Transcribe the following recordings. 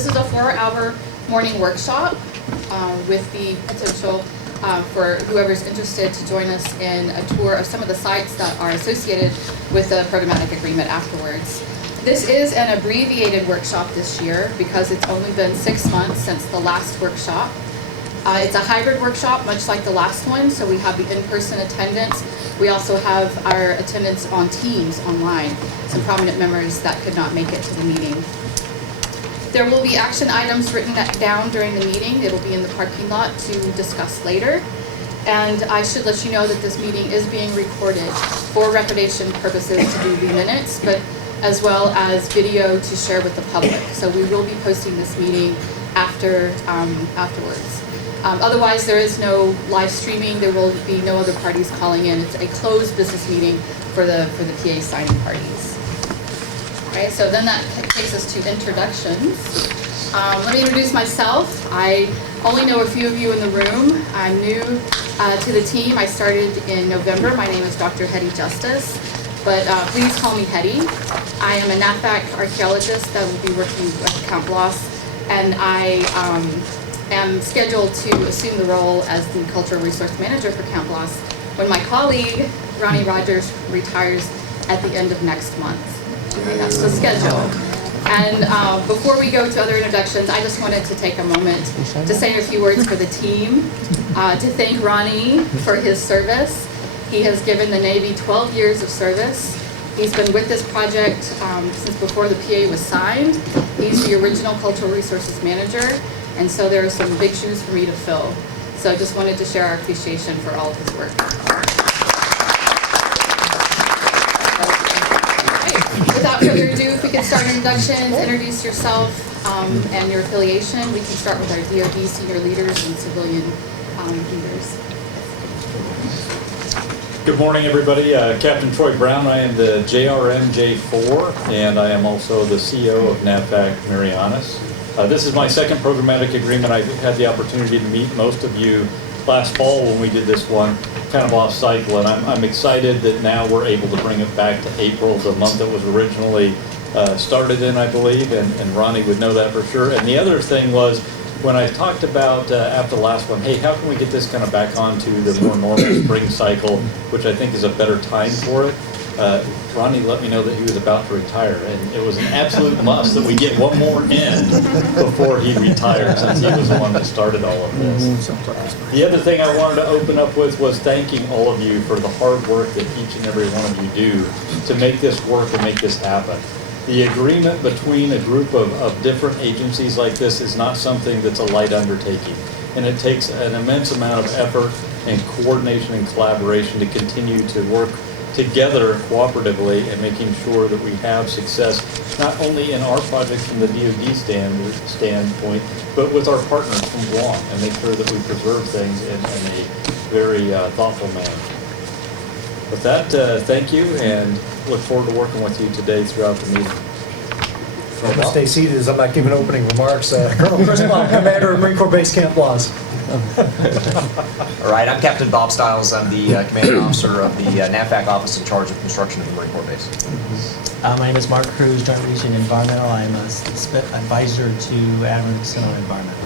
This is a 4-hour morning workshop with the potential for whoever's interested to join us in a tour of some of the sites that are associated with the programmatic agreement afterwards. This is an abbreviated workshop this year because it's only been 6 months since the last workshop. It's a hybrid workshop, much like the last one, so we have the in-person attendance. We also have our attendance on Teams online, some prominent members that could not make it to the meeting. There will be action items written down during the meeting. It'll be in the parking lot to discuss later. And I should let you know that this meeting is being recorded for recordation purposes to do the minutes, but as well as video to share with the public. So we will be posting this meeting afterwards. Otherwise, there is no live streaming. There will be no other parties calling in. It's a closed business meeting for the PA signing parties. All right, so then that takes us to introductions. Let me introduce myself. I only know a few of you in the room. I'm new to the team. I started in November. My name is Dr. Hetty Justice, but please call me Hetty. I am a NAFAC archaeologist that will be working with Camp Bloss, and I am scheduled to assume the role as the Cultural Resource Manager for Camp Bloss when my colleague, Ronnie Rogers, retires at the end of next month. That's the schedule. And before we go to other introductions, I just wanted to take a moment to say a few words for the team, to thank Ronnie for his service. He has given the Navy 12 years of service. He's been with this project since before the PA was signed. He's the original Cultural Resources Manager, and so there are some big shoes for me to fill. So I just wanted to share our appreciation for all of his work. Without further ado, if we could start introductions, introduce yourself and your affiliation. We can start with our DoD senior leaders and civilian leaders. Good morning, everybody. Captain Troy Brown. I am the JRM J4, and I am also the CEO of NAVFAC Marianas. This is my second programmatic agreement. I had the opportunity to meet most of you last fall when we did this one, kind of off cycle, and I'm excited that now we're able to bring it back to April, the month that was originally started in, I believe, and Ronnie would know that for sure. And the other thing was, when I talked about after the last one, hey, how can we get this kind of back onto the more normal spring cycle, which I think is a better time for it, Ronnie let me know that he was about to retire, and it was an absolute must that we get one more in before he retired, since he was the one that started all of this. The other thing I wanted to open up with was thanking all of you for the hard work that each and every one of you do to make this work and make this happen. The agreement between a group of different agencies like this is not something that's a light undertaking, and it takes an immense amount of effort and coordination and collaboration to continue to work together cooperatively and making sure that we have success not only in our projects from the DoD standpoint, but with our partners from Guam, and make sure that we preserve things in a very thoughtful manner. With that, thank you, and look forward to working with you today throughout the meeting. Stay seated as I'm not giving opening remarks. Colonel Chris Bob, Commander of Marine Corps Base Camp Bloss. All right, I'm Captain Bob Stiles. I'm the commanding officer of the NAVFAC office in charge of construction of the Marine Corps base. My name is Mark Cruz, Joint Region Environmental. I'm an advisor to Admiral Nixon on environment.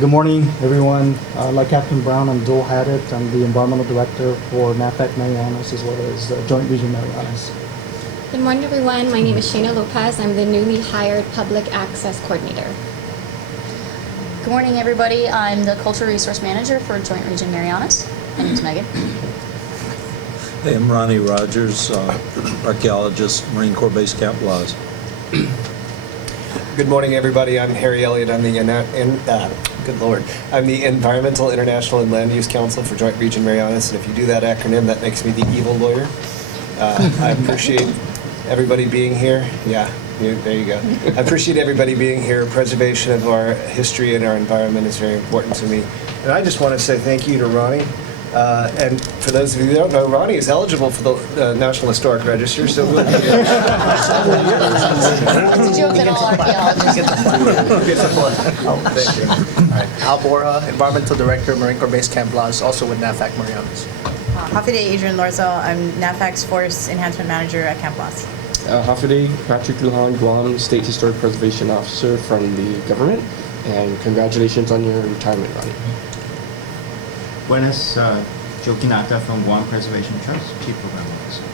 Good morning, everyone. Like Captain Brown, I'm dual-hatted. I'm the Environmental Director for NAVFAC Marianas as well as Joint Region Marianas. Good morning, everyone. My name is Shayna Lopez. I'm the newly hired Public Access Coordinator. Good morning, everybody. I'm the Cultural Resource Manager for Joint Region Marianas. My name is Megan. Hey, I'm Ronnie Rogers, archaeologist, Marine Corps Base Camp Bloss. Good morning, everybody. I'm Harry Elliott. I'm the I'm the Environmental International and Land Use Council for Joint Region Marianas, and if you do that acronym, that makes me the evil lawyer. I appreciate everybody being here. Yeah. There you go. I appreciate everybody being here. Preservation of our history and our environment is very important to me. And I just want to say thank you to Ronnie. And for those of you who don't know, Ronnie is eligible for the National Historic Register, so we'll be here. It's a joke that all archaeologists Thank you. All right, Al Bora, Environmental Director, Marine Corps Base Camp Bloss, also with NAVFAC Marianas. Hafide Adrian Lorzo. I'm NAVFAC's Force Enhancement Manager at Camp Bloss. Hafaday Patrick Lujan, Guam State Historic Preservation Officer from the government, and congratulations on your retirement, Ronnie. Buenas, Joe Kinata from Guam Preservation Trust, Chief Program Officer.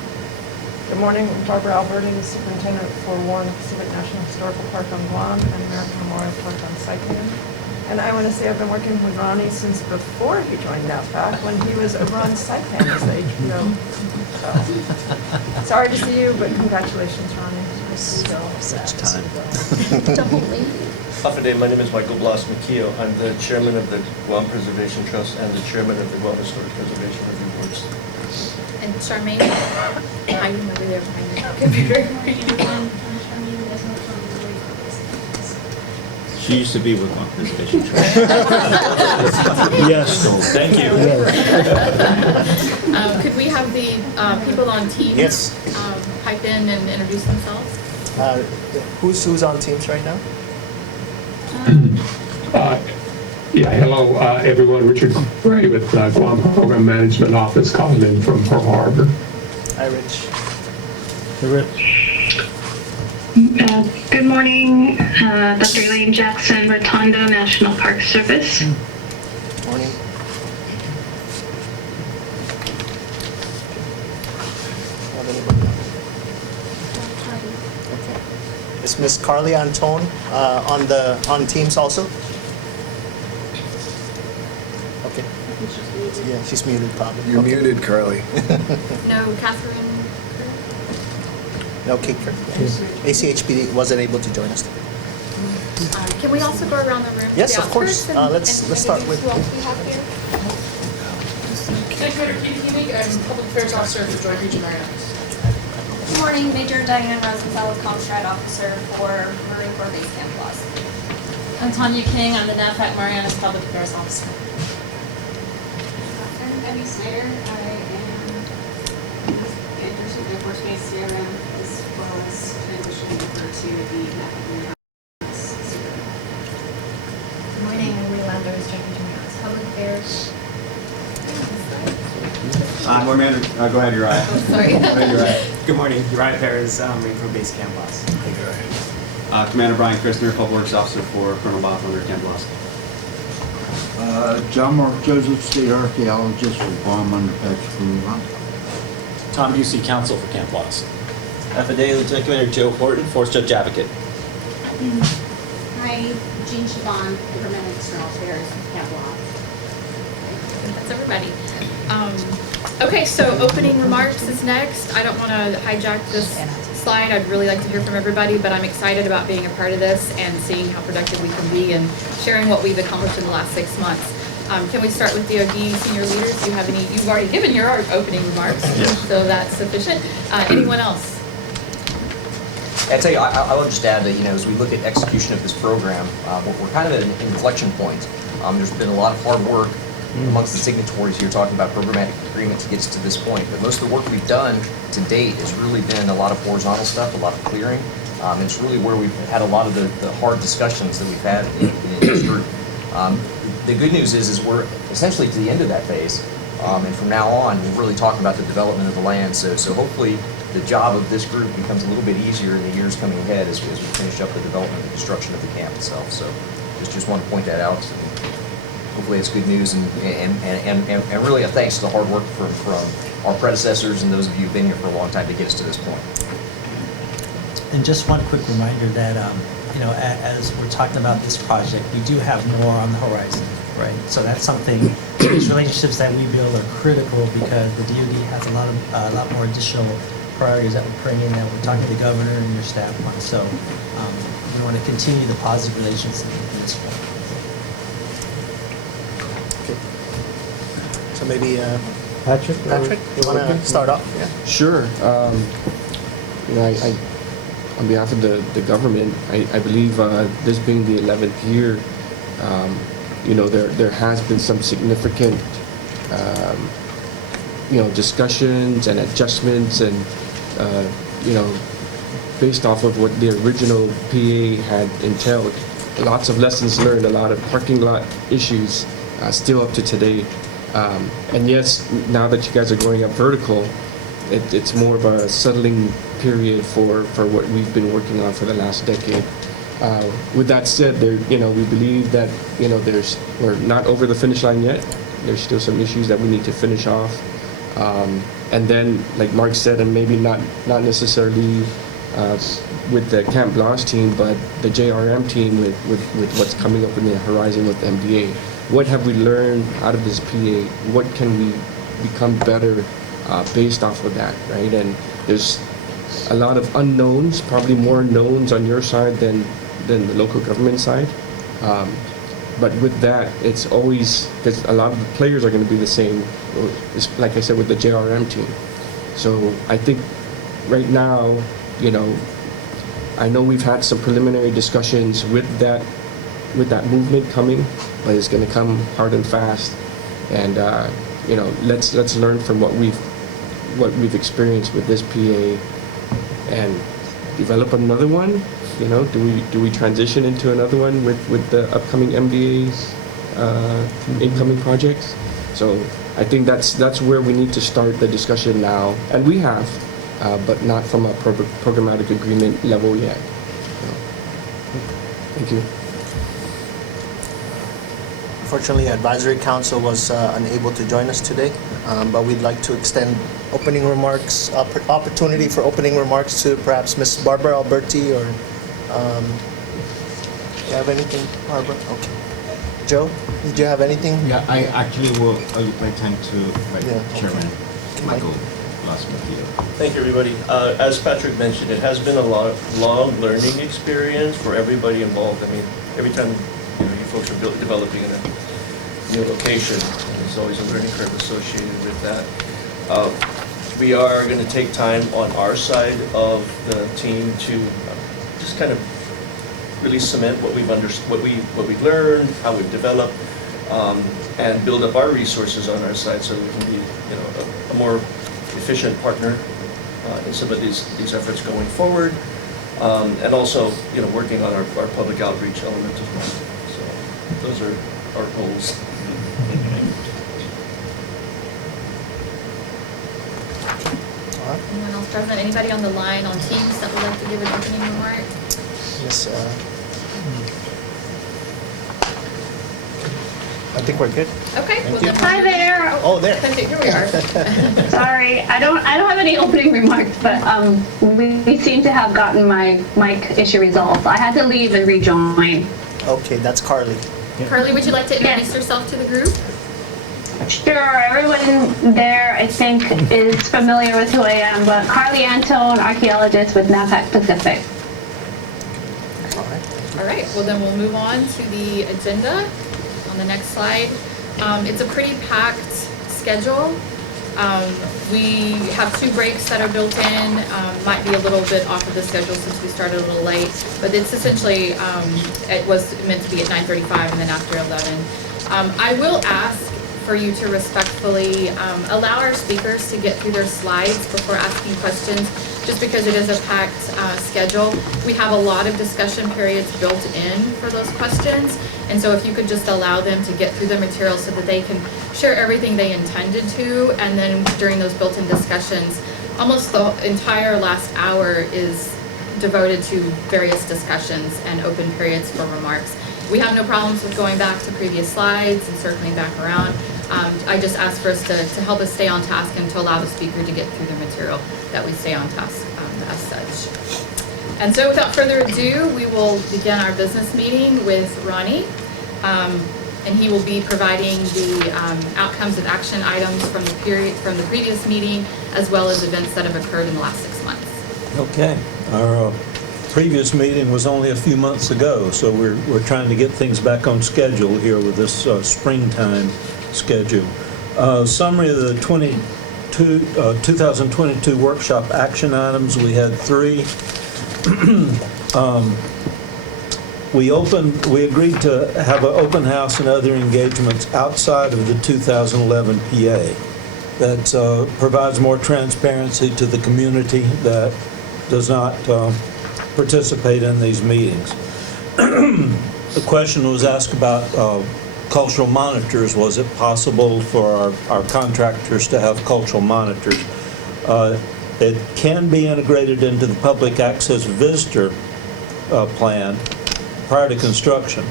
Good morning, I'm Barbara Alberti, Superintendent for Warren Pacific National Historical Park on Guam and American Memorial Park on Saipan. And I want to say I've been working with Ronnie since before he joined NAPFAC, when he was over on Saipan as the HPO. So, sorry to see you, but congratulations, Ronnie. Such time. Hafaday, my name is Michael Blas Makio. I'm the chairman of the Guam Preservation Trust and the chairman of the Guam Historic Preservation Review Boards. And Charmaine, hiding over there behind the computer. She used to be with Guam Preservation Trust. Yes. Thank you. Could we have the people on Teams pipe in and introduce themselves? Who's on Teams right now? Yeah, hello, everyone. Richard Gray with Guam Program Management Office calling in from Pearl Harbor. Hi, Rich. Hey, Rich. Good morning, Dr. Elaine Jackson, Rotondo National Park Service. Morning. Okay. Is Miss Carly Antone on Teams also? Okay. Yeah, she's muted probably. You're muted, Carly. No, Catherine? No, Kate Kirk. ACHPD wasn't able to join us today. Can we also go around the room? to Yes, the of course. outskirts Let's start with. Who else we have here? Secretary Keating, I'm Public Affairs Officer for Joint Region Marianas. Good morning, Major Diane Rosenfeld, Comstrat Officer for Marine Corps Base Camp Laws. I'm Tanya King, I'm the NAVFAC Marianas Public Affairs Officer. I'm Debbie Snyder, I am Anderson Air Force Base CRM, as well as transitioning over to the NAVFAC. Good morning, I'm Lee Landos, Joint Region Marianas Public Affairs. Go ahead, Uriah. Oh, sorry. Go ahead, Uriah. Good morning, Uriah Perez, Marine Corps Base Camp Laws. Commander Brian Christner, Public Works Officer for Colonel Bob under Camp Laws. John Mark Joseph, State Archaeologist for Guam under Patrick Lujan. Tom Busey, Counsel for Camp Laws. Affidavit, Lieutenant Commander Joe Horton, Force Judge Advocate. Hi, Jean Chabon, Government and External Affairs, Camp Law. That's everybody. Okay, so opening remarks is next. I don't want to hijack this slide. I'd really like to hear from everybody, but I'm excited about being a part of this and seeing how productive we can be and sharing what we've accomplished in the last 6 months. Can we start with DoD senior leaders? Do you have any? You've already given your opening remarks, so that's sufficient. Anyone else? I tell you, I would just add that, as we look at execution of this program, we're kind of at an inflection point. There's been a lot of hard work amongst the signatories here talking about programmatic agreement to get us to this point. But most of the work we've done to date has really been a lot of horizontal stuff, a lot of clearing. It's really where we've had a lot of the hard discussions that we've had in this group. The good news is we're essentially to the end of that phase. And from now on, we're really talking about the development of the land. So hopefully the job of this group becomes a little bit easier in the years coming ahead as we finish up the development and construction of the camp itself. So just want to point that out. Hopefully it's good news and really a thanks to the hard work from our predecessors and those of you who've been here for a long time to get us to this point. And just one quick reminder that, as we're talking about this project, we do have more on the horizon, right? So that's something, these relationships that we build are critical because the DoD has a lot more additional priorities that we're bringing that we're talking to the governor and your staff on. So we want to continue the positive relations in this point. So maybe Patrick, you want to start off? Yeah. Sure. I on behalf of the government, I believe this being the 11th year, there has been some significant, discussions and adjustments and, based off of what the original PA had entailed, lots of lessons learned, a lot of parking lot issues still up to today. And yes, now that you guys are going up vertical, it's more of a settling period for what we've been working on for the last decade. With that said, we believe that we're not over the finish line yet. There's still some issues that we need to finish off, and then, like Mark said, and maybe not necessarily with the Camp Blanche team, but the JRM team with what's coming up in the horizon with the MDA. What have we learned out of this PA? What can we become better based off of that, right? And there's a lot of unknowns, probably more knowns on your side than the local government side. But with that, it's always, because a lot of the players are going to be the same, like I said, with the JRM team. So I think right now, I know we've had some preliminary discussions with that movement coming, but it's going to come hard and fast. And let's learn from what we've experienced with this PA and develop another one. Do we transition into another one with the upcoming MDA's incoming projects? So I think that's where we need to start the discussion now, and we have, but not from a programmatic agreement level yet. Thank you. Unfortunately, Advisory Council was unable to join us today, but we'd like to extend opening remarks, opportunity for opening remarks to perhaps Ms. Barbara Alberti or you have anything, Barbara? Okay. Joe, did you have anything? Yeah, I actually will my time to Chairman Michael Lasmacchio. Thank you, everybody. As Patrick mentioned, it has been a long learning experience for everybody involved. I mean, every time you folks are developing in a new location, there's always a learning curve associated with that. We are going to take time on our side of the team to just kind of really cement what we've learned, how we've developed, and build up our resources on our side so we can be, a more efficient partner in some of these efforts going forward, and also, working on our public outreach element as well. So those are our goals. Anyone else present? Anybody on the line on Teams that would like to give an opening remark? Yes. I think we're good. Okay. Well, then Hi there. Oh, there. Here we are. Sorry, I don't have any opening remarks, but we seem to have gotten my mic issue resolved. I had to leave and rejoin. Okay, that's Carly. Carly, would you like to introduce yourself to the group? Sure, everyone there I think is familiar with who I am, but Carly Antone, archaeologist with NAVHAC Pacific. All right, well then we'll move on to the agenda on the next slide. It's a pretty packed schedule. We have 2 breaks that are built in, might be a little bit off of the schedule since we started a little late, but it's essentially, it was meant to be at 9:35 and then after 11. I will ask for you to respectfully allow our speakers to get through their slides before asking questions, just because it is a packed schedule. We have a lot of discussion periods built in for those questions, and so if you could just allow them to get through the material so that they can share everything they intended to, and then during those built-in discussions, almost the entire last hour is devoted to various discussions and open periods for remarks. We have no problems with going back to previous slides and circling back around. I just ask for us to help us stay on task and to allow the speaker to get through the material, that we stay on task as such. And so without further ado, we will begin our business meeting with Ronnie. And he will be providing the outcomes of action items from the previous meeting, as well as events that have occurred in the last 6 months. Okay. Our previous meeting was only a few months ago, so we're trying to get things back on schedule here with this springtime schedule. Summary of the 2022 workshop action items. We had 3. We agreed to have an open house and other engagements outside of the 2011 PA that provides more transparency to the community that does not participate in these meetings. The question was asked about cultural monitors. Was it possible for our contractors to have cultural monitors? It can be integrated into the public access visitor plan prior to construction,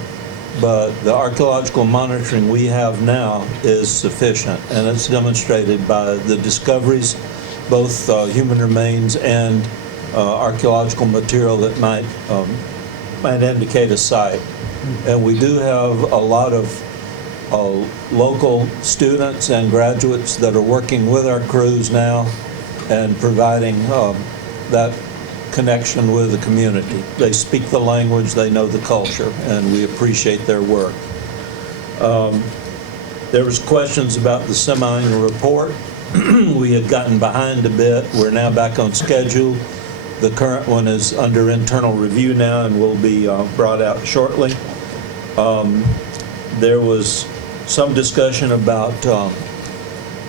but the archaeological monitoring we have now is sufficient, and it's demonstrated by the discoveries, both human remains and archaeological material that might indicate a site. And we do have a lot of local students and graduates that are working with our crews now and providing that connection with the community. They speak the language, they know the culture, and we appreciate their work. There was questions about the semi-annual report. We had gotten behind a bit. We're now back on schedule. The current one is under internal review now and will be brought out shortly. There was some discussion about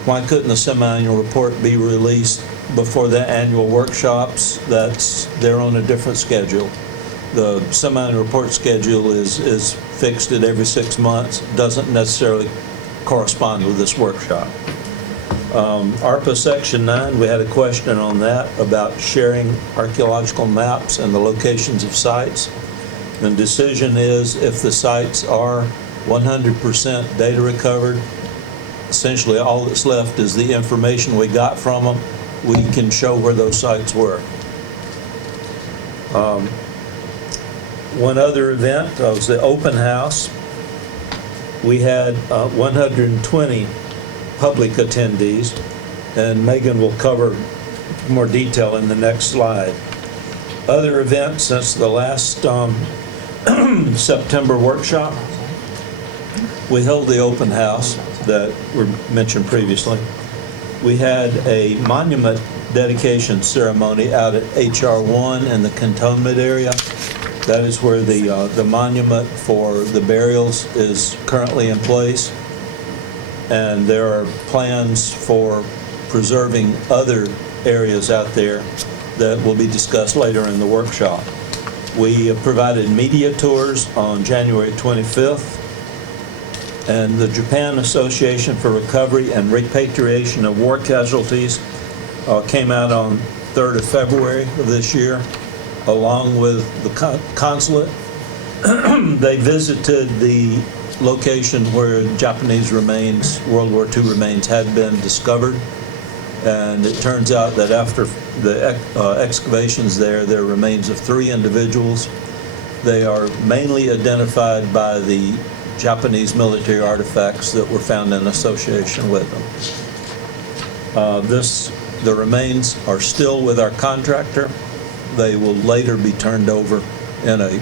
why couldn't the semi-annual report be released before the annual workshops. They're on a different schedule. The semi-annual report schedule is fixed at every 6 months, doesn't necessarily correspond with this workshop. ARPA Section 9, we had a question on that about sharing archaeological maps and the locations of sites. The decision is if the sites are 100% data recovered, essentially all that's left is the information we got from them. We can show where those sites were. One other event was the open house. We had 120 public attendees, and Megan will cover more detail in the next slide. Other events since the last September workshop, we held the open house that were mentioned previously. We had a monument dedication ceremony out at HR 1 in the cantonment area. That is where the monument for the burials is currently in place. And there are plans for preserving other areas out there that will be discussed later in the workshop. We provided media tours on January 25th, and the Japan Association for Recovery and Repatriation of War Casualties came out on 3rd of February of this year, along with the consulate. They visited the location where Japanese remains, World War II remains, had been discovered. And it turns out that after the excavations there are remains of 3 individuals. They are mainly identified by the Japanese military artifacts that were found in association with them. The remains are still with our contractor. They will later be turned over in a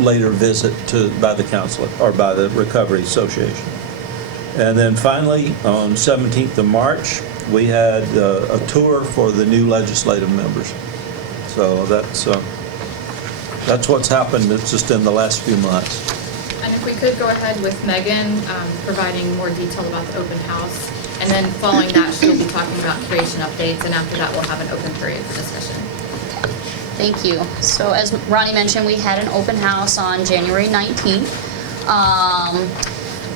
later visit by the consulate or by the Recovery Association. And then finally, on 17th of March, we had a tour for the new legislative members. So that's what's happened. It's just in the last few months. And if we could go ahead with Megan providing more detail about the open house, and then following that, she'll be talking about creation updates, and after that, we'll have an open period for discussion. Thank you. So as Ronnie mentioned, we had an open house on January 19th.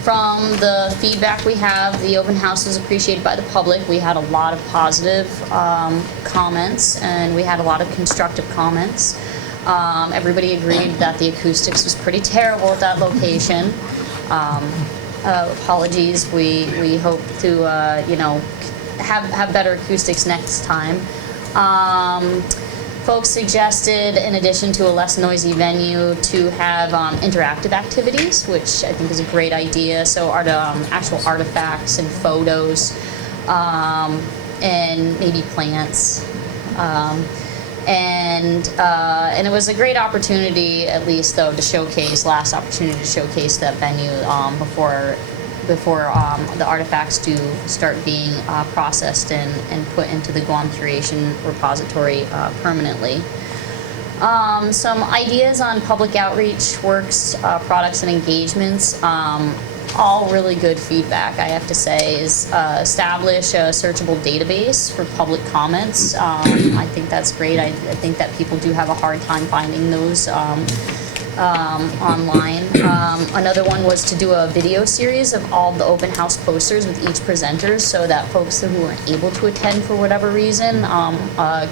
From the feedback we have, the open house was appreciated by the public. We had a lot of positive comments, and we had a lot of constructive comments. Everybody agreed that the acoustics was pretty terrible at that location. Apologies. We hope to have better acoustics next time. Folks suggested, in addition to a less noisy venue, to have interactive activities, which I think is a great idea. So actual artifacts and photos, and maybe plants. And it was a great opportunity, at least though, last opportunity to showcase that venue before the artifacts do start being processed and put into the Guam Curation Repository permanently. Some ideas on public outreach works, products and engagements. All really good feedback, I have to say, is establish a searchable database for public comments. I think that's great. I think that people do have a hard time finding those online. Another one was to do a video series of all the open house posters with each presenter so that folks who weren't able to attend for whatever reason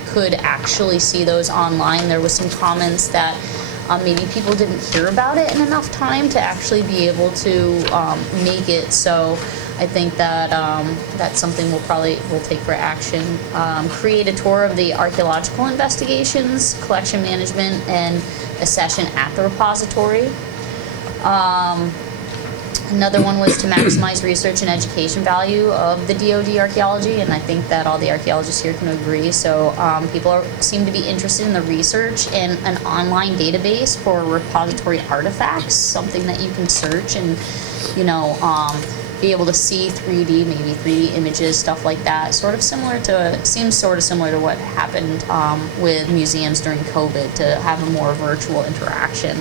could actually see those online. There was some comments that maybe people didn't hear about it in enough time to actually be able to make it. So I think that that's something we'll take for action. Create a tour of the archaeological investigations, collection management, and a session at the repository. Another one was to maximize research and education value of the DoD archaeology, and I think that all the archaeologists here can agree. So people seem to be interested in the research and an online database for repository artifacts, something that you can search and, be able to see 3D, maybe 3D images, stuff like that. Seems sort of similar to what happened with museums during COVID, to have a more virtual interaction.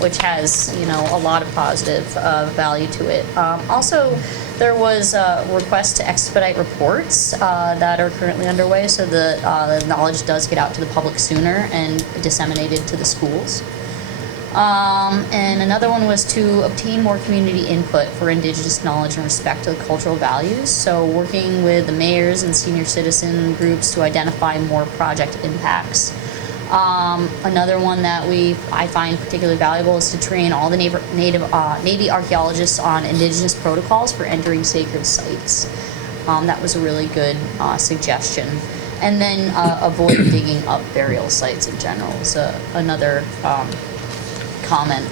Which has, a lot of positive value to it. Also, there was a request to expedite reports that are currently underway, so the knowledge does get out to the public sooner and disseminated to the schools. And another one was to obtain more community input for Indigenous knowledge and respect to the cultural values. So working with the mayors and senior citizen groups to identify more project impacts. Another one that I find particularly valuable is to train all the Navy archaeologists on Indigenous protocols for entering sacred sites. That was a really good suggestion. And then avoid digging up burial sites in general is another comment.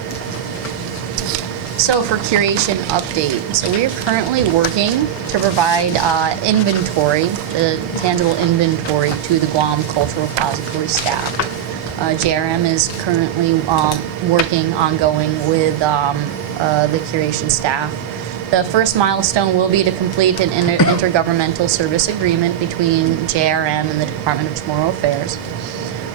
So for curation update, so we are currently working to provide inventory, the tangible inventory, to the Guam Cultural Repository staff. JRM is currently working ongoing with the curation staff. The first milestone will be to complete an intergovernmental service agreement between JRM and the Department of Chamorro Affairs.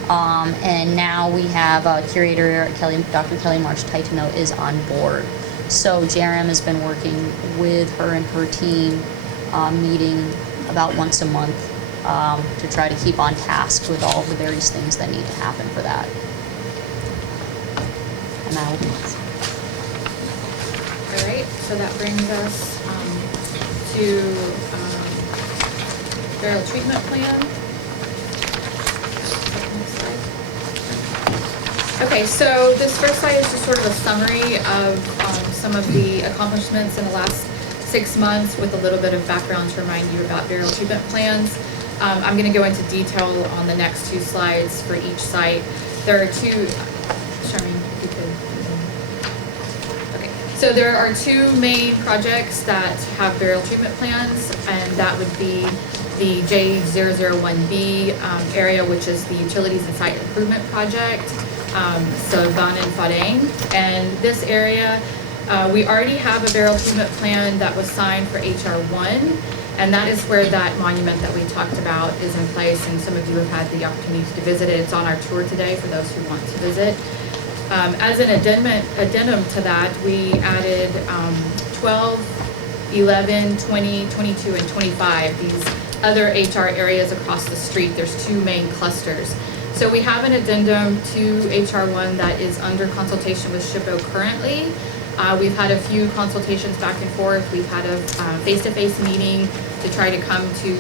And now we have curator Dr. Kelly March Titano is on board. So JRM has been working with her and her team, meeting about once a month to try to keep on task with all the various things that need to happen for that. And I will pass. All right, so that brings us to burial treatment plan. Okay, so this first slide is just sort of a summary of some of the accomplishments in the last 6 months with a little bit of background to remind you about burial treatment plans. I'm going to go into detail on the next 2 slides for each site. There are 2, Charmaine, if you could. Okay, so there are 2 main projects that have burial treatment plans, and that would be the J001B area, which is the Utilities and Site Improvement Project. So Van and Fadeng, and this area, we already have a burial treatment plan that was signed for HR1, and that is where that monument that we talked about is in place, and some of you have had the opportunity to visit it. It's on our tour today for those who want to visit. As an addendum to that, we added 12, 11, 20, 22, and 25, these other HR areas across the street. There's 2 main clusters. So we have an addendum to HR1 that is under consultation with SHPO currently. We've had a few consultations back and forth. We've had a face-to-face meeting to try to come to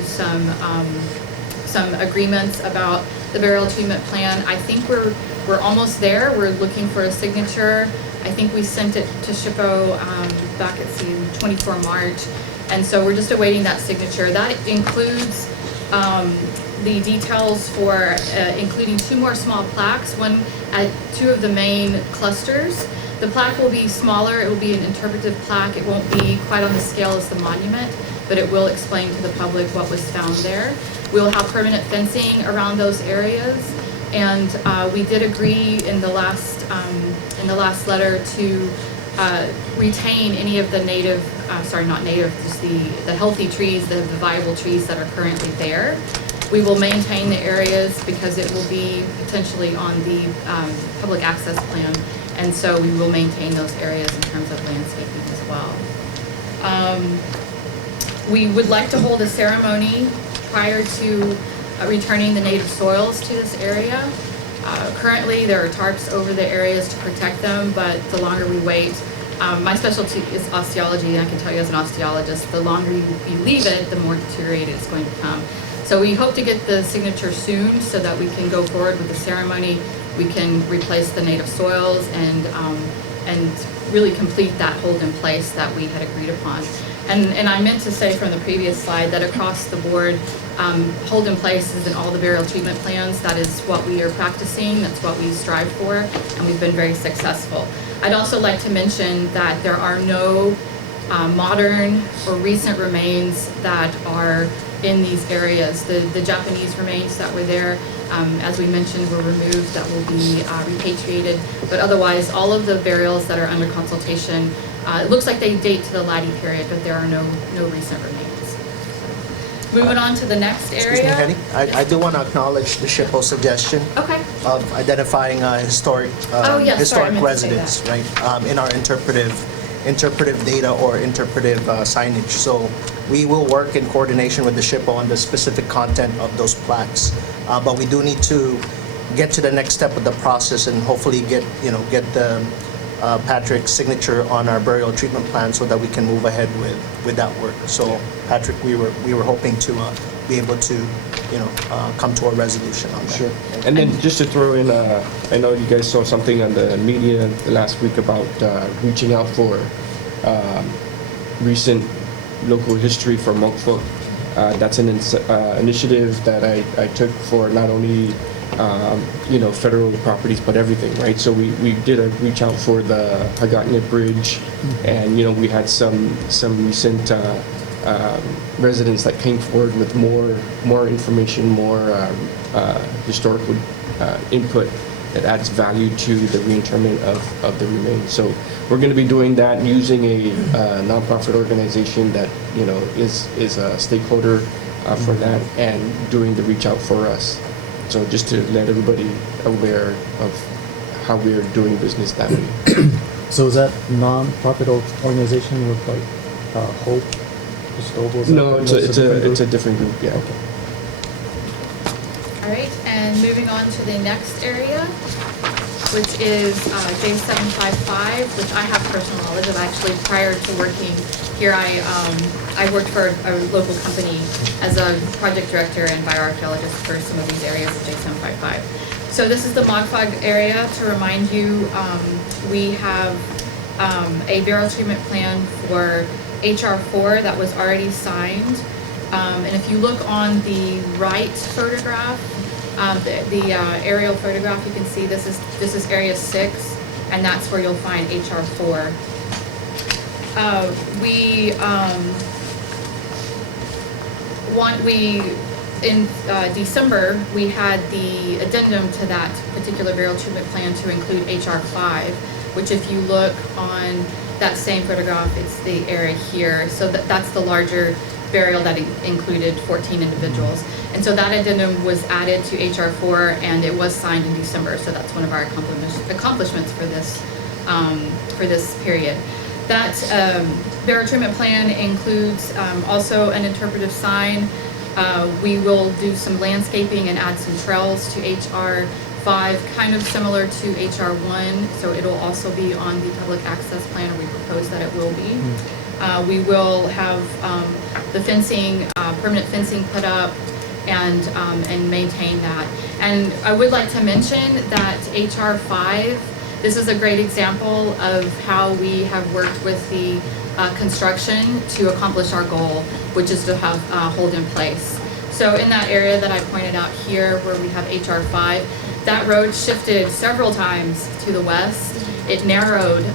some agreements about the burial treatment plan. I think we're almost there. We're looking for a signature. I think we sent it to SHPO back at 24 March. And so we're just awaiting that signature. That includes the details for including 2 more small plaques, one at 2 of the main clusters. The plaque will be smaller. It will be an interpretive plaque. It won't be quite on the scale as the monument, but it will explain to the public what was found there. We'll have permanent fencing around those areas, and we did agree in the last letter to retain any of the native, not native, just the healthy trees, the viable trees that are currently there. We will maintain the areas because it will be potentially on the public access plan, and so we will maintain those areas in terms of landscaping as well. We would like to hold a ceremony prior to returning the native soils to this area. Currently, there are tarps over the areas to protect them, but the longer we wait, my specialty is osteology, and I can tell you as an osteologist, the longer you leave it, the more deteriorated it's going to become. So we hope to get the signature soon so that we can go forward with the ceremony. We can replace the native soils and really complete that hold in place that we had agreed upon. And I meant to say from the previous slide that across the board, hold in place is in all the burial treatment plans. That is what we are practicing, that's what we strive for, and we've been very successful. I'd also like to mention that there are no modern or recent remains that are in these areas. The Japanese remains that were there, as we mentioned, were removed, that will be repatriated. But otherwise, all of the burials that are under consultation, it looks like they date to the Laddie period, but there are no recent remains. Moving on to the next area. Excuse me, Hetty. I do want to acknowledge the SHPO suggestion of identifying historic residents, right, in our interpretive data or interpretive signage. So we will work in coordination with the SHPO on the specific content of those plaques. But we do need to get to the next step of the process and hopefully get the Patrick's signature on our burial treatment plan so that we can move ahead with that work. So Patrick, we were hoping to be able to come to a resolution on that. Sure. And then just to throw in, I know you guys saw something on the media last week about reaching out for recent local history for Monkfolk. That's an initiative that I took for not only federal properties, but everything, right? So we did a reach out for the Hagåtña Bridge, and we had some recent residents that came forward with more information, more historical input that adds value to the reinterment of the remains. So we're going to be doing that using a nonprofit organization that is a stakeholder for that and doing the reach out for us. So just to let everybody aware of how we are doing business that way. So is that non-profit organization with like Hope? No, it's a different group. Yeah. Okay. All right, and moving on to the next area, which is J755, which I have personal knowledge of. Actually, prior to working here, I worked for a local company as a project director and bioarchaeologist for some of these areas of J755. So this is the Mogfog area. To remind you, we have a burial treatment plan for HR4 that was already signed. And if you look on the right photograph, the aerial photograph, you can see this is area 6, and that's where you'll find HR4. In December, we had the addendum to that particular burial treatment plan to include HR5, which if you look on that same photograph, it's the area here. So that's the larger burial that included 14 individuals. And so that addendum was added to HR4, and it was signed in December. So that's one of our accomplishments for this period. That burial treatment plan includes also an interpretive sign. We will do some landscaping and add some trails to HR5, kind of similar to HR1. So it'll also be on the public access plan, or we propose that it will be. We will have the fencing, permanent fencing put up, and maintain that. And I would like to mention that HR5, this is a great example of how we have worked with the construction to accomplish our goal, which is to have hold in place. So in that area that I pointed out here where we have HR5, that road shifted several times to the west. It narrowed,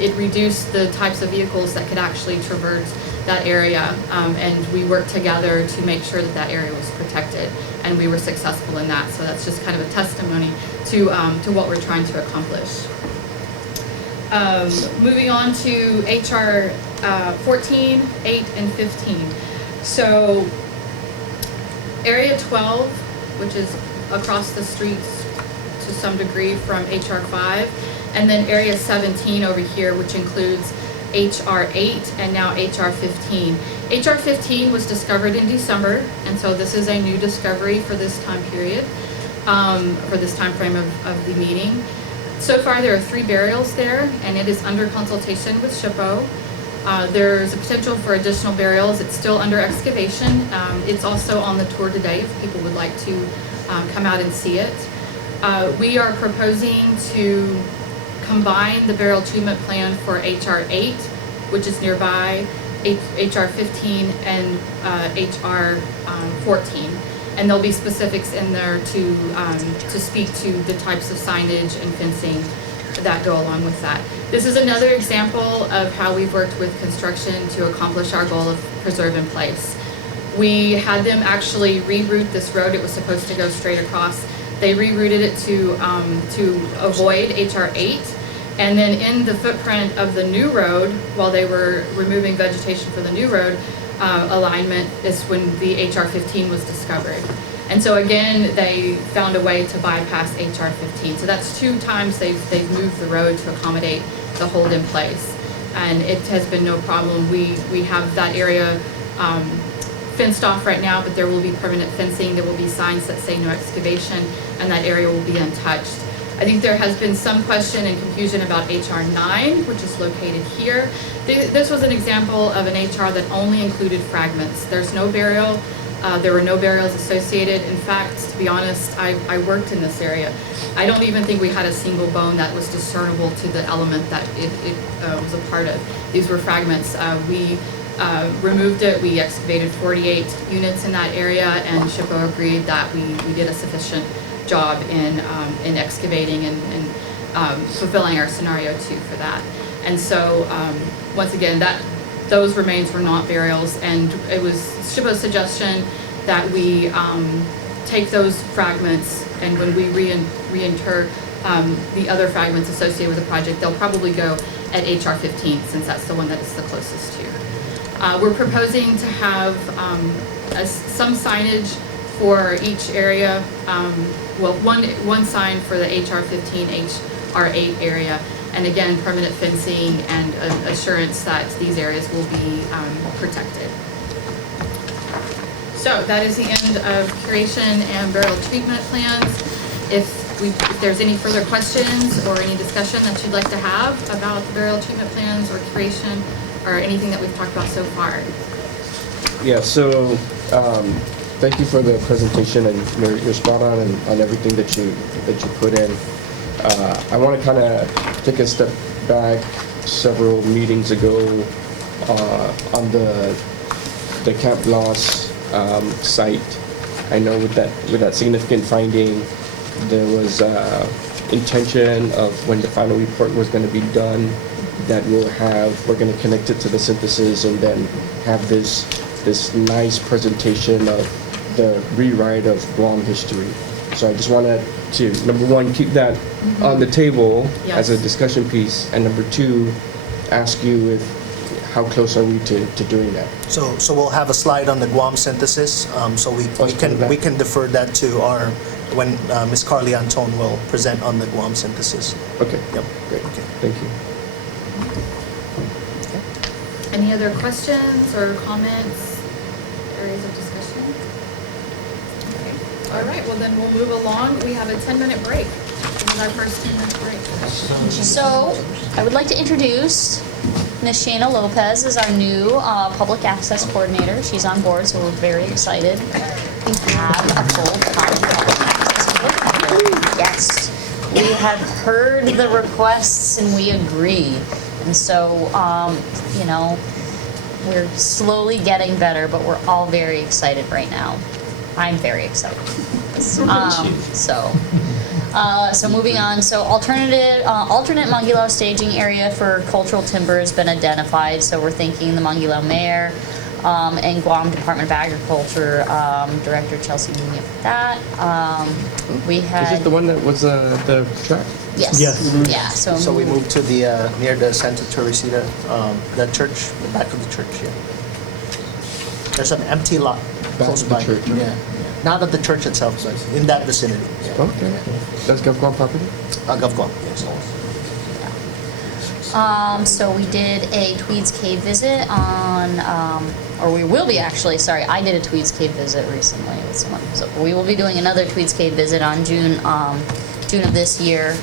it reduced the types of vehicles that could actually traverse that area, and we worked together to make sure that that area was protected, and we were successful in that. So that's just kind of a testimony to what we're trying to accomplish. Moving on to HR 14, 8, and 15. So Area 12, which is across the streets to some degree from HR 5, and then Area 17 over here, which includes HR 8 and now HR 15. HR 15 was discovered in December, and so this is a new discovery for this time period. for this time frame of the meeting. So far, there are 3 burials there, and it is under consultation with SHPO. There's a potential for additional burials. It's still under excavation. It's also on the tour today if people would like to come out and see it. We are proposing to combine the burial treatment plan for HR 8, which is nearby, HR 15, and HR 14. And there'll be specifics in there to speak to the types of signage and fencing that go along with that. This is another example of how we've worked with construction to accomplish our goal of preserve in place. We had them actually reroute this road. It was supposed to go straight across. They rerouted it to avoid HR 8. And then in the footprint of the new road, while they were removing vegetation for the new road alignment, is when the HR 15 was discovered. And so again, they found a way to bypass HR 15. So that's 2 times they've moved the road to accommodate the hold in place. And it has been no problem. We have that area fenced off right now, but there will be permanent fencing. There will be signs that say no excavation, and that area will be untouched. I think there has been some question and confusion about HR 9, which is located here. This was an example of an HR that only included fragments. There's no burial. There were no burials associated. In fact, to be honest, I worked in this area. I don't even think we had a single bone that was discernible to the element that it was a part of. These were fragments. We removed it. We excavated 48 units in that area, and SHPO agreed that we did a sufficient job in excavating and fulfilling our scenario 2 for that. And so once again, those remains were not burials, and it was SHPO's suggestion that we take those fragments, and when we reinter the other fragments associated with the project, they'll probably go at HR 15, since that's the one that it's the closest to. We're proposing to have some signage for each area. Well, one sign for the HR 15, HR 8 area, and again, permanent fencing and assurance that these areas will be protected. So that is the end of curation and burial treatment plans. If there's any further questions or any discussion that you'd like to have about the burial treatment plans or curation or anything that we've talked about so far. Yeah, so thank you for the presentation, and you're spot on everything that you put in. I want to kind of take a step back. Several meetings ago on the Camp Loss site, I know with that significant finding, there was intention of when the final report was going to be done that we're going to connect it to the synthesis and then have this nice presentation of the rewrite of Guam history. So I just wanted to, number one, keep that on the table as a discussion piece, and number two, ask you how close are we to doing that? So we'll have a slide on the Guam synthesis. So we can defer that to when Ms. Carly Anton will present on the Guam synthesis. Okay. Yep. Great. Okay. Thank you. Okay. Any other questions or comments? Areas of discussion? Okay. All right. Well, then we'll move along. We have a 10-minute break. This is our first 10-minute break. So I would like to introduce Ms. Shana Lopez is our new public access coordinator. She's on board, so we're very excited. We have a full-time public access coordinator. Yes, we have heard the requests and we agree. And so, we're slowly getting better, but we're all very excited right now. I'm very excited. So moving on, so alternate Manggilao staging area for cultural timber has been identified. So we're thanking the Manggilao Mayor and Guam Department of Agriculture Director Chelsea Munia for that. We had. Is this the one that was the track? Yes. Yes. Yeah. So we moved to the near the Santa Teresita, the church, the back of the church. Yeah. There's an empty lot close by. Church, right? Yeah. Not at the church itself, but in that vicinity. Yeah. Okay. That's Gov Guam property? Gov Guam, yes. So we did a Tweeds Cave visit on, or we will be actually, sorry, I did a Tweeds Cave visit recently with someone. So we will be doing another Tweeds Cave visit on June of this year.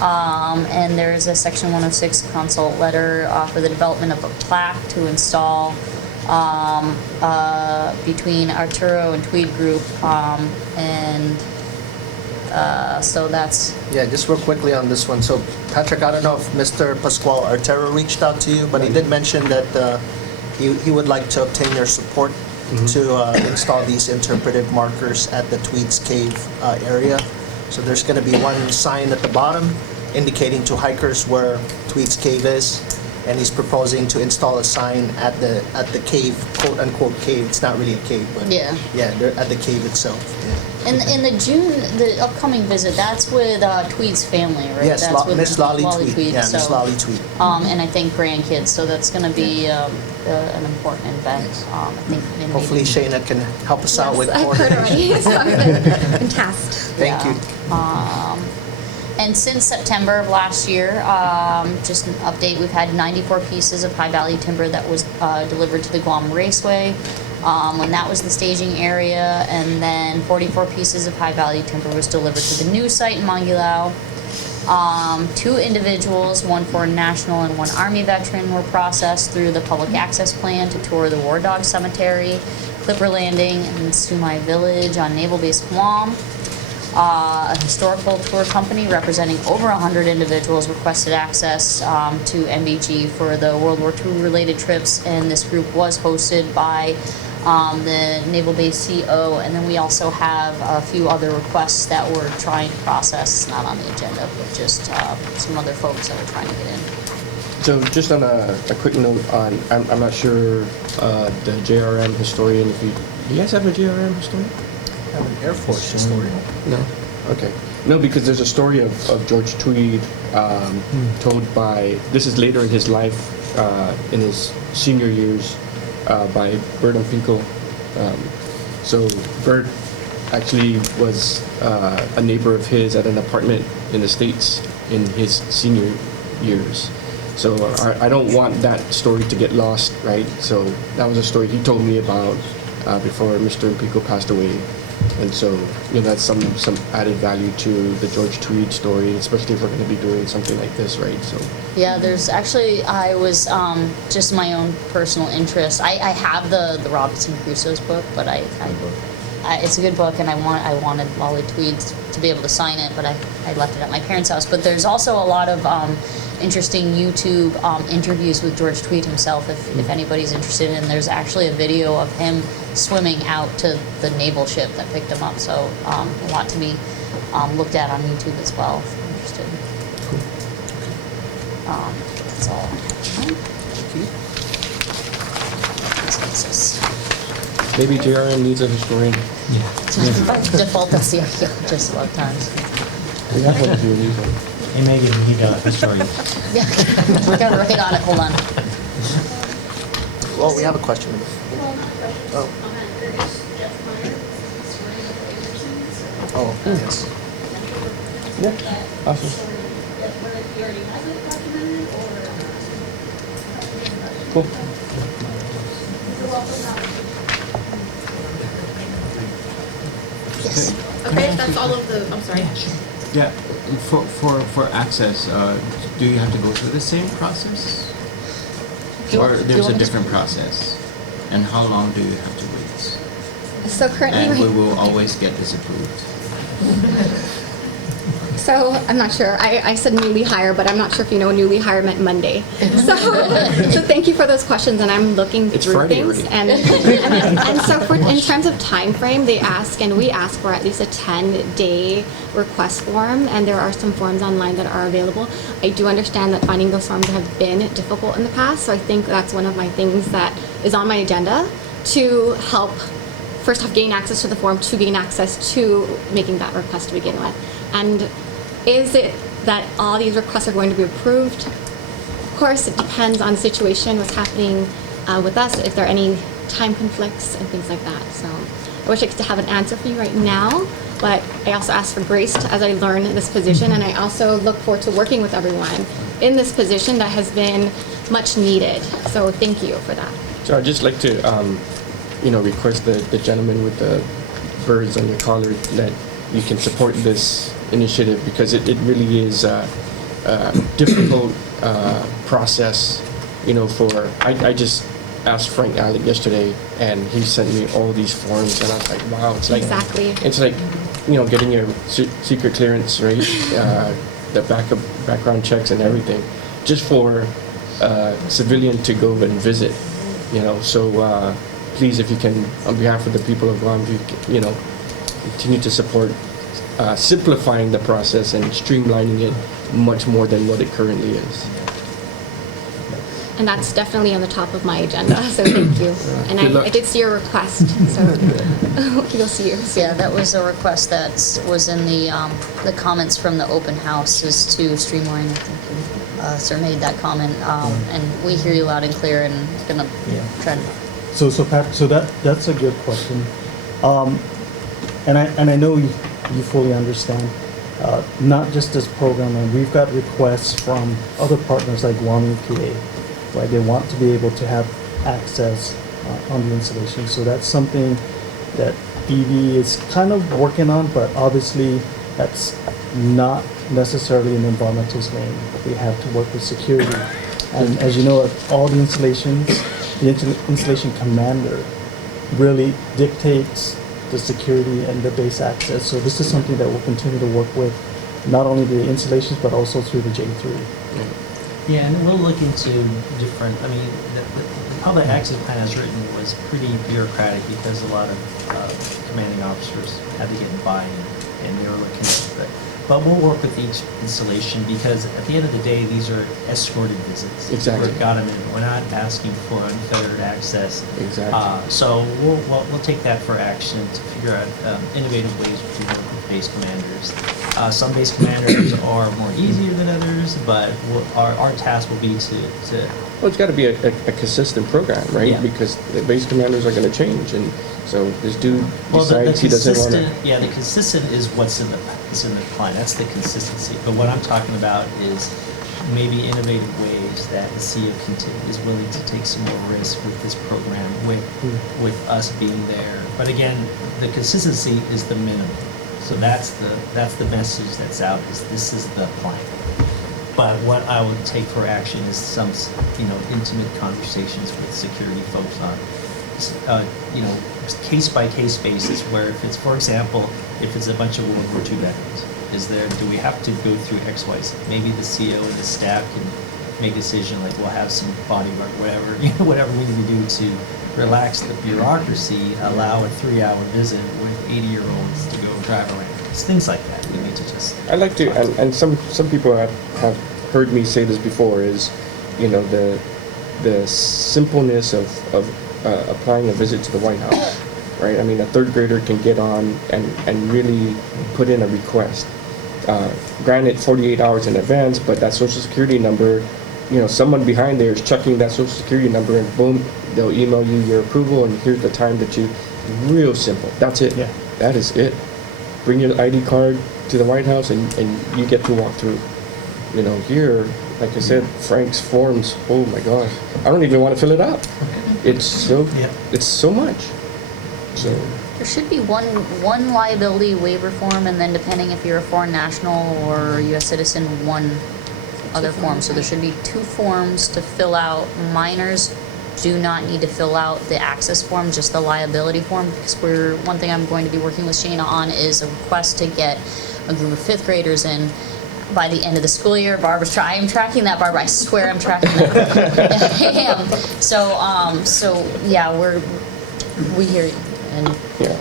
And there's a Section 106 consult letter for the development of a plaque to install between Arturo and Tweed Group, so that's... Yeah, just real quickly on this one. So, Patrick, I don't know if Mr. Pascual Artero reached out to you, but he did mention that he would like to obtain your support to install these interpretive markers at the Tweeds Cave area. So there's going to be one sign at the bottom indicating to hikers where Tweeds Cave is, and he's proposing to install a sign at the cave, quote unquote cave. It's not really a cave, but yeah, they're at the cave itself. Yeah. And the upcoming visit, that's with Tweed's family, right? Yes, that's with Miss Lolly Tweed. Yeah, so, Miss Lolly Tweed. And I think grandkids, so that's going to be an important event. I think hopefully Shayna can help us out with I've heard already, so I've been tasked. Thank you. And since September of last year, just an update, we've had 94 pieces of high-value timber that was delivered to the Guam Raceway when that was the staging area, and then 44 pieces of high-value timber was delivered to the new site in Mangilao. 2 individuals, one foreign national and one Army veteran, were processed through the public access plan to tour the War Dog Cemetery, Clipper Landing, and Sumai Village on Naval Base Guam. A historical tour company representing over 100 individuals requested access to NBG for the World War II related trips, and this group was hosted by the Naval Base CO, and then we also have a few other requests that we're trying to process, not on the agenda, but just some other folks that we're trying to get in. So just on a quick note on, I'm not sure the JRM historian, do you guys have a JRM historian? I'm an Air Force historian. No? Okay. No, because there's a story of George Tweed told by, this is later in his life, in his senior years, by Bert and Finkel. So Bert actually was a neighbor of his at an apartment in the States in his senior years. So I don't want that story to get lost, right? So that was a story he told me about before Mr. Pico passed away. And so, that's some added value to the George Tweed story, especially if we're going to be doing something like this, right? So. Yeah, there's actually, I was just my own personal interest. I have the Robinson Crusoe's book, but it's a good book, and I wanted Lolly Tweed to be able to sign it, but I left it at my parents' house. But there's also a lot of interesting YouTube interviews with George Tweed himself, if anybody's interested. And there's actually a video of him swimming out to the naval ship that picked him up. So a lot to be looked at on YouTube as well, if you're interested. That's all. Maybe JRM needs a historian. Yeah. By default, that's the archaeologist a lot of times. We have one here, need one. Hey Megan, we need a historian. Yeah, we got to write on it. Hold on. Well, we have a question. Oh. Oh, yes. Yeah, awesome. Cool. Yes. Okay, that's all of the, I'm sorry. Yeah, for access, do you have to go through the same process? Or there's a different process? And how long do you have to wait? So currently, And we will always get this approved. So I'm not sure. I said newly hired, but I'm not sure if you know newly hired meant Monday. So thank you for those questions, and I'm looking It's through Friday things. already. And so in terms of time frame, they ask, and we ask for at least a 10-day request form, and there are some forms online that are available. I do understand that finding those forms have been difficult in the past, so I think that's one of my things that is on my agenda to help first off gain access to the form, to gain access to making that request to begin with. And is it that all these requests are going to be approved? Of course, it depends on the situation, what's happening with us, if there are any time conflicts and things like that. So I wish I could have an answer for you right now, but I also ask for grace as I learn this position, and I also look forward to working with everyone in this position that has been much needed. So thank you for that. So I'd just like to, request the gentleman with the birds on your collar that you can support this initiative, because it really is a difficult process, I just asked Frank Alec yesterday, and he sent me all these forms, and I was like, wow, it's like, Exactly. it's like, getting your secret clearance, right? The background checks and everything, just for a civilian to go and visit, so please, if you can, on behalf of the people of Guam, continue to support simplifying the process and streamlining it much more than what it currently is. And that's definitely on the top of my agenda, so thank you. And I did see your request, so you'll see you soon. Yeah, that was a request that was in the comments from the open house, is to streamline. I think sir made that comment, and we hear you loud and clear, and gonna try to. So Pat, so that's a good question, and I know you fully understand. Not just this program, and we've got requests from other partners like Guam EPA, right? They want to be able to have access on the installation. So that's something that EV is kind of working on, but obviously that's not necessarily an environmental's lane. We have to work with security. And as you know, all the installations, the installation commander really dictates the security and the base access. So this is something that we'll continue to work with, not only the installations, but also through the J3. Yeah, and we'll look into different, how the access plan as written was pretty bureaucratic, because a lot of commanding officers had to get buy-in, and they were looking at it. But we'll work with each installation, because at the end of the day, these are escorted visits. Exactly. We've got them in. We're not asking for unfettered access. Exactly. So we'll take that for action to figure out innovative ways to work with base commanders. Some base commanders are more easier than others, but our task will be to well, it's got to be a consistent program, right? Yeah. Because the base commanders are going to change, and so this dude decides he doesn't want to. Yeah, the consistent is what's in the plan. That's the consistency. But what I'm talking about is maybe innovative ways that the COP is willing to take some more risk with this program, with us being there. But again, the consistency is the minimum. So that's the message that's out. This is the plan. But what I would take for action is some, intimate conversations with security folks on, case by case basis. Where if it's, for example, if it's a bunch of World War II veterans, do we have to go through X, Y, Z? Maybe the CO and the staff can make a decision, like we'll have some bodyguard, whatever we need to do to relax the bureaucracy, allow a 3-hour visit with 80-year-olds to go drive around. It's things like that. We need to just. I like to, and some people have heard me say this before, is, the simpleness of applying a visit to the White House, right? I mean, a third grader can get on and really put in a request. Granted, 48 hours in advance, but that social security number, someone behind there is checking that social security number, and boom, they'll email you your approval, and here's the time that real simple. That's it. Yeah. That is it. Bring your ID card to the White House, and you get to walk through. Here, like I said, Frank's forms, oh my gosh, I don't even want to fill it out. It's so much. So There should be one liability waiver form, and then depending if you're a foreign national or U.S. citizen, one other form. So there should be 2 forms to fill out. Minors do not need to fill out the access form, just the liability form, because one thing I'm going to be working with Shana on is a request to get a group of 5th graders in by the end of the school year. I am tracking that, Barbara. I swear I'm tracking that. I am. So yeah, we hear you. And yeah.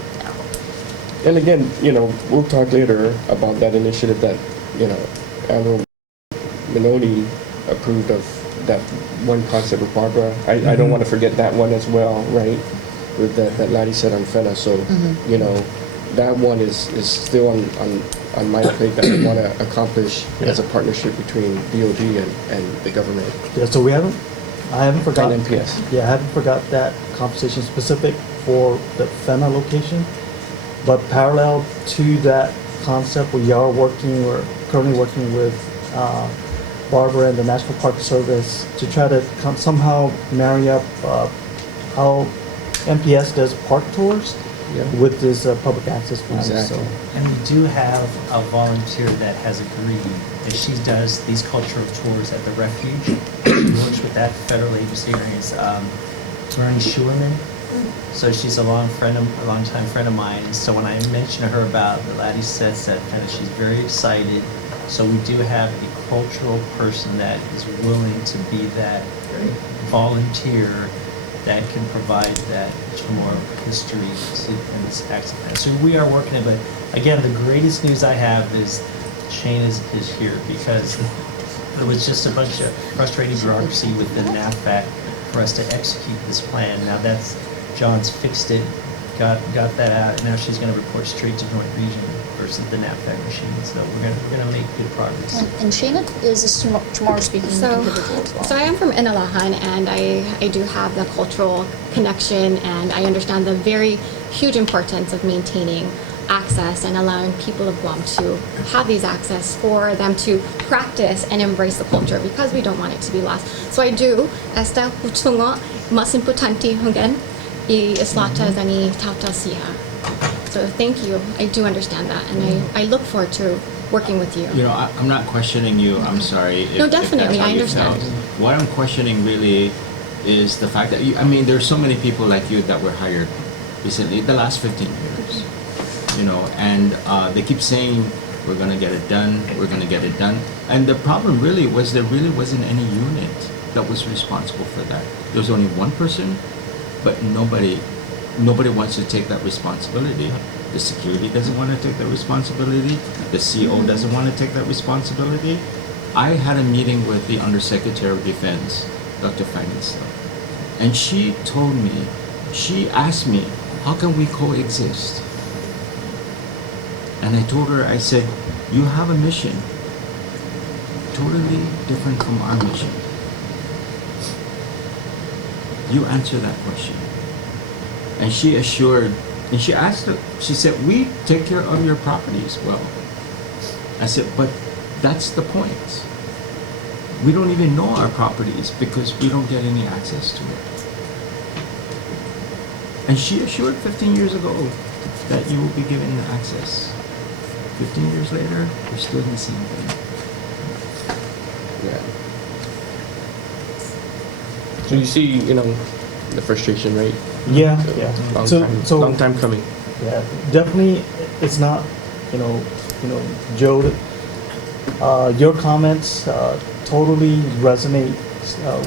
And again, we'll talk later about that initiative that, Admiral Minoni approved of, that one concept with Barbara. I don't want to forget that one as well, right? With that laddie said on FENA. So, that one is still on my plate that I want to accomplish as a partnership between DOD and the government. Yeah, so I haven't forgotten. And MPS. Yeah, I haven't forgot that conversation specific for the FENA location. But parallel to that concept, we're currently working with Barbara and the National Park Service to try to somehow marry up how MPS does park tours with this public access plan. Exactly. So. And we do have a volunteer that has agreed that she does these cultural tours at the refuge. She works with that federal agency. Her name is Bernie Schuerman. So she's a long-time friend of mine. And so when I mentioned to her about the Laddie Sets, that kind of she's very excited. So we do have a cultural person that is willing to be that volunteer that can provide that more history in this action plan. So we are working it, but again, the greatest news I have is Shane is here because it was just a bunch of frustrating bureaucracy within NAFAC for us to execute this plan. Now that's, John's fixed it, got that out, and now she's gonna report straight to Joint Region versus the NAFAC machine. So we're gonna make good progress. And Shayna is a Chamorro speaking individual as well. So I am from Inalahan, and I do have the cultural connection, and I understand the very huge importance of maintaining access and allowing people of Guam to have these access for them to practice and embrace the culture because we don't want it to be lost. So I do, esta hutungo mas importante hungen I islata zani tauta siha. So thank you. I do understand that, and I look forward to working with you. You know, I'm not questioning you. I'm sorry. No, definitely, if that's how I you understand. felt. What I'm questioning really is the fact that there's so many people like you that were hired recently, the last 15 years. You know, and they keep saying we're going to get it done. We're going to get it done. And the problem really was there really wasn't any unit that was responsible for that. There was only one person, but nobody wants to take that responsibility. The security doesn't want to take that responsibility. The CO doesn't want to take that responsibility. I had a meeting with the Undersecretary of Defense, Dr. Feinstein, and she asked me, how can we coexist? And I told her, I said, you have a mission totally different from our mission. You answer that question. And she assured, and she asked her, she said, we take care of your properties well. I said, but that's the point. We don't even know our properties because we don't get any access to it. And she assured 15 years ago that you will be given access. 15 years later, we're still in the same thing. Yeah. So you see, the frustration, right? Yeah. Long time coming. Yeah, definitely. It's not, Joe. Your comments totally resonate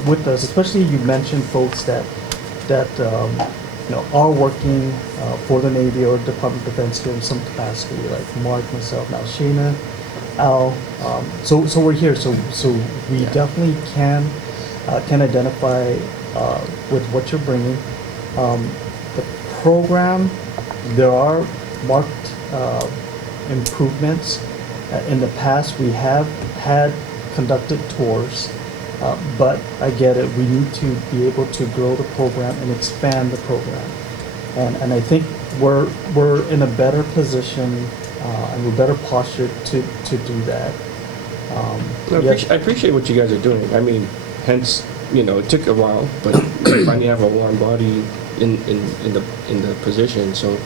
with us. Especially you mentioned folks that are working for the Navy or Department of Defense here in some capacity, like Mark, myself, now Shayna, Al. So we're here. So we definitely can identify with what you're bringing. The program, there are marked improvements. In the past, we have had conducted tours, but I get it. We need to be able to grow the program and expand the program, and I think we're in a better position and we're better postured to do that. I appreciate what you guys are doing. I mean, hence, it took a while, but we finally have a warm body in the position. So,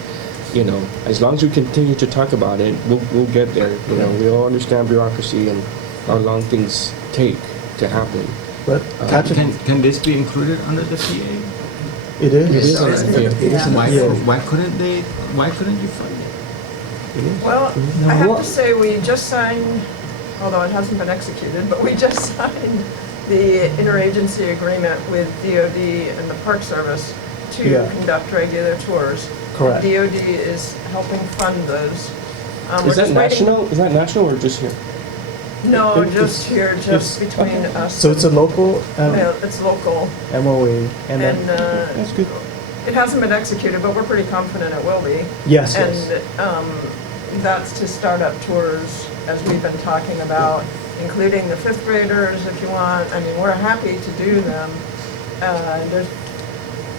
as long as we continue to talk about it, we'll get there. We all understand bureaucracy and how long things take to happen. But can this be included under the PA? It is. Why couldn't you fund it? Well, I have to say, we just signed, although it hasn't been executed, but we just signed the interagency agreement with DOD and the Park Service to conduct regular tours. Correct. DOD is helping fund those. Is that national? Is that national or just here? No, just here, just between us. So it's a local. Yeah, it's local. MOA, and that's good. It hasn't been executed, but we're pretty confident it will be. Yes. And that's to start up tours, as we've been talking about, including the fifth graders, if you want. I mean, we're happy to do them. There's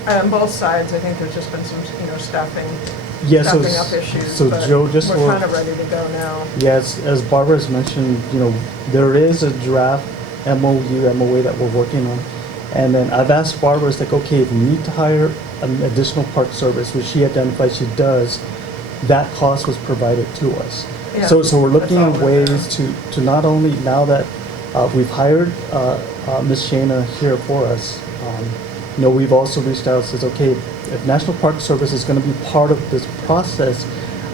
on both sides. I think there's just been some, staffing Yeah, so- stepping up issues, so but Joe, just we're for- kind of ready to go now. Yes, as Barbara's mentioned, there is a draft MOU, MOA that we're working on. And then I've asked Barbara, it's like, okay, if we need to hire an additional park service, which she identified she does, that cost was provided to us. Yeah, So we're looking that's at all we're ways to not only, now that we've hired Ms. Shana here for us, we've also reached out and says, okay, if National Park Service is going to be part of this process,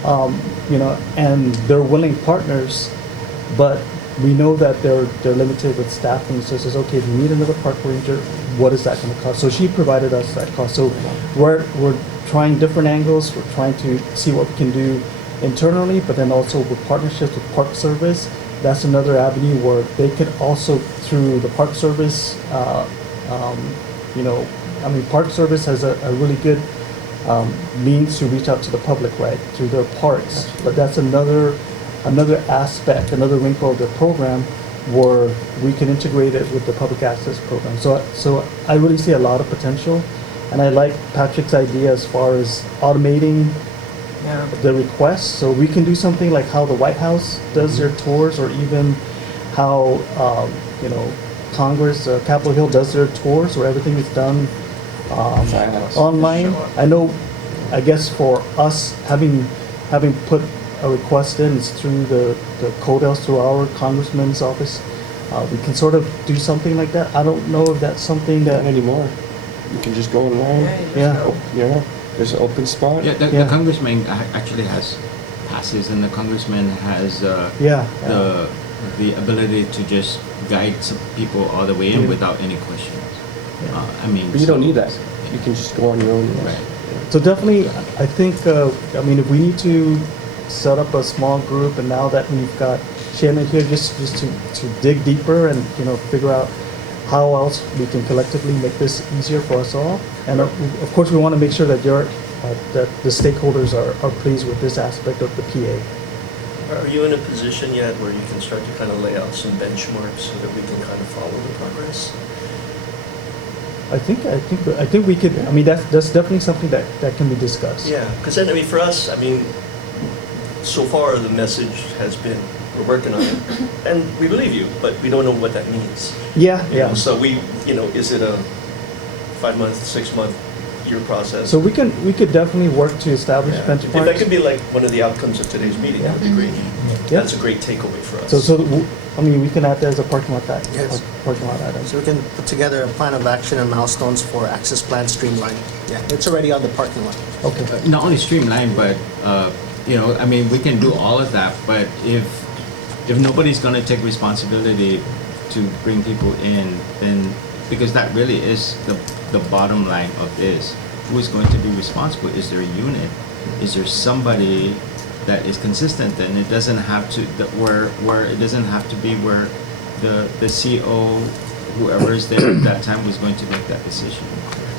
and they're willing partners, but we know that they're limited with staffing. So it says, okay, if you need another park ranger, what is that going to cost? So she provided us that cost. So we're trying different angles. We're trying to see what we can do internally, but then also with partnerships with Park Service. That's another avenue where they could also, through the Park Service, Park Service has a really good means to reach out to the public, right, through their parks. But that's another aspect, another wrinkle of the program where we can integrate it with the public access program. So I really see a lot of potential, and I like Patrick's idea as far as automating the requests. So we can do something like how the White House does their tours, or even how Congress, Capitol Hill does their tours, where everything is done online. I guess for us, having put a request in, it's through the CODELs, through our congressman's office. We can sort of do something like that. I don't know if that's something that... Not anymore. You can just go online. Yeah. There's an open spot. Yeah, the congressman actually has passes, and the congressman has the ability to just guide some people all the way in without any questions. But you don't need that. You can just go on your own. Right. So definitely, I think, if we need to set up a small group, and now that we've got Shannon here, just to dig deeper and, figure out how else we can collectively make this easier for us all. And of course, we want to make sure that that the stakeholders are pleased with this aspect of the PA. Are you in a position yet where you can start to kind of lay out some benchmarks so that we can kind of follow the progress? I think we could. That's definitely something that can be discussed. Yeah, because then, for us, so far the message has been, we're working on it, and we believe you, but we don't know what that means. Yeah. So is it a 5-month, 6-month, year process? So we could definitely work to establish benchmarks. If that could be like one of the outcomes of today's meeting, that would be great. Yeah. That's a great takeaway for us. So we can add that as a parking lot item. So we can put together a plan of action and milestones for access plan streamlining. Yeah, it's already on the parking lot. Okay. Not only streamline, but we can do all of that. But if nobody's going to take responsibility to bring people in, then because that really is the bottom line of this, who is going to be responsible? Is there a unit? Is there somebody that is consistent? And it doesn't have to where it doesn't have to be where the CO, whoever is there at that time, was going to make that decision.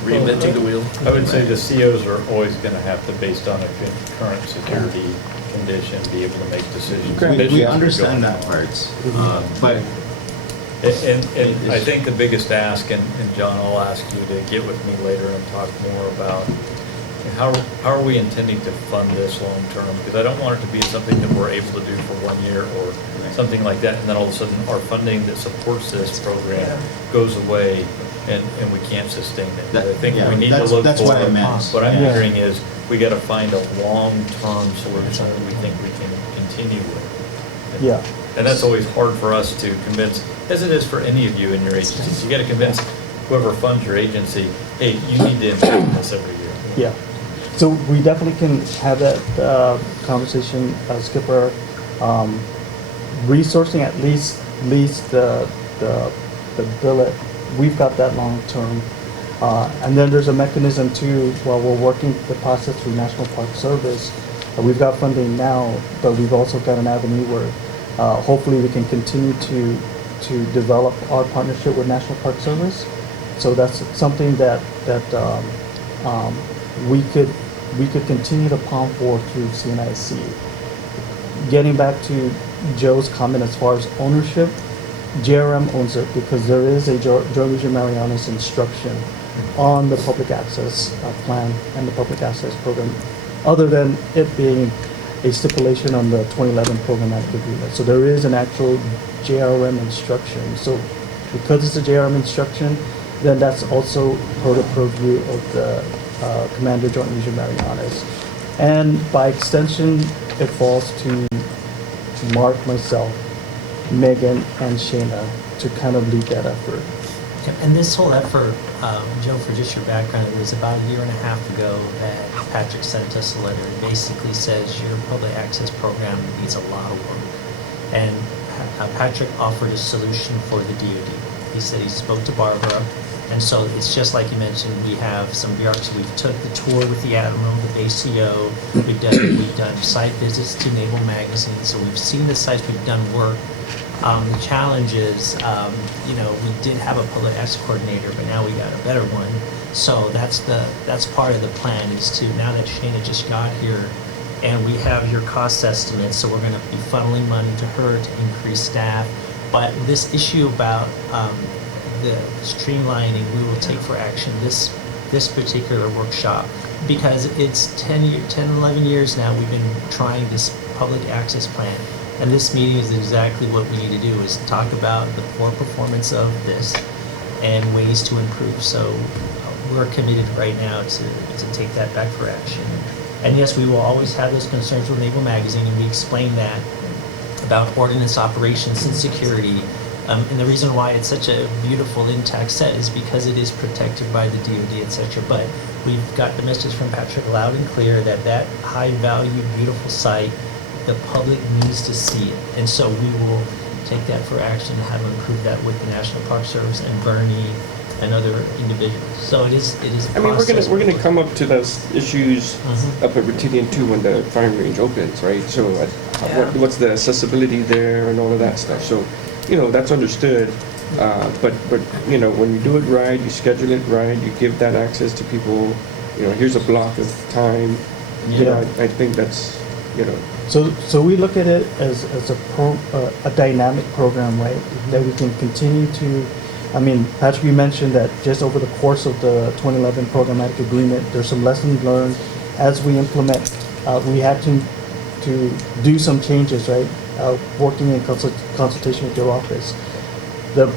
Reinventing the wheel. I would say the COs are always going to have to, based on a current security condition, be able to make decisions. We understand that part, but and I think the biggest ask, and John, I'll ask you to get with me later and talk more about how are we intending to fund this long term? Because I don't want it to be something that we're able to do for 1 year or something like that, and then all of a sudden our funding that supports this program goes away and we can't sustain it. I think we need to look that's for, what I meant. what I'm hearing is we got to find a long-term solution that we think we can continue with. Yeah. And that's always hard for us to convince, as it is for any of you in your agencies. You got to convince whoever funds your agency, hey, you need to invest in this every year. Yeah. So we definitely can have that conversation, Skipper. Resourcing at least the billet. We've got that long term. And then there's a mechanism too, while we're working the process through National Park Service. We've got funding now, but we've also got an avenue where hopefully we can continue to develop our partnership with National Park Service. So that's something that we could continue to pump for through CNIC. Getting back to Joe's comment as far as ownership, JRM owns it because there is a Joint Region Marianas instruction on the public access plan and the public access program. other than it being a stipulation on the 2011 programmatic agreement. So there is an actual JRM instruction. So because it's a JRM instruction, then that's also per the purview of the Commander Joint Region Marianas. And by extension, it falls to Mark, myself, Megan, and Shayna to kind of lead that effort. And this whole effort, Joe, for just your background, it was about 1.5 years ago that Patrick sent us a letter. It basically says your public access program needs a lot of work. And Patrick offered a solution for the DoD. He said he spoke to Barbara, and so it's just like you mentioned, we have some bureaucracy. We've took the tour with the Admiral, the ACO, we've done site visits to Naval Magazine, so we've seen the sites, we've done work. The challenge is, we did have a public access coordinator, but now we got a better one. So that's part of the plan, is to, now that Shayna just got here, and we have your cost estimates, so we're gonna be funneling money to her to increase staff. But this issue about the streamlining, we will take for action this particular workshop, because it's 11 years now we've been trying this public access plan. And this meeting is exactly what we need to do, is talk about the poor performance of this and ways to improve. So we're committed right now to take that back for action. And yes, we will always have those concerns with Naval Magazine, and we explain that about ordnance operations and security. And the reason why it's such a beautiful intact set is because it is protected by the DoD, etc. But we've got the message from Patrick loud and clear that high value, beautiful site, the public needs to see it. And so we will take that for action and have them improve that with the National Park Service and Bernie and other individuals. So it is. I mean, we're gonna come up to those issues up at Reptilian 2 when the firing range opens, right? So what's the accessibility there and all of that stuff. So, that's understood. But when you do it right, you schedule it right, you give that access to people. Here's a block of time. I think that's. So we look at it as a dynamic program, right? That we can continue to. I mean, Patrick, you mentioned that just over the course of the 2011 programmatic agreement, there's some lessons learned as we implement. We had to do some changes, right? Working in consultation with your office. The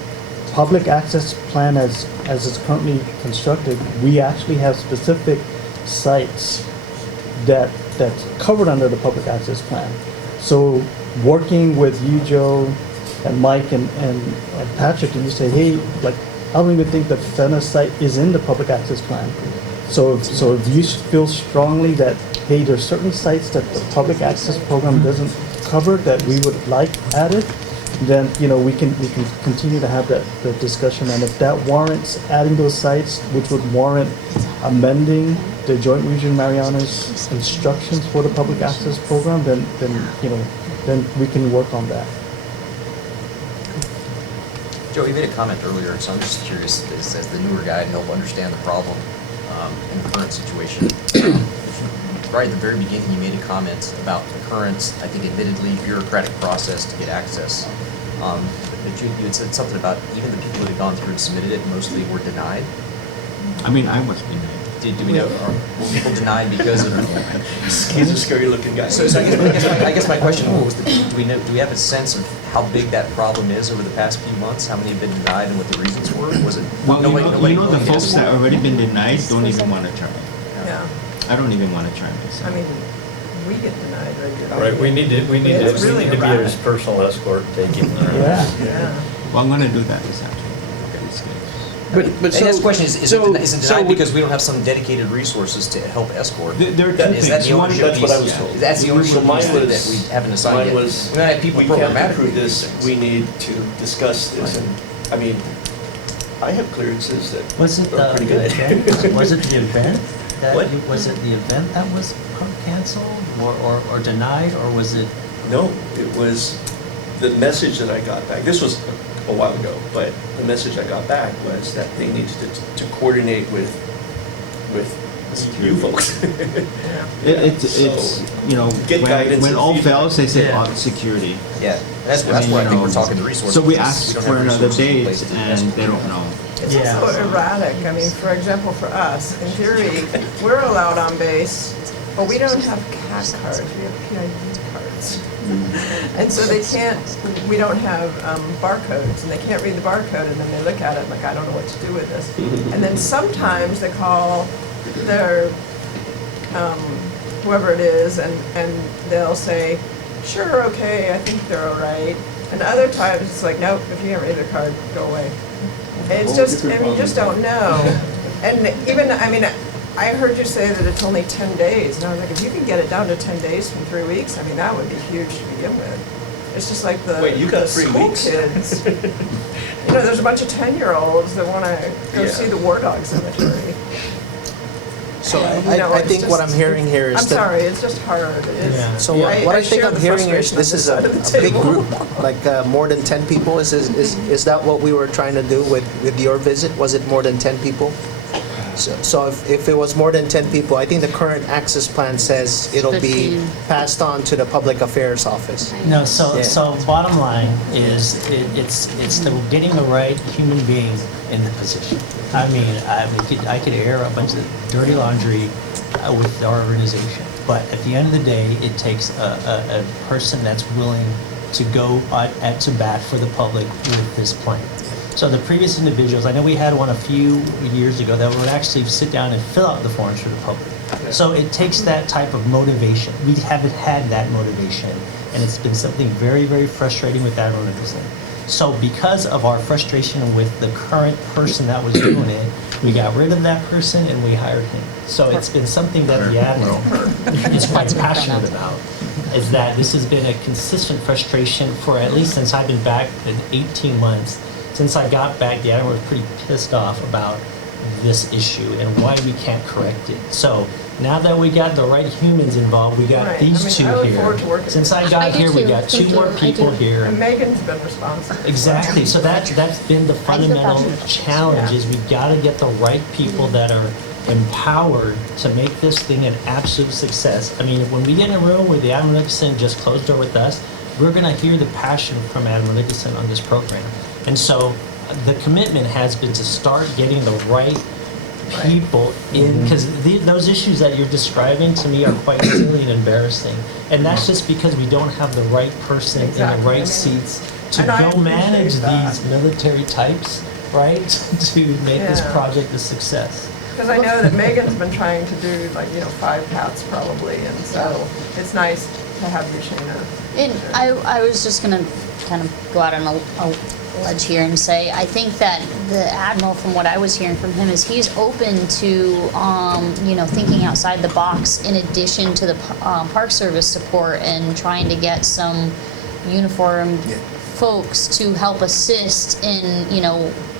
public access plan, as it's currently constructed, we actually have specific sites that's covered under the public access plan. So working with you, Joe, and Mike and Patrick, and you say, hey, like, I don't even think the Fenna site is in the public access plan. So if you feel strongly that, hey, there's certain sites that the public access program doesn't cover that we would like added, then we can continue to have that discussion. And if that warrants adding those sites, which would warrant amending the Joint Region Marianas instructions for the public access program, then we can work on that. Joe, you made a comment earlier, so I'm just curious, as the newer guy, to help understand the problem in the current situation. Right at the very beginning, you made a comment about the current, I think admittedly, bureaucratic process to get access. But you had said something about even the people that had gone through and submitted it mostly were denied. I mean, I was denied. Do we know, were people denied because of? He's a scary looking guy. So I guess my question was, do we have a sense of how big that problem is over the past few months? How many have been denied and what the reasons were? Was it? Well, the folks that already been denied don't even want to try. Yeah. I don't even want to try myself. I mean, we get denied regularly. Right, we need to be his personal escort, take him there. Yeah. Well, I'm going to do that this afternoon. But and his question is it denied because we don't have some dedicated resources to help escort? There are two things. Is that the ownership That's piece? what I was told. That's the ownership So mine piece that was- we haven't assigned Mine yet. was, We don't have people we can't programmatically approve do this, things. we need to discuss this, and, I mean, I have clearances that Was it are pretty good. event? Was it the event? What? Was it the event that was canceled or denied, or was it? No, it was the message that I got back. This was a while ago, but the message I got back was that they needed to coordinate with you folks. It's get guidance when and all feedback. fails, they say Yeah. security. Yeah, that's where I think we're talking to resources. So we because ask don't for have another resources in date place to and escort they don't people. know. It's also erratic. I mean, for example, for us, in theory, we're allowed on base But we don't have CAD cards, we have PID cards. And so they can't, we don't have barcodes, and they can't read the barcode, and then they look at it like, I don't know what to do with this. And then sometimes they call their, whoever it is, and they'll say, sure, okay, I think they're all right. And other times it's like, nope, if you can't read the card, go away. And it's just, and you just don't know. And even, I mean, I heard you say that it's only 10 days, and I was like, if you can get it down to 10 days from 3 weeks, I mean, that would be huge to begin with. It's just like the, Wait, you got the 3 school weeks? kids. You know, there's a bunch of 10-year-olds that want to go see the War Dog Cemetery. So You know, I it's think what just- I'm hearing here is I'm that. sorry, it's just hard. It's, So what I think share I'm the hearing here is frustration this is on a this side of the big table. group, like more than 10 people. Is that what we were trying to do with your visit? Was it more than 10 people? So if it was more than 10 people, I think the current access plan says it'll be 15. passed on to the public affairs office. No, so Yeah. bottom line is it's the getting the right human being in the position. I mean, I could air a bunch of dirty laundry with our organization, but at the end of the day, it takes a person that's willing to go to bat for the public with this plan. So the previous individuals, I know we had one a few years ago that would actually sit down and fill out the forms for the public. So it takes that type of motivation. We haven't had that motivation, and it's been something very, very frustrating with that organization. So because of our frustration with the current person that was doing it, we got rid of that person and we hired him. So it's been something that the admin is quite passionate about, is that this has been a consistent frustration for at least since I've been back in 18 months. Since I got back, the admin was pretty pissed off about this issue and why we can't correct it. So now that we got the right humans involved, we got Right. these I mean, two I look here. forward to working Since with I you. got I do here, we too. got two Thank more you. I people do. here. And Megan's been responsible. Exactly. So that's been the fundamental challenge is we got to get the right people that are empowered to make this thing an absolute success. I mean, when we get in a room where the Admiral Nicholson just closed door with us, we're going to hear the passion from Admiral Nicholson on this program. And so the commitment has been to start getting the right people in, because those issues that you're describing to me are quite silly and embarrassing. And that's just because we don't have the right person in the right seats to And I go manage appreciate that. these military types, right? To make this Yeah. project a success. Because I know that Megan's been trying to do like, 5 hats probably, and so it's nice to have you, Shayna. And I was just gonna kind of go out on a ledge here and say, I think that the Admiral, from what I was hearing from him, is he's open to, thinking outside the box in addition to the Park Service support and trying to get some uniformed folks to help assist in,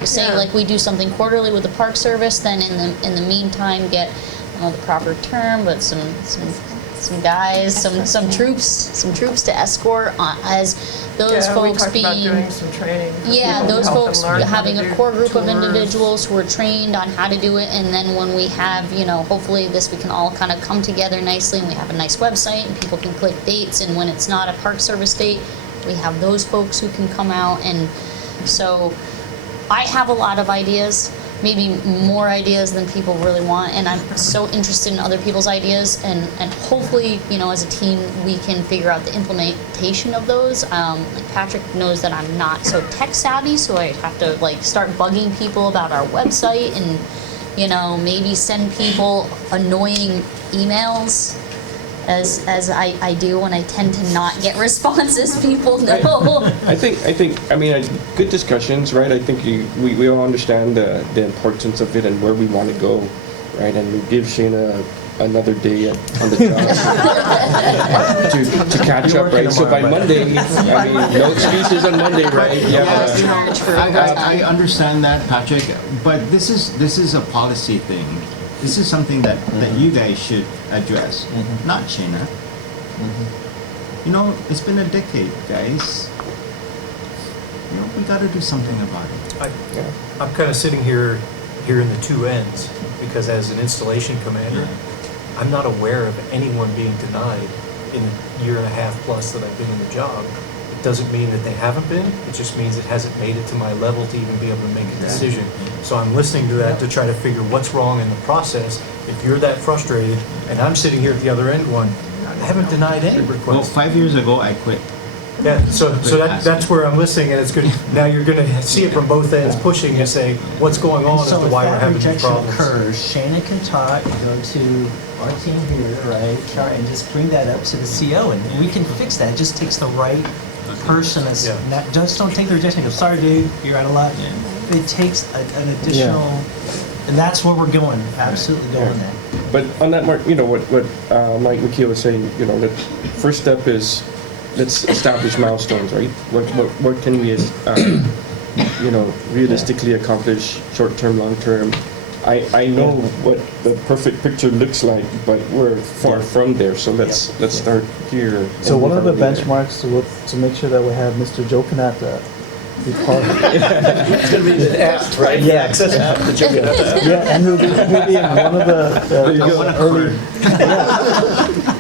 say Yeah. like we do something quarterly with the Park Service, then in the meantime get, I don't know the proper term, but some guys, some troops to escort as those Yeah, folks we talked about being doing some training. for yeah, people to those help them folks learn how having to a do core group of tours. individuals who are trained on how to do it, and then when we have, hopefully we can all kind of come together nicely, and we have a nice website, and people can click dates, and when it's not a Park Service date, we have those folks who can come out, and so I have a lot of ideas, maybe more ideas than people really want, and I'm so interested in other people's ideas, and hopefully, as a team, we can figure out the implementation of those. Like Patrick knows that I'm not so tech savvy, so I have to start bugging people about our website, and maybe send people annoying emails as I do when I tend to not get responses people know. I think, good discussions, right? I think we all understand the importance of it and where we want to go, right? And we give Shayna another day on the job to catch up, right? So by Monday, no excuses on Monday, right? I understand that, Patrick, but this is a policy thing. This is something that you guys should address, not Shayna. It's been a decade, guys. We got to do something about it. I'm kind of sitting here in the two ends, because as an installation commander, I'm not aware of anyone being denied in the year and a half plus that I've been in the job doesn't mean that they haven't been. It just means it hasn't made it to my level to even be able to make a decision. So I'm listening to that to try to figure what's wrong in the process. If you're that frustrated, and I'm sitting here at the other end going, I haven't denied any request. Well, 5 years ago, I quit. Yeah, so that's where I'm listening, and it's good. Now you're going to see it from both ends, pushing to say what's going on as to why we're having these problems. So if that rejection occurs, Shana can talk, go to our team here, right, Char, and just bring that up to the CO, and we can fix that. It just takes the right person. Just don't take the rejection and go, sorry, dude, you're out of luck. It takes an additional, and that's where we're going. Absolutely going there. But on that, Mark, what Mike McKeel was saying, the first step is let's establish milestones, right? What can we, realistically accomplish, short-term, long-term? I know what the perfect picture looks like, but we're far from there. So let's start here. So one of the benchmarks to make sure that we have Mr. Joe Kanata be part of it. It's going to be the app, right? The access app that you're going to have. Yeah, and he'll be in one of the early.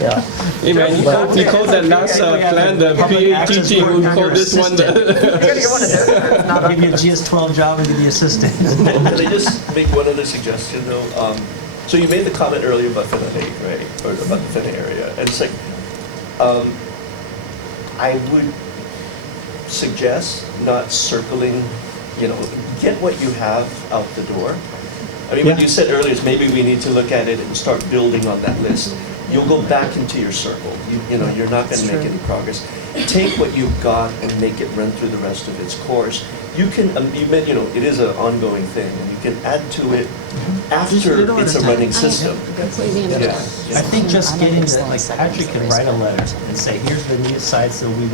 Yeah. Hey man, you called that NASA plan the PATT, we call this one the... I'll give you a GS12 job and give you assistant. Can I just make one other suggestion though? So you made the comment earlier about Finna Lake, right? Or about the Finna area. And it's like, I would suggest not circling, get what you have out the door. I mean, what you said earlier is maybe we need to look at it and start building on that list. You'll go back into your circle. You're not going to make any progress. Take what you've got and make it run through the rest of its course. You can, it is an ongoing thing, and you can add to it after it's a running system. I think just getting to, like Patrick can write a letter and say, here's the new sites that we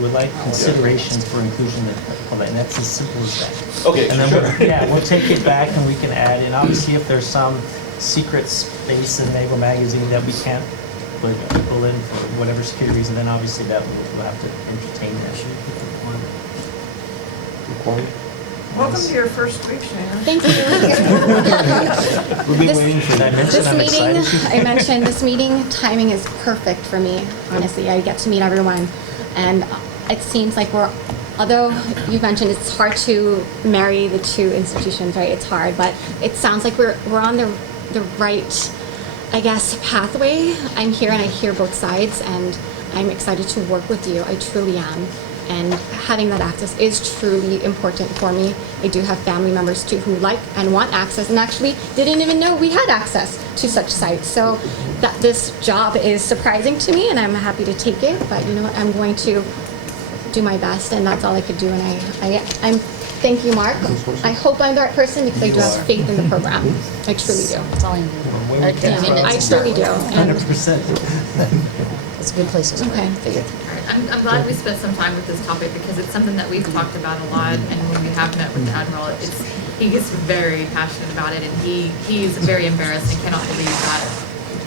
would like consideration for inclusion of that, and that's as simple as that. Okay, and then we'll take it back and we can add in. Obviously, if there's some secret space in Naval Magazine that we can't put people in for whatever security reason, then obviously that we'll have to entertain that. Welcome to your first week, Shana. Thank you. We'll be waiting for that. This meeting, I mentioned, this meeting timing is perfect for me, honestly. I get to meet everyone, and it seems like although you mentioned it's hard to marry the two institutions, right? It's hard, but it sounds like we're on the right, I guess, pathway. I'm here and I hear both sides, and I'm excited to work with you. I truly am. And having that access is truly important for me. I do have family members too who like and want access and actually didn't even know we had access to such sites. So that this job is surprising to me and I'm happy to take it, but you know what, I'm going to do my best and that's all I could do. And I'm thank you, Mark. I hope I'm the right person because I do have faith in the program. I truly do. That's all I need. I truly do. 100%. It's a good place to start. Okay. I'm glad we spent some time with this topic because it's something that we've talked about a lot, and when we have met with the Admiral, he gets very passionate about it, and he's very embarrassed and cannot believe that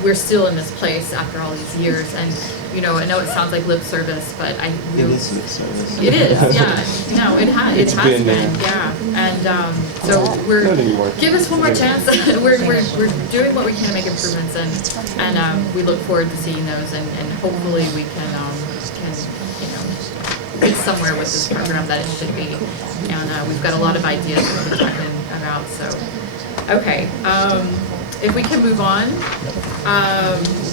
we're still in this place after all these years. And I know it sounds like lip service, but It is lip service. It is, yeah. No, it has been, yeah. And so give us one more chance. we're doing what we can to make improvements, and we look forward to seeing those, and hopefully we can get somewhere with this program that it should be. And we've got a lot of ideas that we're talking about. So, okay. If we can move on,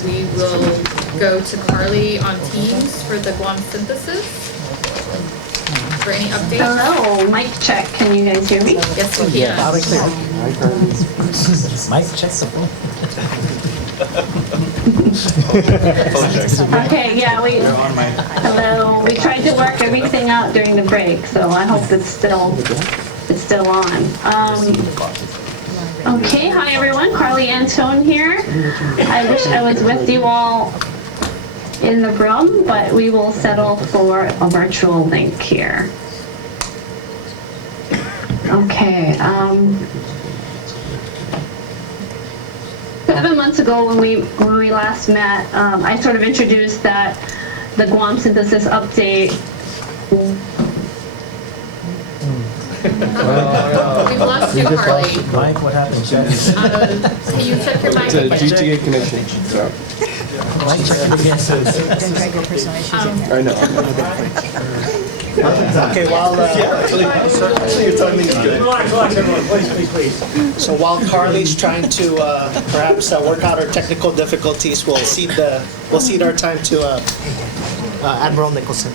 we will go to Carly on Teams for the Guam synthesis. For any updates? Hello, mic check. Can you guys hear me? Yes, we can. Mic check the phone. Okay, yeah, hello. We tried to work everything out during the break, so I hope it's still on. Okay, hi everyone, Carly Antone here. I wish I was with you all in the room, but we will settle for a virtual link here. Okay, 7 months ago when we last met, I sort of introduced that the Guam synthesis update. We've lost you, Carly. Mike, what happened? Can you check your mic? It's a GTA connection. So. Mike, check it again. I know. Okay, while Actually, your timing is good. Relax, everyone, please. so while Carly's trying to perhaps work out her technical difficulties, we'll cede our time to Admiral Nicholson.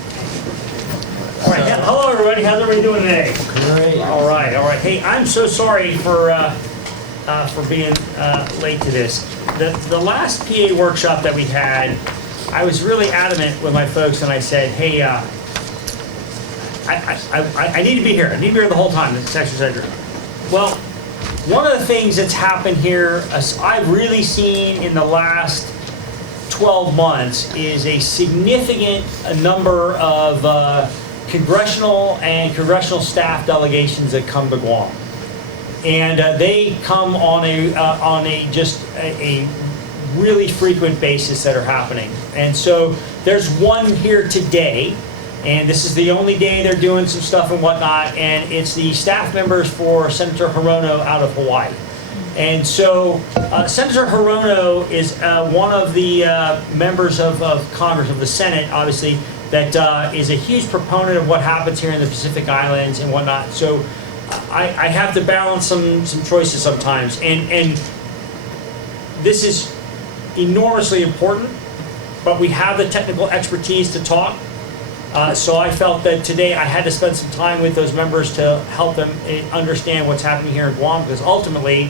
All right, hello everybody, how's everybody doing today? Great. All right. Hey, I'm so sorry for being late to this. The last PA workshop that we had, I was really adamant with my folks and I said, hey, I need to be here. I need to be here the whole time, this exercise room. Well, one of the things that's happened here, I've really seen in the last 12 months, is a significant number of congressional and congressional staff delegations that come to Guam. And they come on a really frequent basis that are happening. And so there's one here today, and this is the only day they're doing some stuff and whatnot, and it's the staff members for Senator Hirono out of Hawaii. And so Senator Hirono is one of the members of Congress, of the Senate, obviously, that is a huge proponent of what happens here in the Pacific Islands and whatnot. So I have to balance some choices sometimes. And this is enormously important, but we have the technical expertise to talk. So I felt that today I had to spend some time with those members to help them understand what's happening here in Guam, because ultimately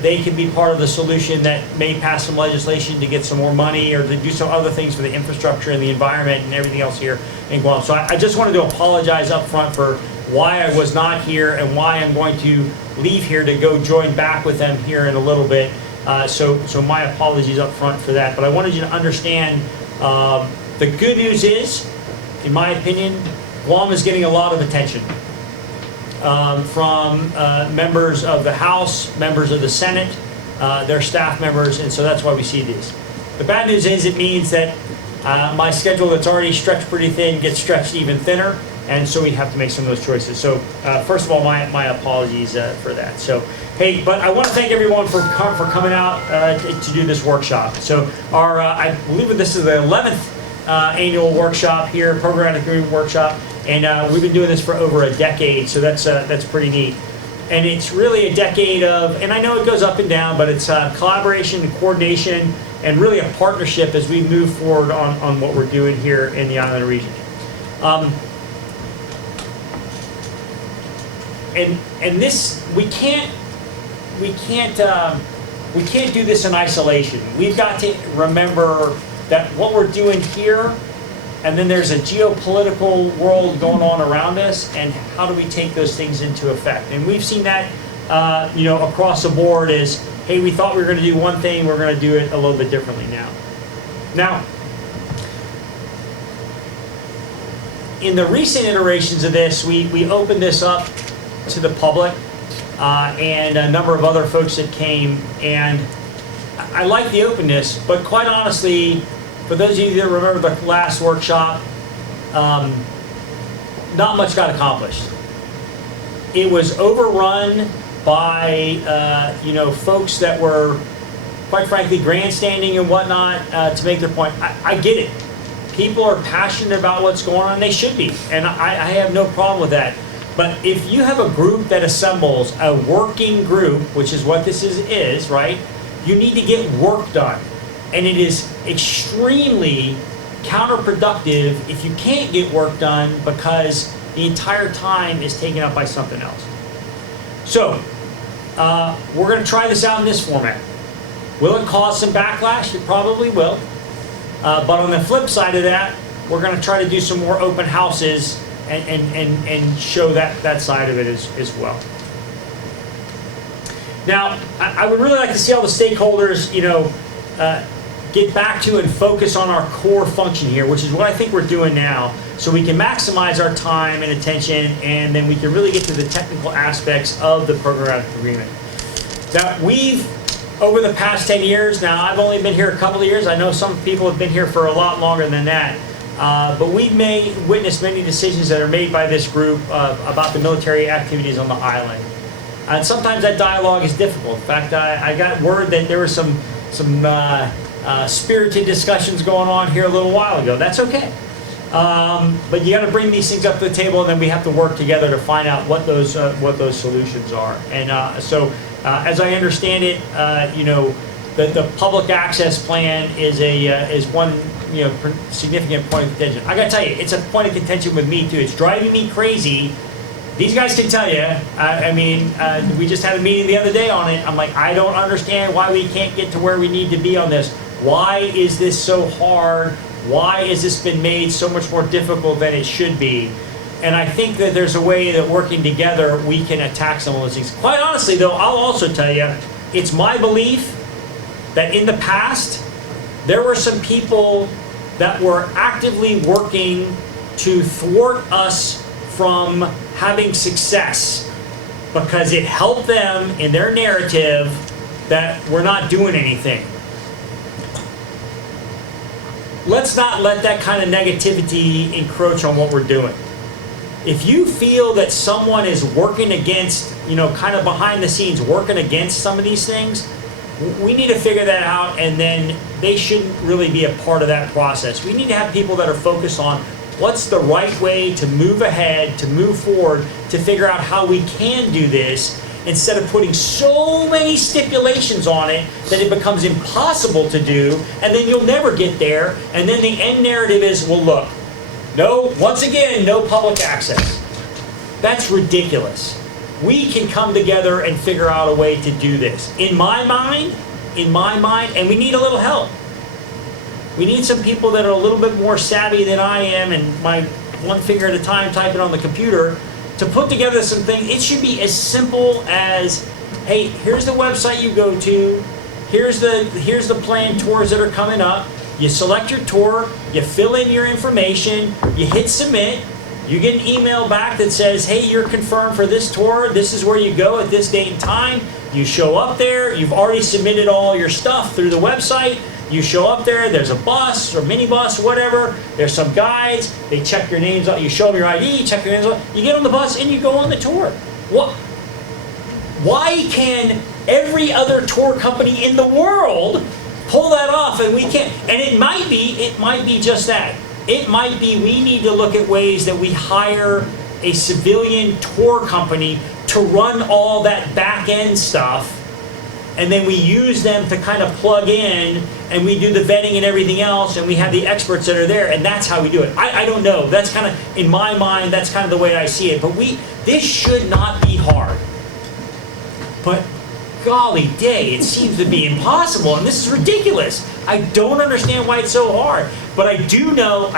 they can be part of the solution that may pass some legislation to get some more money or to do some other things for the infrastructure and the environment and everything else here in Guam. So I just wanted to apologize up front for why I was not here and why I'm going to leave here to go join back with them here in a little bit. So my apologies up front for that. But I wanted you to understand the good news is, in my opinion, Guam is getting a lot of attention from members of the House, members of the Senate, their staff members, and so that's why we see these. The bad news is it means that my schedule that's already stretched pretty thin gets stretched even thinner, and so we have to make some of those choices. So first of all, my apologies for that. So hey, but I want to thank everyone for coming out to do this workshop. So our I believe this is the 11th annual workshop here, Programmatic Agreement Workshop, and we've been doing this for over a decade, so that's pretty neat. And it's really a decade of, and I know it goes up and down, but it's collaboration and coordination and really a partnership as we move forward on what we're doing here in the island region. And this, we can't do this in isolation. We've got to remember that what we're doing here, and then there's a geopolitical world going on around us, and how do we take those things into effect? And we've seen that, across the board is, hey, we thought we were going to do one thing, we're going to do it a little bit differently now. Now, in the recent iterations of this, we opened this up to the public and a number of other folks that came, and I like the openness, but quite honestly, for those of you that remember the last workshop, not much got accomplished. It was overrun by folks that were, quite frankly, grandstanding and whatnot to make their point. I get it. People are passionate about what's going on, and they should be, and I have no problem with that. But if you have a group that assembles, a working group, which is what this is, right? You need to get work done. And it is extremely counterproductive if you can't get work done because the entire time is taken up by something else. So, we're going to try this out in this format. Will it cause some backlash? It probably will. But on the flip side of that, we're going to try to do some more open houses and show that side of it as well. Now, I would really like to see all the stakeholders, get back to and focus on our core function here, which is what I think we're doing now, so we can maximize our time and attention, and then we can really get to the technical aspects of the programmatic agreement. Now, we've, over the past 10 years, now I've only been here a couple of years, I know some people have been here for a lot longer than that, but we've witnessed many decisions that are made by this group about the military activities on the island. And sometimes that dialogue is difficult. In fact, I got word that there were some spirited discussions going on here a little while ago. That's okay. But you got to bring these things up to the table, and then we have to work together to find out what those solutions are. And as I understand it, the public access plan is one significant point of contention. I got to tell you, it's a point of contention with me too. It's driving me crazy. These guys can tell you. We just had a meeting the other day on it. I'm like, I don't understand why we can't get to where we need to be on this. Why is this so hard? Why has this been made so much more difficult than it should be? And I think that there's a way that working together, we can attack some of those things. Quite honestly, though, I'll also tell you, it's my belief that in the past, there were some people that were actively working to thwart us from having success because it helped them in their narrative that we're not doing anything. Let's not let that kind of negativity encroach on what we're doing. If you feel that someone is working against, kind of behind the scenes, working against some of these things, we need to figure that out, and then they shouldn't really be a part of that process. We need to have people that are focused on what's the right way to move ahead, to move forward, to figure out how we can do this, instead of putting so many stipulations on it that it becomes impossible to do, and then you'll never get there, and then the end narrative is, well, look, once again, no public access. That's ridiculous. We can come together and figure out a way to do this. In my mind, and we need a little help. We need some people that are a little bit more savvy than I am, and my one finger at a time typing on the computer, to put together something. It should be as simple as, hey, here's the website you go to, here's the planned tours that are coming up, you select your tour, you fill in your information, you hit submit, you get an email back that says, hey, you're confirmed for this tour, this is where you go at this date and time, you show up there, you've already submitted all your stuff through the website, you show up there, there's a bus or minibus, whatever, there's some guides, they check your names out, you show them your ID, check your names out, you get on the bus and you go on the tour. Why can every other tour company in the world pull that off and we can't? And it might be just that. It might be we need to look at ways that we hire a civilian tour company to run all that back end stuff, and then we use them to kind of plug in, and we do the vetting and everything else, and we have the experts that are there, and that's how we do it. I don't know. That's kind of, in my mind, that's kind of the way I see it. But this should not be hard. But golly day, it seems to be impossible, and this is ridiculous. I don't understand why it's so hard. But I do know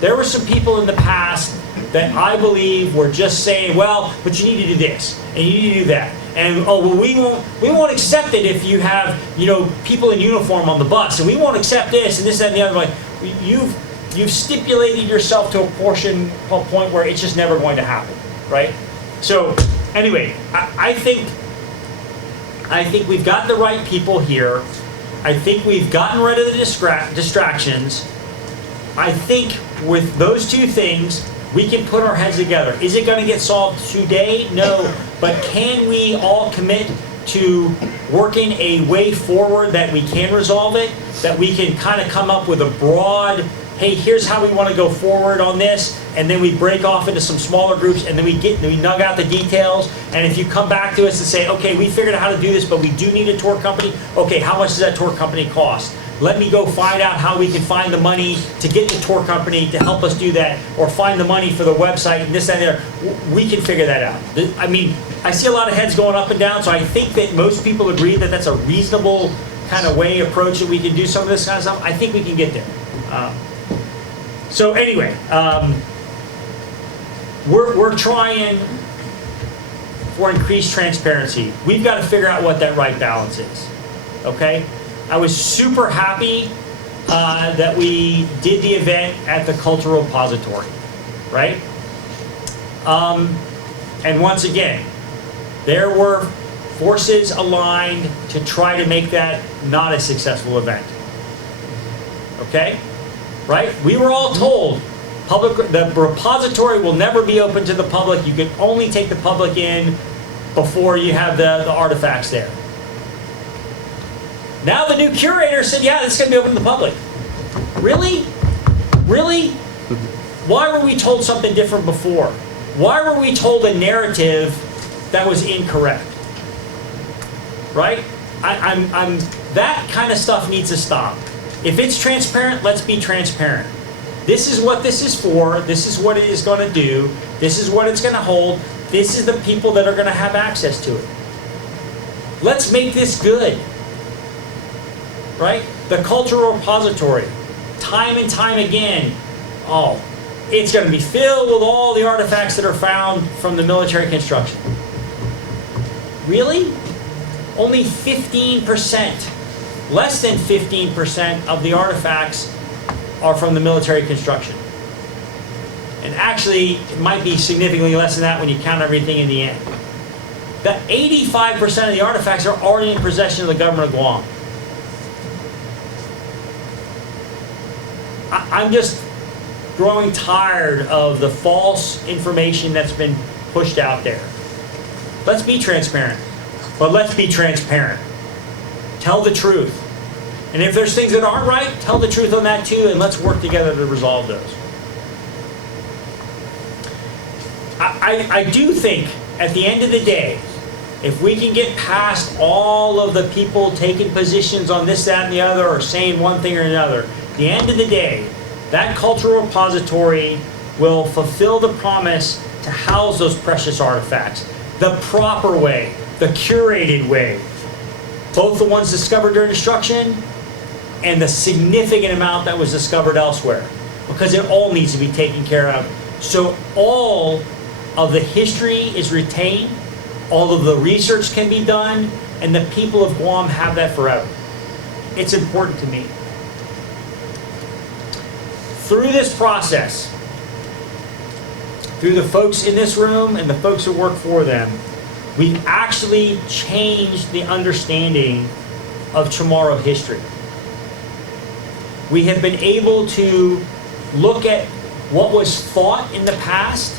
there were some people in the past that I believe were just saying, well, but you need to do this, and you need to do that. And we won't accept it if you have people in uniform on the bus, and we won't accept this and this, that, and the other. Like you've stipulated yourself to a point where it's just never going to happen, right? So anyway, I think we've got the right people here. I think we've gotten rid of the distractions. I think with those two things, we can put our heads together. Is it going to get solved today? No. But can we all commit to working a way forward that we can resolve it? That we can kind of come up with a broad, hey, here's how we want to go forward on this, and then we break off into some smaller groups, and then we nug out the details. And if you come back to us and say, okay, we figured out how to do this, but we do need a tour company. Okay, how much does that tour company cost? Let me go find out how we can find the money to get the tour company to help us do that, or find the money for the website and this, that, and there. We can figure that out. I mean, I see a lot of heads going up and down, so I think that most people agree that that's a reasonable kind of approach that we can do some of this kind of stuff. I think we can get there. So anyway, we're trying for increased transparency. We've got to figure out what that right balance is, okay? I was super happy that we did the event at the Cultural Repository, right? And once again, there were forces aligned to try to make that not a successful event, okay? Right? We were all told the repository will never be open to the public. You can only take the public in before you have the artifacts there. Now the new curator said, yeah, it's going to be open to the public. Really? Really? Why were we told something different before? Why were we told a narrative that was incorrect? Right? That kind of stuff needs to stop. If it's transparent, let's be transparent. This is what this is for. This is what it is going to do. This is what it's going to hold. This is the people that are going to have access to it. Let's make this good. Right? The cultural repository, time and time again, oh, it's going to be filled with all the artifacts that are found from the military construction. Really? Only 15%, less than 15% of the artifacts are from the military construction. And actually, it might be significantly less than that when you count everything in the end. That 85% of the artifacts are already in possession of the government of Guam. I'm just growing tired of the false information that's been pushed out there. Let's be transparent. But let's be transparent. Tell the truth. And if there's things that aren't right, tell the truth on that too, and let's work together to resolve those. I do think, at the end of the day, if we can get past all of the people taking positions on this, that, and the other, or saying one thing or another, at the end of the day, that cultural repository will fulfill the promise to house those precious artifacts the proper way, the curated way. Both the ones discovered during destruction and the significant amount that was discovered elsewhere, because it all needs to be taken care of. So all of the history is retained, all of the research can be done, and the people of Guam have that forever. It's important to me. Through this process, through the folks in this room and the folks who work for them, we've actually changed the understanding of Chamorro history. We have been able to look at what was fought in the past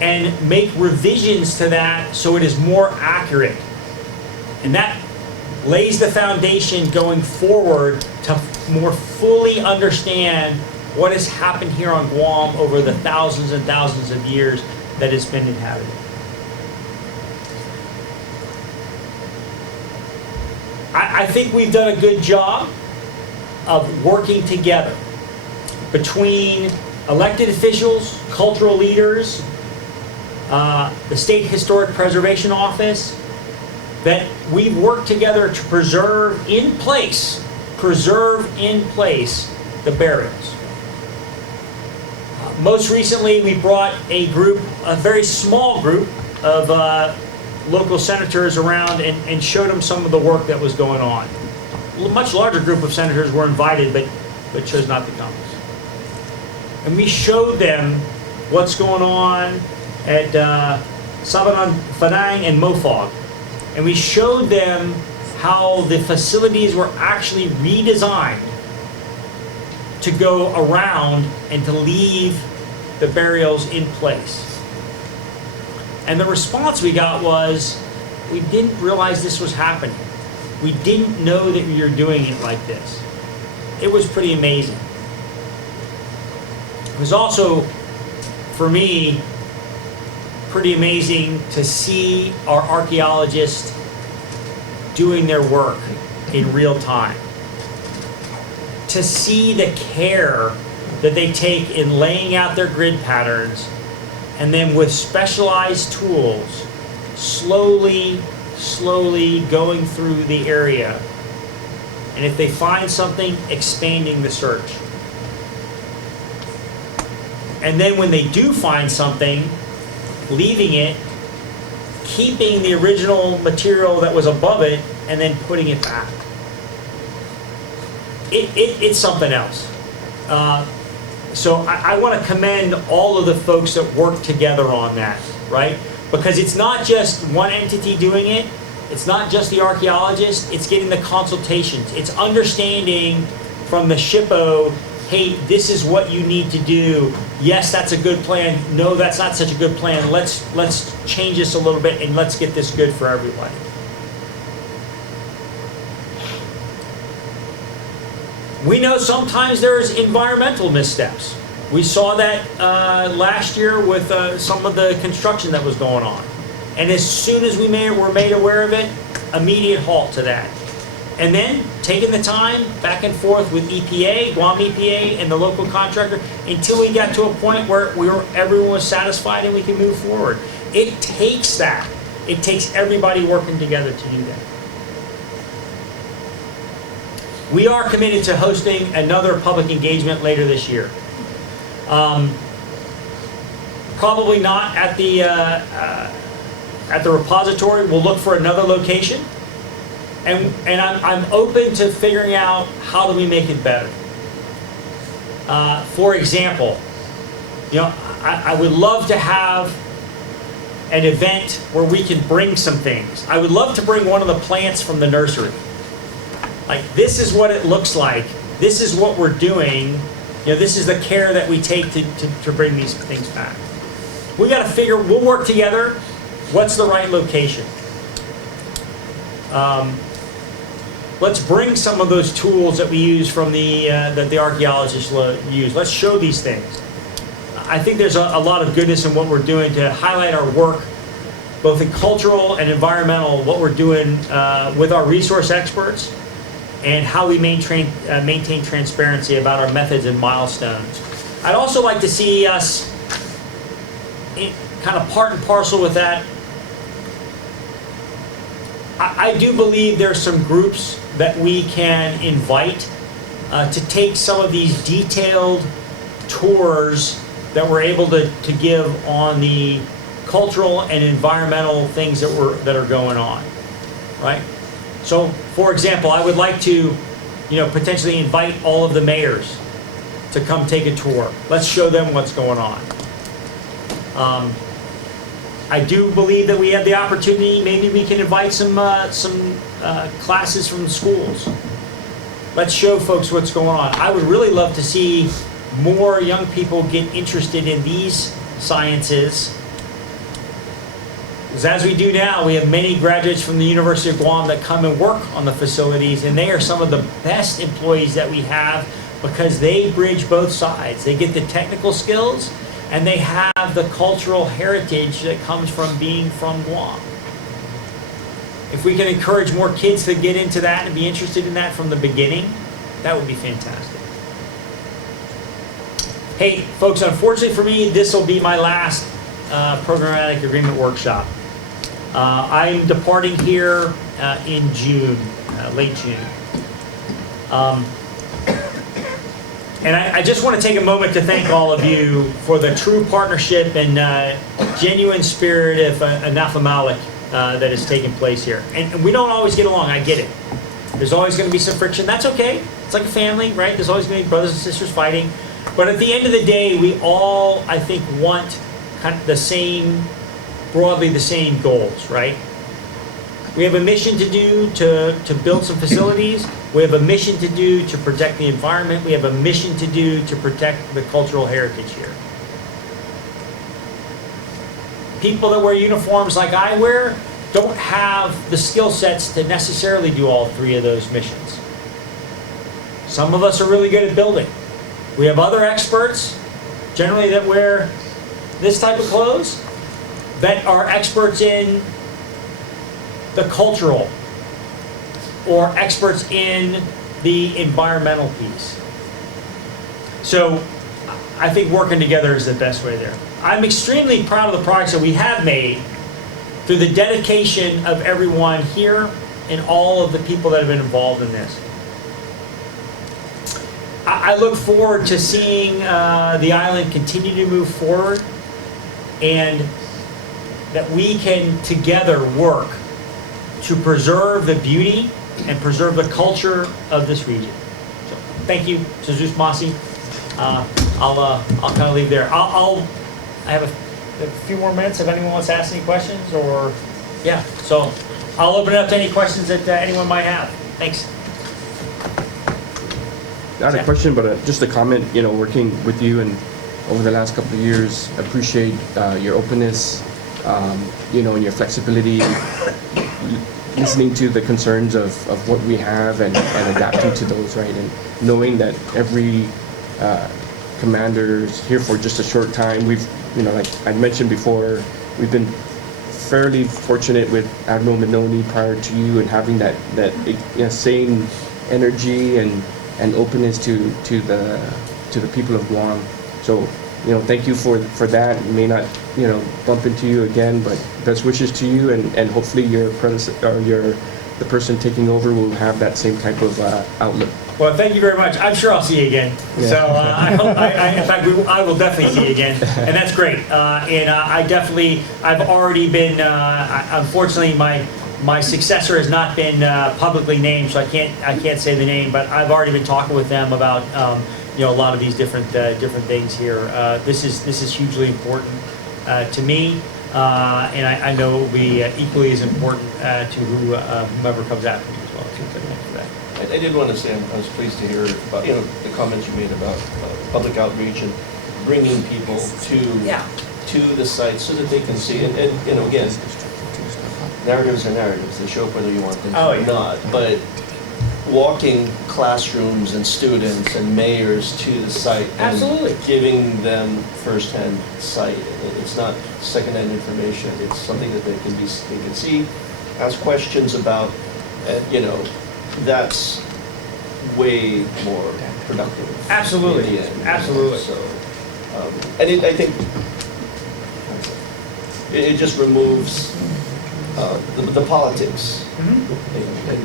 and make revisions to that so it is more accurate. And that lays the foundation going forward to more fully understand what has happened here on Guam over the thousands and thousands of years that it's been inhabited. I think we've done a good job of working together between elected officials, cultural leaders, the State Historic Preservation Office, that we've worked together to preserve in place the burials. Most recently, we brought a very small group of local senators around and showed them some of the work that was going on. A much larger group of senators were invited, but chose not to come. And we showed them what's going on at Sabanan, Fanang, and Mofog. And we showed them how the facilities were actually redesigned to go around and to leave the burials in place. And the response we got was, we didn't realize this was happening. We didn't know that we were doing it like this. It was pretty amazing. It was also, for me, pretty amazing to see our archaeologists doing their work in real time. To see the care that they take in laying out their grid patterns, and then with specialized tools, slowly going through the area. And if they find something, expanding the search. And then when they do find something, leaving it, keeping the original material that was above it, and then putting it back. It's something else. So I want to commend all of the folks that work together on that, right? Because it's not just one entity doing it. It's not just the archaeologist. It's getting the consultations. It's understanding from the SHPO, hey, this is what you need to do. Yes, that's a good plan. No, that's not such a good plan. Let's change this a little bit and let's get this good for everybody. We know sometimes there's environmental missteps. We saw that last year with some of the construction that was going on. And as soon as we were made aware of it, immediate halt to that. And then taking the time back and forth with EPA, Guam EPA, and the local contractor until we got to a point where everyone was satisfied and we could move forward. It takes that. It takes everybody working together to do that. We are committed to hosting another public engagement later this year. Probably not at the repository. We'll look for another location. And I'm open to figuring out how do we make it better. For example, I would love to have an event where we can bring some things. I would love to bring one of the plants from the nursery. Like, this is what it looks like. This is what we're doing. This is the care that we take to bring these things back. We got to figure. We'll work together. What's the right location? Let's bring some of those tools that we use from that the archaeologists use. Let's show these things. I think there's a lot of goodness in what we're doing to highlight our work, both in cultural and environmental, what we're doing with our resource experts, and how we maintain transparency about our methods and milestones. I'd also like to see us kind of part and parcel with that. I do believe there's some groups that we can invite to take some of these detailed tours that we're able to give on the cultural and environmental things that are going on, right? So, for example, I would like to, potentially invite all of the mayors to come take a tour. Let's show them what's going on. I do believe that we have the opportunity. Maybe we can invite some classes from schools. Let's show folks what's going on. I would really love to see more young people get interested in these sciences. Because as we do now, we have many graduates from the University of Guam that come and work on the facilities, and they are some of the best employees that we have because they bridge both sides. They get the technical skills, and they have the cultural heritage that comes from being from Guam. If we can encourage more kids to get into that and be interested in that from the beginning, that would be fantastic. Hey, folks, unfortunately for me, this will be my last programmatic agreement workshop. I'm departing here in June, late June. And I just want to take a moment to thank all of you for the true partnership and genuine spirit of anaphemalic that has taken place here. And we don't always get along, I get it. There's always going to be some friction. That's okay. It's like a family, right? There's always going to be brothers and sisters fighting. But at the end of the day, we all, I think, want kind of broadly the same goals, right? We have a mission to do to build some facilities. We have a mission to do to protect the environment. We have a mission to do to protect the cultural heritage here. People that wear uniforms like I wear don't have the skill sets to necessarily do all three of those missions. Some of us are really good at building. We have other experts, generally that wear this type of clothes, that are experts in the cultural or experts in the environmental piece. So I think working together is the best way there. I'm extremely proud of the progress that we have made through the dedication of everyone here and all of the people that have been involved in this. I look forward to seeing the island continue to move forward, and that we can together work to preserve the beauty and preserve the culture of this region. So, thank you, Jesus Masi. I'll kind of leave there. I have a few more minutes if anyone wants to ask any questions, or yeah. So I'll open it up to any questions that anyone might have. Thanks. Not a question, but just a comment. Working with you and over the last couple of years, appreciate your openness, and your flexibility, listening to the concerns of what we have and adapting to those, right? And knowing that every commanders here for just a short time. We've, like I mentioned before, we've been fairly fortunate with Admiral Minoni prior to you, and having that same energy and openness to the people of Guam. So, thank you for that. We may not, bump into you again, but best wishes to you, and hopefully the person taking over will have that same type of outlook. Well, thank you very much. I'm sure I'll see you again. Yeah. So I hope, in fact, I will definitely see you again, and that's great. I've already been. Unfortunately, my successor has not been publicly named, so I can't say the name. But I've already been talking with them about a lot of these different things here. This is hugely important to me, and I know it will be equally as important to whomever comes after me as well. Too. So thanks for that. I did want to say I was pleased to hear about the comments you made about public outreach and bringing people to the site so that they can see. And again, narratives are narratives. They show up whether you want them to or not. But walking classrooms and students and mayors to the site and giving them firsthand sight. It's not secondhand information. It's something that they can see, ask questions about, and that's way more productive. Absolutely. In the end. Absolutely. So, and I think it just removes the politics. And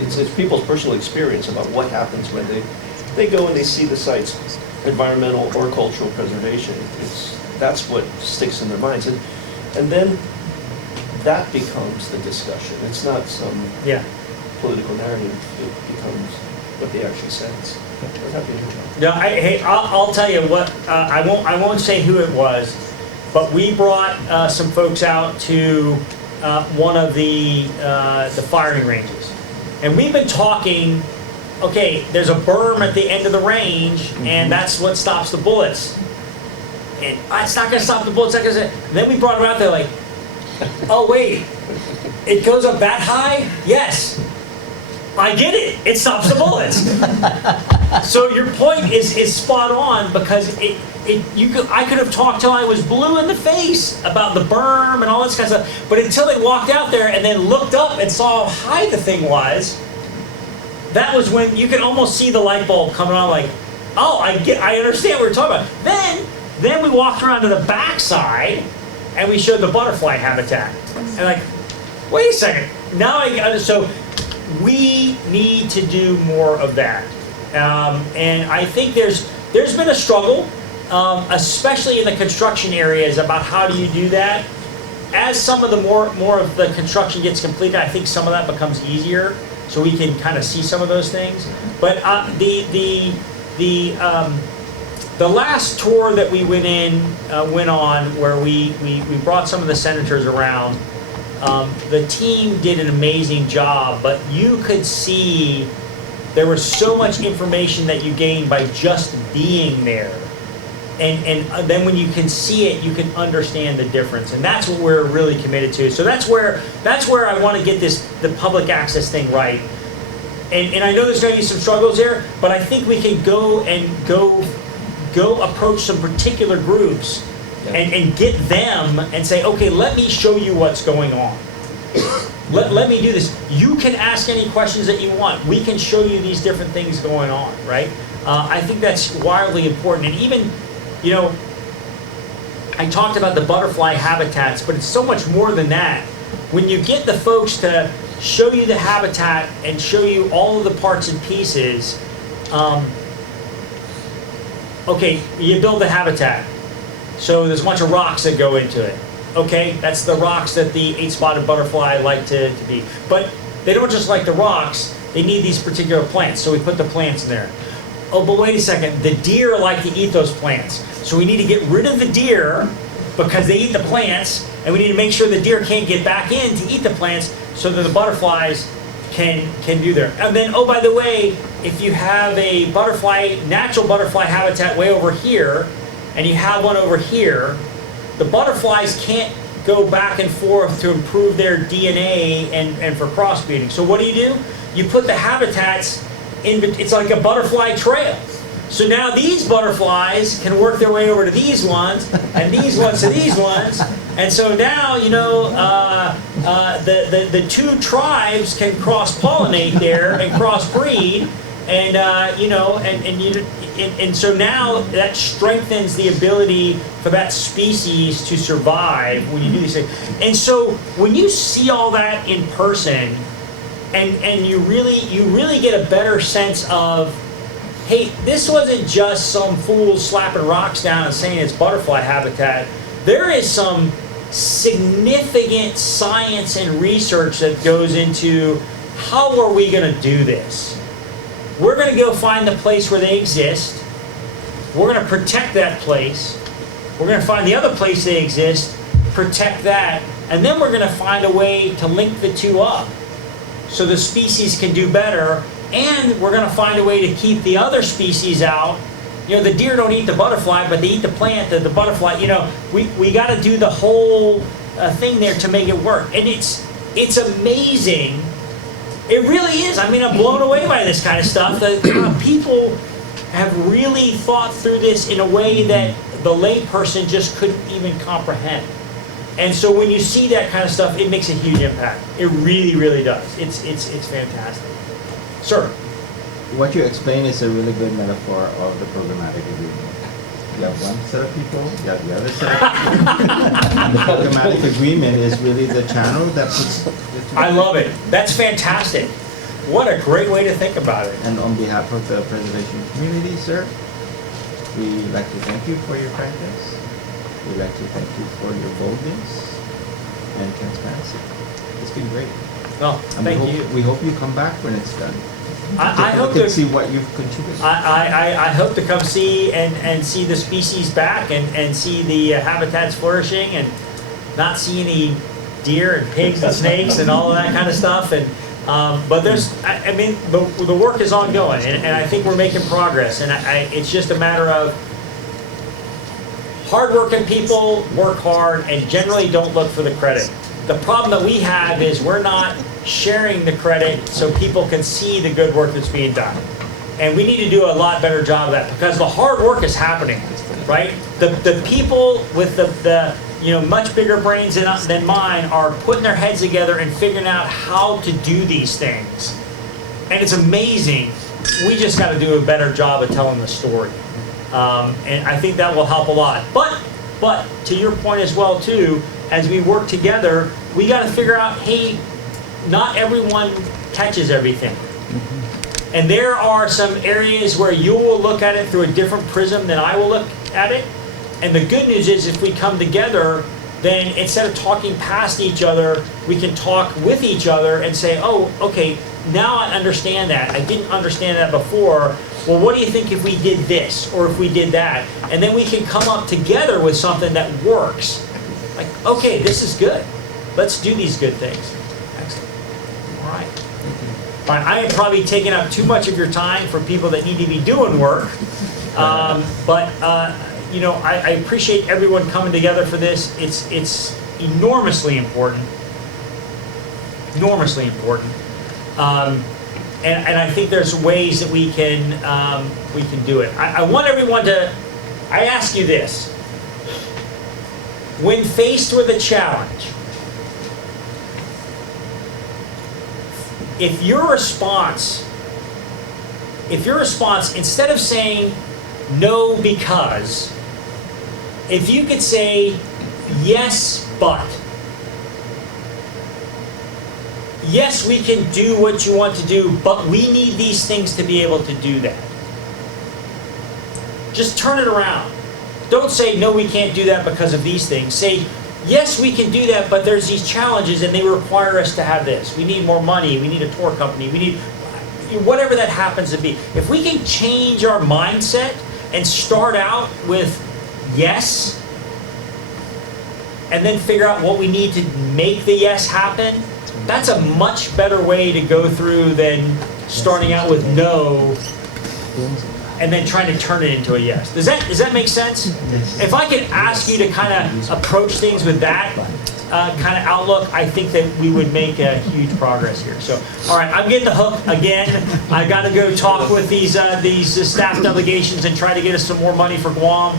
it's people's personal experience about what happens when they go and they see the site's environmental or cultural preservation. That's what sticks in their minds, and then that becomes the discussion. It's not some political narrative. It becomes what they actually sense. I'm happy to hear that. No, I'll tell you what. I won't say who it was, but we brought some folks out to one of the firing ranges, and we've been talking. Okay, there's a berm at the end of the range, and that's what stops the bullets. And it's not going to stop the bullets. And then we brought them out there like, oh wait, it goes up that high? Yes. I get it. It stops the bullets. So your point is spot on, because I could have talked till I was blue in the face about the berm and all this kind of stuff, but until they walked out there and then looked up and saw how high the thing was, that was when you could almost see the light bulb coming on. Like, oh, I understand what we're talking about. Then we walked around to the backside and we showed the butterfly habitat. And like, wait a second. Now so we need to do more of that. And I think there's been a struggle, especially in the construction areas, about how do you do that. As some of the more of the construction gets completed, I think some of that becomes easier, so we can kind of see some of those things. But the last tour that we went on, where we brought some of the senators around, the team did an amazing job, but you could see there was so much information that you gained by just being there. And then when you can see it, you can understand the difference. And that's what we're really committed to. So that's where I want to get the public access thing right. And I know there's going to be some struggles there, but I think we can go approach some particular groups and get them and say, okay, let me show you what's going on. Let me do this. You can ask any questions that you want. We can show you these different things going on, right? I think that's wildly important. And even, I talked about the butterfly habitats, but it's so much more than that. When you get the folks to show you the habitat and show you all of the parts and pieces, okay, you build the habitat. So there's a bunch of rocks that go into it. Okay, that's the rocks that the 8-spotted butterfly like to be. But they don't just like the rocks, they need these particular plants, so we put the plants in there. Oh, but wait a second, the deer like to eat those plants. So we need to get rid of the deer because they eat the plants, and we need to make sure the deer can't get back in to eat the plants so that the butterflies can do there. And then, oh, by the way, if you have a natural butterfly habitat way over here, and you have one over here, the butterflies can't go back and forth to improve their DNA and for crossbreeding. So what do? You put the habitats in, it's like a butterfly trail. So now these butterflies can work their way over to these ones, and these ones to these ones, and so now the two tribes can cross-pollinate there and crossbreed, and and so now that strengthens the ability for that species to survive when you do these things. And so when you see all that in person, and you really get a better sense of, hey, this wasn't just some fool slapping rocks down and saying it's butterfly habitat. There is some significant science and research that goes into how are we going to do this. We're going to go find the place where they exist. We're going to protect that place. We're going to find the other place they exist, protect that, and then we're going to find a way to link the two up so the species can do better, and we're going to find a way to keep the other species out. You know, the deer don't eat the butterfly, but they eat the plant, the butterfly. You know, we got to do the whole thing there to make it work. And it's amazing. It really is. I mean, I'm blown away by this kind of stuff. That people have really thought through this in a way that the layperson just couldn't even comprehend. And so when you see that kind of stuff, it makes a huge impact. It really, really does. It's fantastic. Sir? What you explain is a really good metaphor of the programmatic agreement. You have one set of people, you have the other set of people. And the programmatic agreement is really the channel that puts the two. I love it. That's fantastic. What a great way to think about it. And on behalf of the preservation community, sir, we'd like to thank you for your frankness. We'd like to thank you for your boldness and transparency. It's been great. Well, thank you. We hope you come back when it's done. I hope to to see what you've contributed. I hope to come see and see the species back and see the habitats flourishing and not see any deer and pigs and snakes and all of that kind of stuff. And but there's, I mean, the work is ongoing, and I think we're making progress. And it's just a matter of hardworking people work hard and generally don't look for the credit. The problem that we have is we're not sharing the credit so people can see the good work that's being done. And we need to do a lot better job of that because the hard work is happening, right? The people with the much bigger brains than mine are putting their heads together and figuring out how to do these things. And it's amazing. We just got to do a better job of telling the story. And I think that will help a lot. But to your point as well too, as we work together, we got to figure out, hey, not everyone catches everything. And there are some areas where you will look at it through a different prism than I will look at it. And the good news is if we come together, then instead of talking past each other, we can talk with each other and say, oh, okay, now I understand that. I didn't understand that before. Well, what do you think if we did this or if we did that? And then we can come up together with something that works. Like, okay, this is good. Let's do these good things. Excellent. All right. Fine. I am probably taking up too much of your time for people that need to be doing work. But I appreciate everyone coming together for this. It's enormously important. Enormously important. And I think there's ways that we can do it. I want everyone to. I ask you this: when faced with a challenge, if your response, instead of saying no because, if you could say yes but. Yes, we can do what you want to do, but we need these things to be able to do that. Just turn it around. Don't say, no, we can't do that because of these things. Say, yes, we can do that, but there's these challenges and they require us to have this. We need more money. We need a tour company. We need whatever that happens to be. If we can change our mindset and start out with yes, and then figure out what we need to make the yes happen, that's a much better way to go through than starting out with no and then trying to turn it into a yes. Does that make sense? If I could ask you to kind of approach things with that kind of outlook, I think that we would make a huge progress here. So, all right, I'm getting the hook again. I got to go talk with these staff delegations and try to get us some more money for Guam.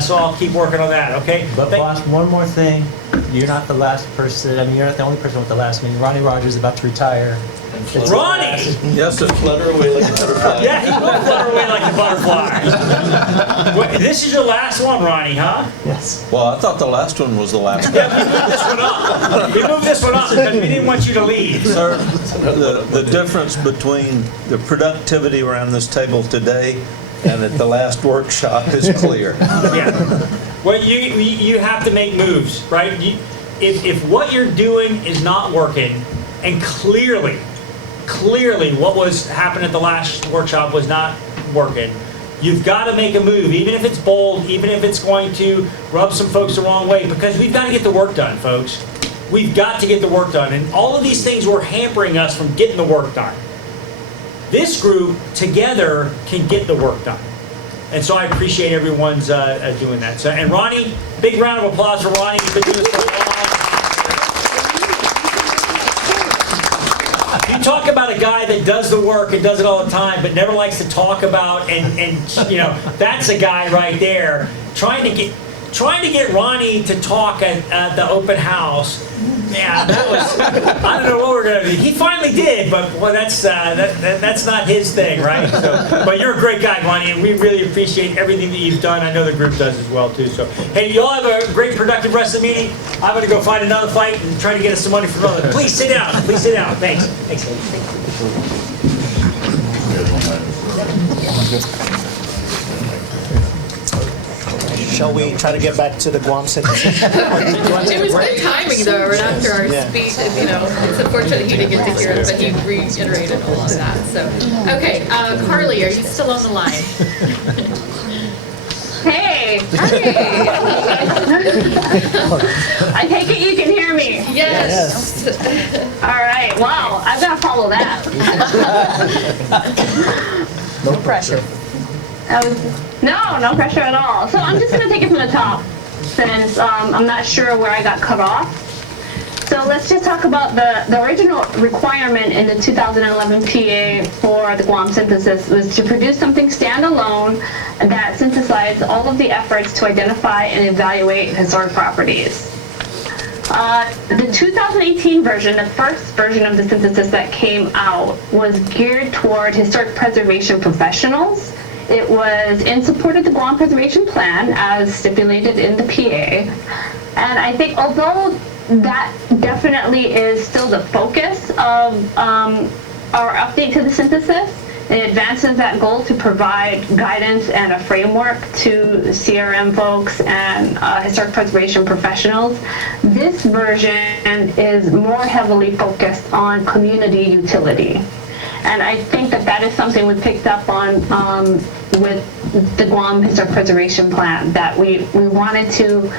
So I'll keep working on that. Okay. But boss, one more thing. You're not the last person. I mean, you're not the only person with the last name. Ronnie Rogers is about to retire. Ronnie! Yes, it flutter away like a butterfly. Yeah, he will flutter away like a butterfly. Wait, this is your last one, Ronnie, huh? Yes. Well, I thought the last one was the last one. Yeah, we moved this one up. We moved this one up because we didn't want you to leave. Sir, the difference between the productivity around this table today and at the last workshop is clear. Yeah. Well, you have to make moves, right? If what you're doing is not working, and clearly what was happening at the last workshop was not working, you've got to make a move, even if it's bold, even if it's going to rub some folks the wrong way, because we've got to get the work done, folks. We've got to get the work done, and all of these things were hampering us from getting the work done. This group together can get the work done. And so I appreciate everyone's doing that. So, and Ronnie, big round of applause for Ronnie. He's been doing this for a long time. You talk about a guy that does the work and does it all the time, but never likes to talk about, and you know, that's a guy right there trying to get Ronnie to talk at the open house. Yeah, that was, I don't know what we're gonna do. He finally did, but well, that's not his thing, right? So, but you're a great guy, Ronnie, and we really appreciate everything that you've done. I know the group does as well too. So, hey, y'all have a great, productive rest of the meeting. I'm gonna go find another fight and try to get us some money from another. Please sit down. Please sit down. Thanks. Thanks. Shall we try to get back to the Guam synthesis? It was good timing though, right after our Yeah. speech, you know, it's unfortunate he didn't get to hear it, but he reiterated all of that, so. Okay, Carly, are you still on the line? Hey! I take it you can hear me? Yes. All right, wow, I've got to follow that. No pressure. No pressure at all. So I'm just going to take it from the top since I'm not sure where I got cut off. So let's just talk about the original requirement in the 2011 PA for the Guam synthesis was to produce something standalone that synthesized all of the efforts to identify and evaluate historic properties. The 2018 version, the first version of the synthesis that came out, was geared toward historic preservation professionals. It was in support of the Guam Preservation Plan as stipulated in the PA. And I think although that definitely is still the focus of our update to the synthesis, it advances that goal to provide guidance and a framework to CRM folks and historic preservation professionals. This version is more heavily focused on community utility. And I think that is something we picked up on with the Guam Historic Preservation Plan, that we wanted to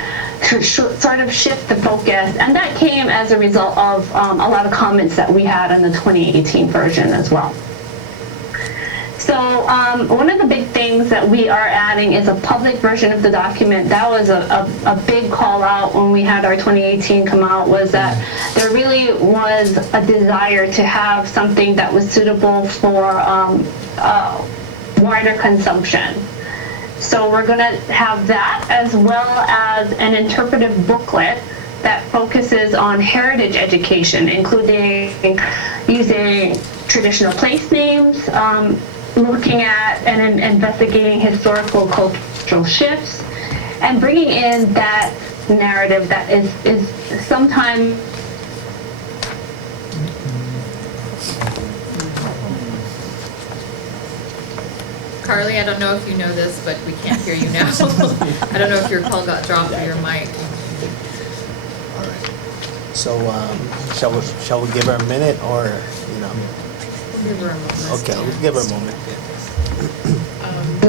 sort of shift the focus, and that came as a result of a lot of comments that we had on the 2018 version as well. So one of the big things that we are adding is a public version of the document. That was a big call out when we had our 2018 come out, was that there really was a desire to have something that was suitable for wider consumption. So we're going to have that, as well as an interpretive booklet that focuses on heritage education, including using traditional place names, looking at and investigating historical cultural shifts, and bringing in that narrative that is sometimes Carly, I don't know if you know this, but we can't hear you now. I don't know if your call got dropped or your mic. All right. So shall we give her a minute, or Give her a moment. Okay, we'll give her a moment.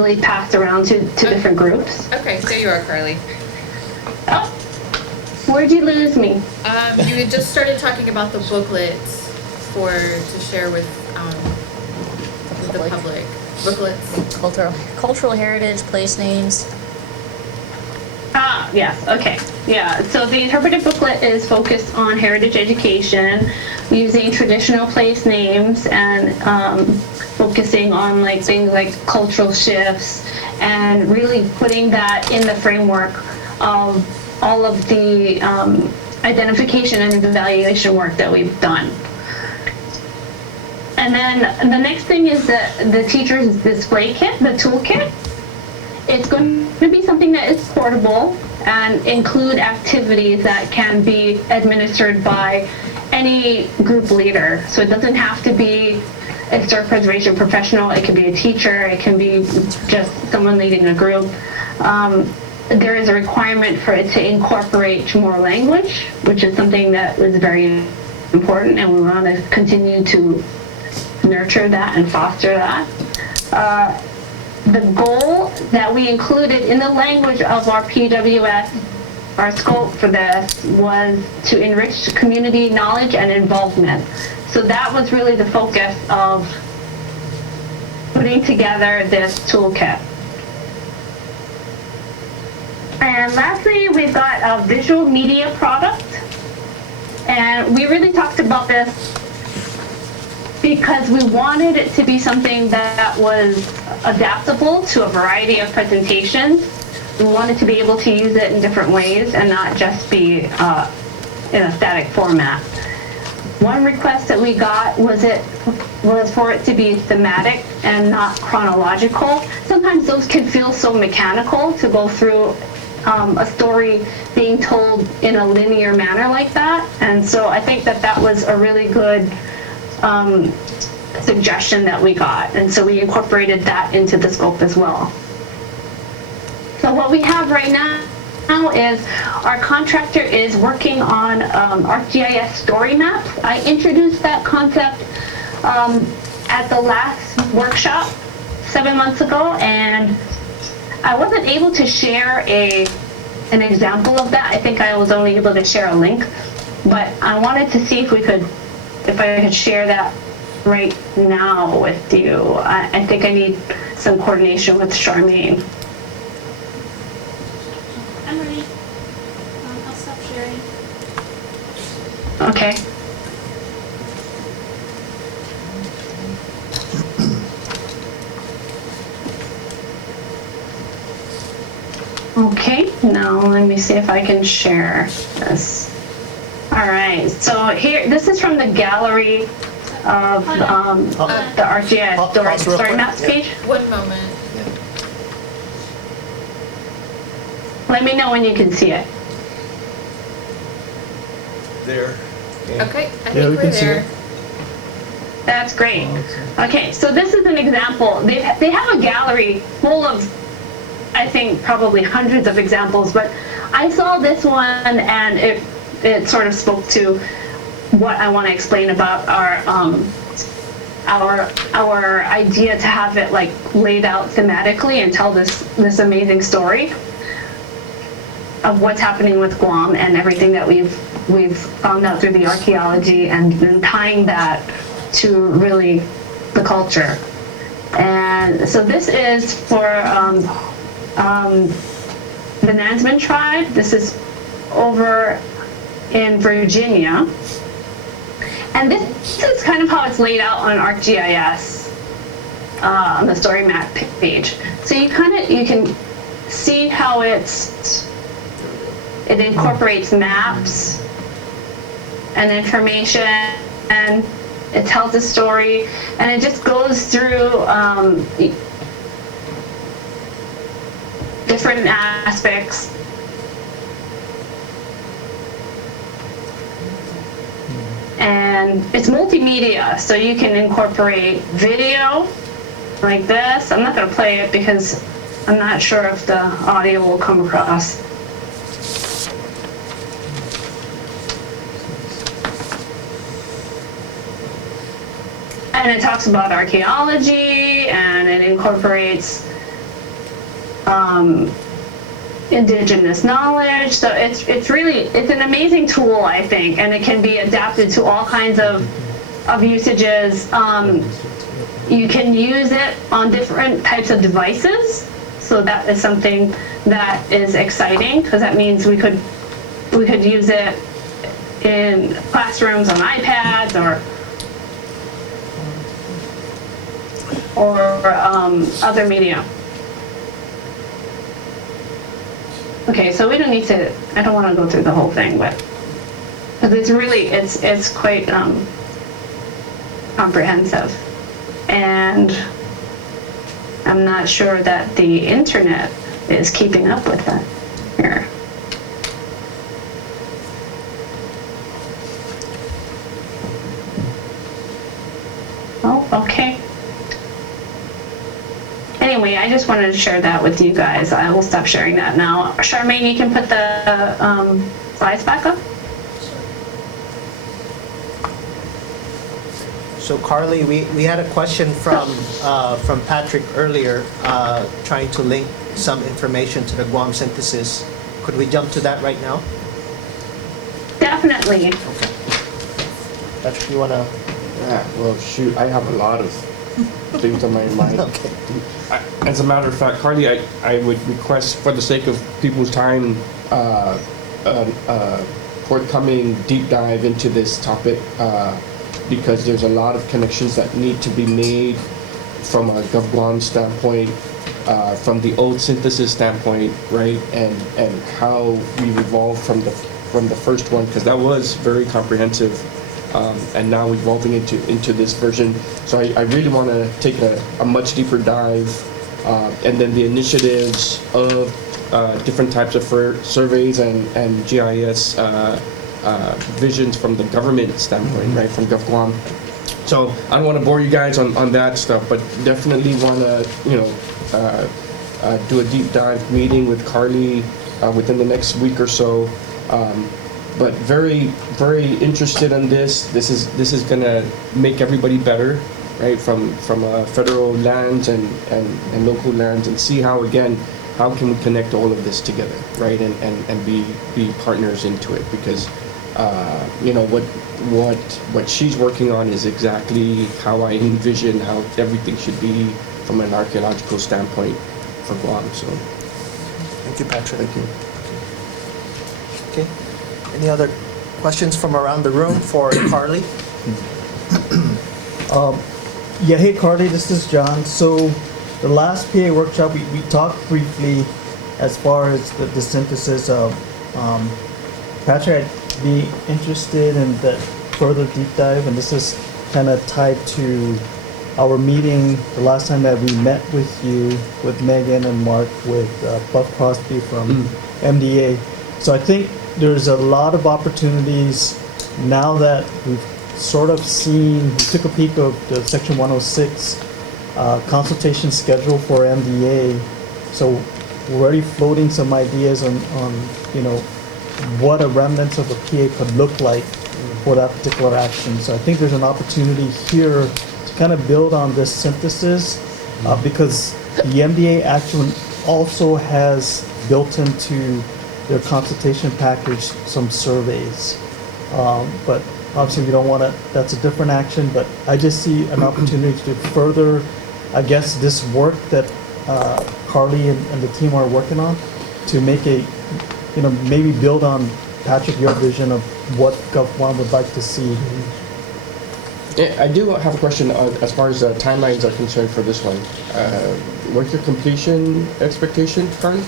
really passed around to different groups. Okay, there you are, Carly. Oh, where'd you lose me? You had just started talking about the booklet to share with the public. booklets. Cultural heritage, place names. Ah, yes, okay. Yeah, so the interpretive booklet is focused on heritage education, using traditional place names and focusing on like things like cultural shifts and really putting that in the framework of all of the identification and evaluation work that we've done. And then the next thing is the teacher's display kit, the toolkit. It's going to be something that is portable and include activities that can be administered by any group leader. So it doesn't have to be a historic preservation professional. It can be a teacher. It can be just someone leading a group. There is a requirement for it to incorporate more language, which is something that is very important, and we want to continue to nurture that and foster that. The goal that we included in the language of our PWS, our scope for this, was to enrich community knowledge and involvement. So that was really the focus of putting together this toolkit. And lastly, we've got a visual media product. And we really talked about this because we wanted it to be something that was adaptable to a variety of presentations. We wanted to be able to use it in different ways and not just be in a static format. One request that we got was for it to be thematic and not chronological. Sometimes those can feel so mechanical to go through a story being told in a linear manner like that. And so I think that that was a really good suggestion that we got. And so we incorporated that into the scope as well. So what we have right now is our contractor is working on ArcGIS story maps. I introduced that concept at the last workshop 7 months ago, and I wasn't able to share an example of that. I think I was only able to share a link, but I wanted to see if I could share that right now with you. I think I need some coordination with Charmaine. I'm ready. I'll stop sharing. Okay. Okay, now let me see if I can share this. All right, so here, this is from the gallery of the ArcGIS story maps page. One moment. Let me know when you can see it. There. Okay, I think we're there. That's great. Okay, so this is an example. They have a gallery full of, I think, probably hundreds of examples, but I saw this one and it sort of spoke to what I want to explain about our idea to have it like laid out thematically and tell this amazing story of what's happening with Guam and everything that we've found out through the archaeology, and then tying that to really the culture. And so this is for the Nansemond tribe. This is over in Virginia. And this is kind of how it's laid out on ArcGIS on the story map page. So you can see how it incorporates maps and information, and it tells a story, and it just goes through different aspects. And it's multimedia, so you can incorporate video like this. I'm not going to play it because I'm not sure if the audio will come across. And it talks about archaeology, and it incorporates indigenous knowledge. So it's an amazing tool, I think, and it can be adapted to all kinds of usages. you can use it on different types of devices. So that is something that is exciting, because that means we could use it in classrooms on iPads or other media. Okay, so we don't need to, I don't want to go through the whole thing, but because it's quite comprehensive. And I'm not sure that the internet is keeping up with that here. Oh, okay. Anyway, I just wanted to share that with you guys. I will stop sharing that now. Charmaine, you can put the slides back up. So Carly, we had a question from Patrick earlier, trying to link some information to the Guam synthesis. Could we jump to that right now? Definitely. Okay. Patrick, you wanna? Yeah, well, shoot, I have a lot of things on my mind. Okay. As a matter of fact, Carly, I would request, for the sake of people's time, forthcoming deep dive into this topic, because there's a lot of connections that need to be made from a GovGuam standpoint, from the old synthesis standpoint, right, and how we evolved from the first one, because that was very comprehensive, and now evolving into this version. So I really want to take a much deeper dive, and then the initiatives of different types of surveys and GIS visions from the government standpoint, right, from GovGuam. So I don't want to bore you guys on that stuff, but definitely want to, do a deep dive meeting with Carly within the next week or so. But very, very interested in this. This is gonna make everybody better, right? From federal lands and local lands, and see how can we connect all of this together, right? And be partners into it, because what she's working on is exactly how I envision how everything should be from an archaeological standpoint for Guam. So Thank you, Patrick. thank you. Okay. Any other questions from around the room for Carly? Yeah, hey Carly, this is John. So the last PA workshop, we talked briefly as far as the synthesis of Patrick. I'd be interested in that further deep dive, and this is kind of tied to our meeting the last time that we met with you, with Megan and Mark, with Buff Crosby from MDA. So I think there's a lot of opportunities now that we've sort of seen, we took a peek of the Section 106 consultation schedule for MDA. So we're already floating some ideas on what a remnants of a PA could look like for that particular action. So I think there's an opportunity here to kind of build on this synthesis, because the MDA action also has built into their consultation package some surveys. But obviously we don't want to, that's a different action, but I just see an opportunity to further, I guess, this work that Carly and the team are working on, to make maybe build on, Patrick, your vision of what GovOne would like to see. Yeah, I do have a question as far as timelines are concerned for this one. What's your completion expectation, Carly?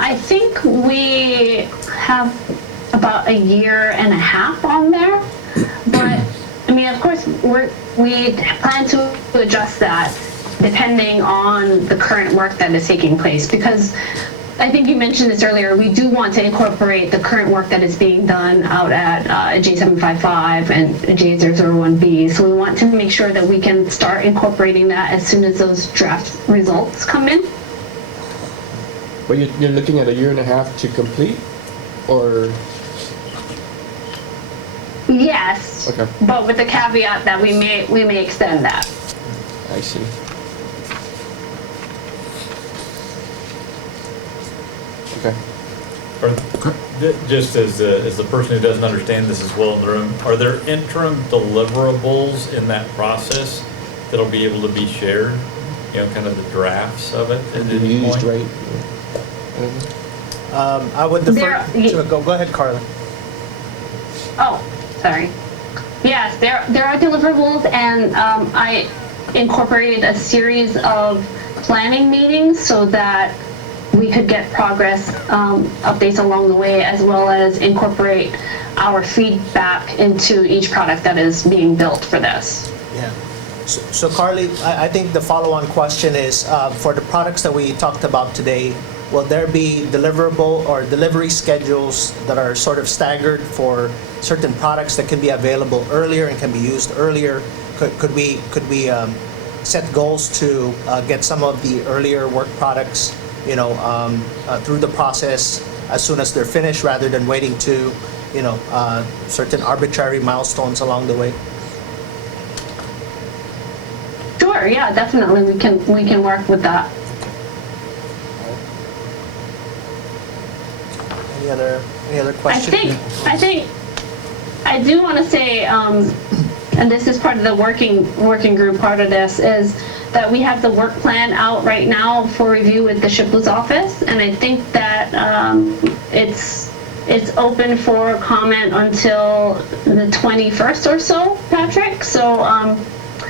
I think we have about 1.5 years on there, but I mean, of course, we plan to adjust that depending on the current work that is taking place, because I think you mentioned this earlier, we do want to incorporate the current work that is being done out at J755 and J001B. So we want to make sure that we can start incorporating that as soon as those draft results come in. But you're looking at 1.5 years to complete, or? Yes. Okay. But with the caveat that we may extend that. I see. Okay. Just as the person who doesn't understand this as well in the room, are there interim deliverables in that process that'll be able to be shared? You know, kind of the drafts of it at any Used, point? right? I would defer go ahead, Carla. Oh, sorry. Yes, there are deliverables, and I incorporated a series of planning meetings so that we could get progress updates along the way, as well as incorporate our feedback into each product that is being built for this. Yeah. So Carly, I think the follow-on question is, for the products that we talked about today, will there be deliverable or delivery schedules that are sort of staggered for certain products that can be available earlier and can be used earlier? Could we set goals to get some of the earlier work products, through the process as soon as they're finished, rather than waiting to, certain arbitrary milestones along the way? Sure, yeah, definitely, we can work with that. Any other questions? I think I do want to say, and this is part of the working group part of this, is that we have the work plan out right now for review with the Shipley's office, and I think that it's open for comment until the 21st or so, Patrick. So I'm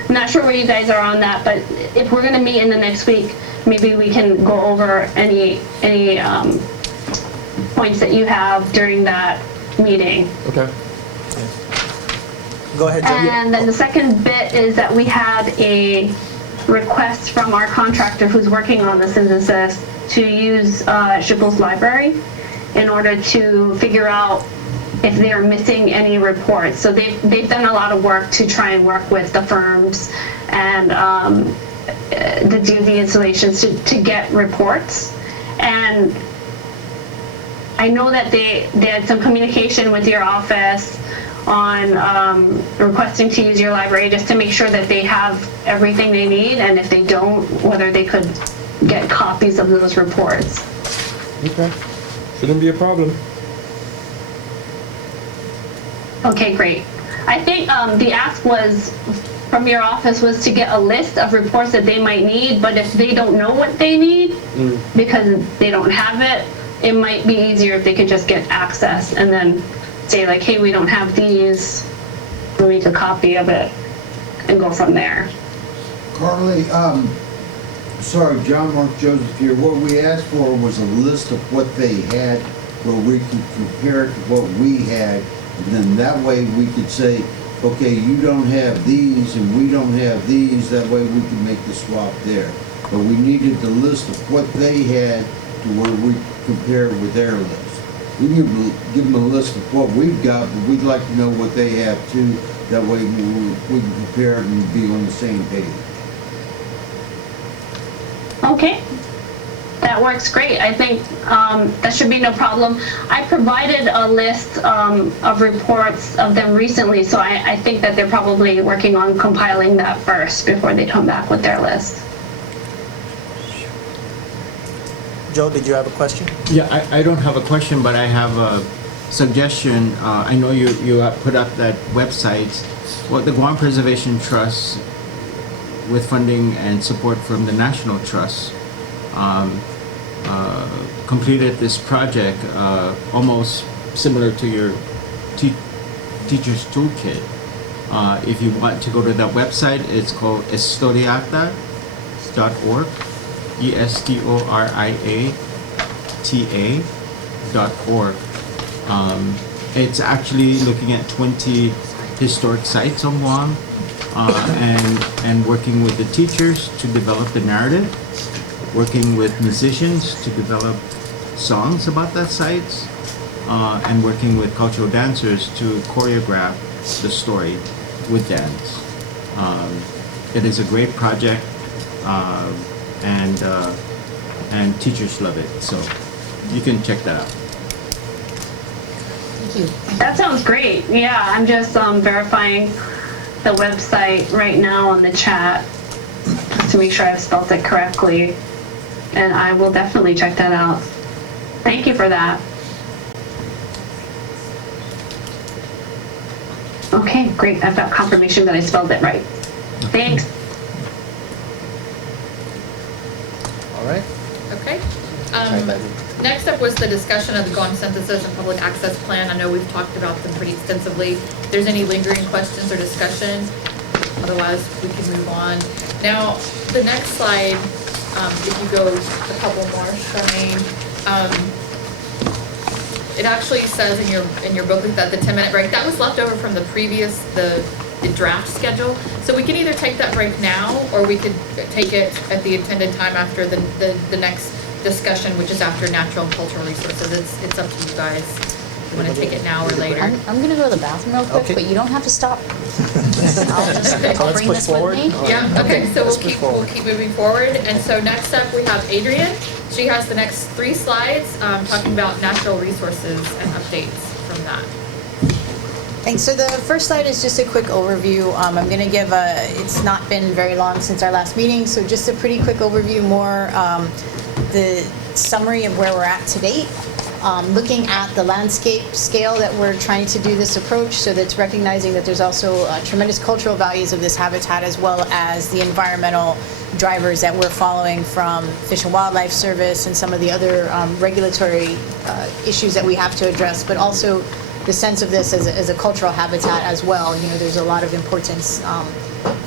not sure where you guys are on that, but if we're going to meet in the next week, maybe we can go over any points that you have during that meeting. Okay. Go ahead, Joe. And then the second bit is that we had a request from our contractor who's working on the synthesis to use Shipple's library in order to figure out if they're missing any reports. So they've done a lot of work to try and work with the firms and the DoD installations to get reports. And I know that they had some communication with your office on requesting to use your library just to make sure that they have everything they need, and if they don't, whether they could get copies of those reports. Okay. Shouldn't be a problem. Okay, great. I think the ask was from your office was to get a list of reports that they might need, but if they don't know what they need because they don't have it, it might be easier if they could just get access and then say like, hey, we don't have these, we'll make a copy of it and go from there. Carly, sorry, John Mark Joseph here. What we asked for was a list of what they had where we could compare it to what we had, and then that way we could say, okay, you don't have these and we don't have these, that way we can make the swap there. But we needed the list of what they had to where we compare it with their list. We can give them a list of what we've got, but we'd like to know what they have too. That way we can compare it and be on the same page. Okay, that works great. I think that should be no problem. I provided a list of reports of them recently, so I think that they're probably working on compiling that first before they come back with their list. Joe, did you have a question? Yeah, I don't have a question, but I have a suggestion. I know you put up that website. Well, the Guam Preservation Trust, with funding and support from the National Trust, completed this project almost similar to your teacher's toolkit. If you want to go to that website, it's called estoriata.org. estoriata.org. It's actually looking at 20 historic sites on Guam and working with the teachers to develop the narrative, working with musicians to develop songs about that sites, and working with cultural dancers to choreograph the story with dance. It is a great project. And teachers love it, so you can check that out. Thank you. That sounds great. Yeah, I'm just verifying the website right now on the chat to make sure I've spelled it correctly, and I will definitely check that out. Thank you for that. Okay, great. I've got confirmation that I spelled it right. Thanks. All right. Okay. Sorry, Leslie. Next up was the discussion of the Guam Census and Public Access Plan. I know we've talked about them pretty extensively. If there's any lingering questions or discussion, otherwise we can move on. Now, the next slide, if you go a couple more, Charmaine, it actually says in your booklet that the 10-minute break, that was left over from the previous, the draft schedule. So we can either take that break now, or we could take it at the intended time after the next discussion, which is after natural and cultural resources. It's up to you guys. If you want to take it now or later. I'm gonna go to the bathroom real quick, Okay. but you don't have to stop. I'll bring this with me. Yeah, okay, so Let's we'll keep moving forward. And so next up, we have Adrienne. She has the next 3 slides, talking about natural resources and updates from that. Thanks. So the first slide is just a quick overview. I'm going to give it's not been very long since our last meeting, so just a pretty quick overview, more the summary of where we're at to date. Looking at the landscape scale that we're trying to do this approach, so that's recognizing that there's also tremendous cultural values of this habitat, as well as the environmental drivers that we're following from Fish and Wildlife Service and some of the other regulatory issues that we have to address, but also the sense of this as a cultural habitat as well. You know, there's a lot of importance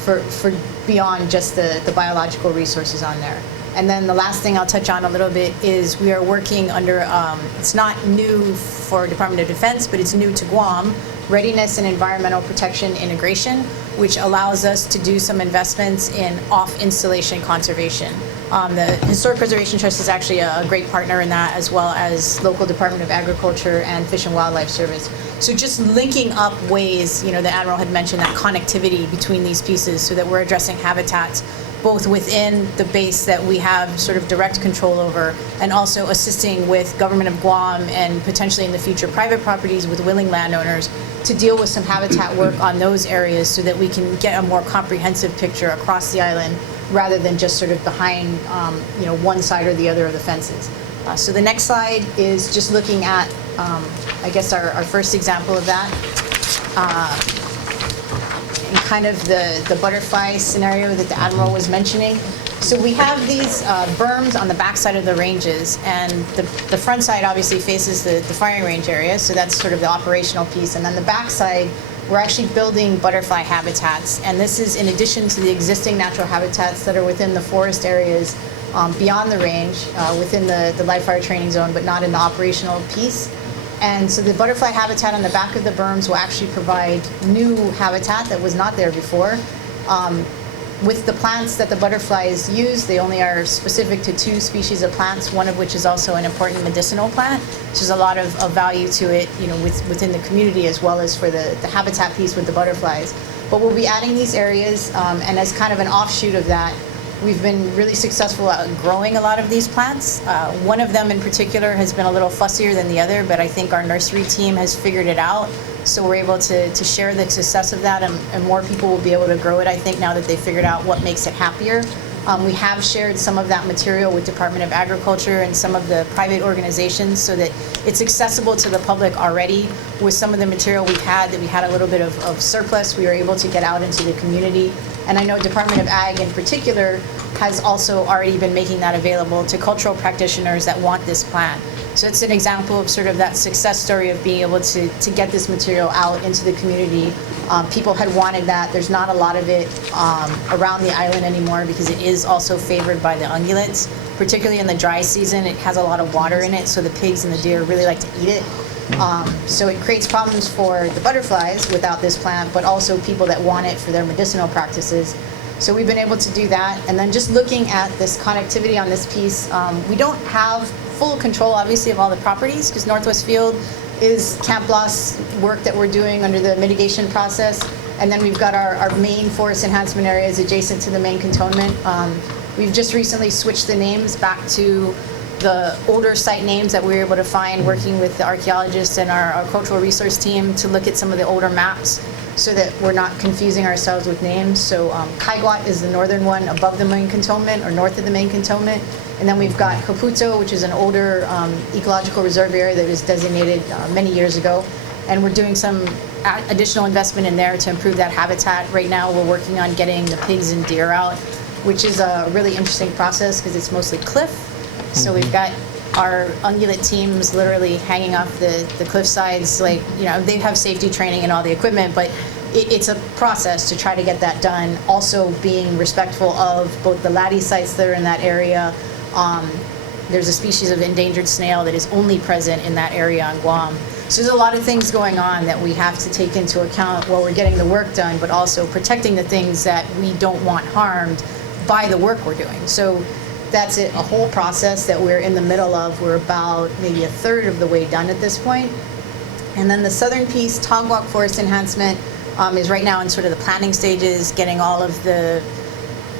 for beyond just the biological resources on there. And then the last thing I'll touch on a little bit is we are working under, it's not new for Department of Defense, but it's new to Guam, Readiness and Environmental Protection Integration, which allows us to do some investments in off-installation conservation. The Historic Preservation Trust is actually a great partner in that, as well as local Department of Agriculture and Fish and Wildlife Service. So just linking up ways, you know, the Admiral had mentioned that connectivity between these pieces so that we're addressing habitats both within the base that we have sort of direct control over, and also assisting with Government of Guam and potentially in the future private properties with willing landowners to deal with some habitat work on those areas so that we can get a more comprehensive picture across the island rather than just sort of behind you know, one side or the other of the fences. So the next slide is just looking at, I guess, our first example of that. And kind of the butterfly scenario that the Admiral was mentioning. So we have these berms on the backside of the ranges, and the front side obviously faces the firing range area, so that's sort of the operational piece. And then the backside, we're actually building butterfly habitats, and this is in addition to the existing natural habitats that are within the forest areas beyond the range, within the live fire training zone, but not in the operational piece. And so the butterfly habitat on the back of the berms will actually provide new habitat that was not there before. With the plants that the butterflies use, they only are specific to 2 species of plants, one of which is also an important medicinal plant. So there's a lot of value to it, you know, within the community, as well as for the habitat piece with the butterflies. But we'll be adding these areas, and as kind of an offshoot of that, we've been really successful at growing a lot of these plants. One of them in particular has been a little fussier than the other, but I think our nursery team has figured it out. So we're able to share the success of that, and more people will be able to grow it, I think, now that they've figured out what makes it happier. We have shared some of that material with Department of Agriculture and some of the private organizations so that it's accessible to the public already. With some of the material we've had, that we had a little bit of surplus, we were able to get out into the community. And I know Department of Ag in particular has also already been making that available to cultural practitioners that want this plant. So it's an example of sort of that success story of being able to get this material out into the community. People had wanted that. There's not a lot of it around the island anymore because it is also favored by the ungulates. Particularly in the dry season, it has a lot of water in it, so the pigs and the deer really like to eat it. So it creates problems for the butterflies without this plant, but also people that want it for their medicinal practices. So we've been able to do that. And then just looking at this connectivity on this piece, we don't have full control, obviously, of all the properties, because Northwest Field is Camp Loss work that we're doing under the mitigation process. And then we've got our main forest enhancement areas adjacent to the main cantonment. We've just recently switched the names back to the older site names that we were able to find working with the archaeologists and our cultural resource team to look at some of the older maps so that we're not confusing ourselves with names. So Kaiguat is the northern one above the main cantonment or north of the main cantonment. And then we've got Caputo, which is an older ecological reserve area that was designated many years ago. And we're doing some additional investment in there to improve that habitat. Right now, we're working on getting the pigs and deer out, which is a really interesting process because it's mostly cliff. So we've got our ungulate teams literally hanging off the cliff sides. Like, you know, they have safety training and all the equipment, but it's a process to try to get that done. Also being respectful of both the laddie sites that are in that area. There's a species of endangered snail that is only present in that area on Guam. So there's a lot of things going on that we have to take into account while we're getting the work done, but also protecting the things that we don't want harmed by the work we're doing. So that's it, a whole process that we're in the middle of. We're about maybe a third of the way done at this point. And then the southern piece, Togwalk Forest Enhancement, is right now in sort of the planning stages, getting all of the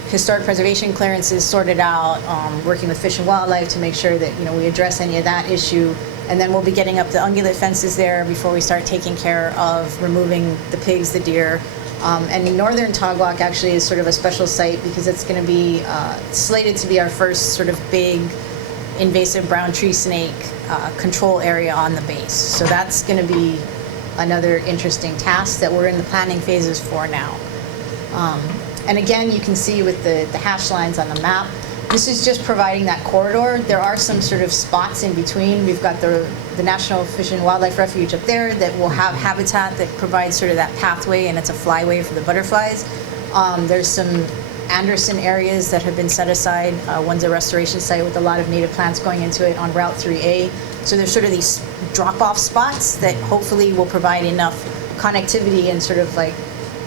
historic preservation clearances sorted out, working with Fish and Wildlife to make sure that, you know, we address any of that issue. And then we'll be getting up the ungulate fences there before we start taking care of removing the pigs, the deer. And northern Togwalk actually is sort of a special site because it's going to be slated to be our first sort of big invasive brown tree snake control area on the base. So that's going to be another interesting task that we're in the planning phases for now. And again, you can see with the hash lines on the map, this is just providing that corridor. There are some sort of spots in between. We've got the National Fish and Wildlife Refuge up there that will have habitat that provides sort of that pathway, and it's a flyway for the butterflies. There's some Anderson areas that have been set aside. One's a restoration site with a lot of native plants going into it on Route 3A. So there's sort of these drop-off spots that hopefully will provide enough connectivity and sort of like,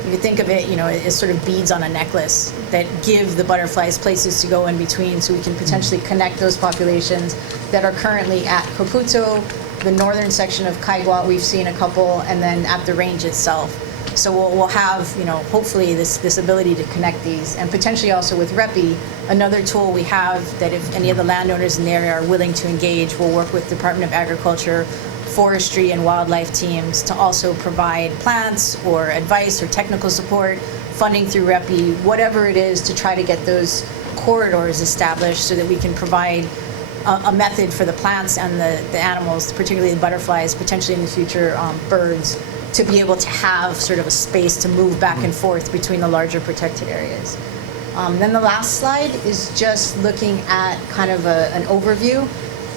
you could think of it, you know, as sort of beads on a necklace that give the butterflies places to go in between, so we can potentially connect those populations that are currently at Caputo, the northern section of Kaigwa, we've seen a couple, and then at the range itself. So we'll have, you know, hopefully this ability to connect these, and potentially also with REPI, another tool we have that if any of the landowners in the area are willing to engage, we'll work with Department of Agriculture, forestry and wildlife teams to also provide plants or advice or technical support, funding through REPI, whatever it is to try to get those corridors established so that we can provide a method for the plants and the animals, particularly the butterflies, potentially in the future birds, to be able to have sort of a space to move back and forth between the larger protected areas. Then the last slide is just looking at kind of an overview.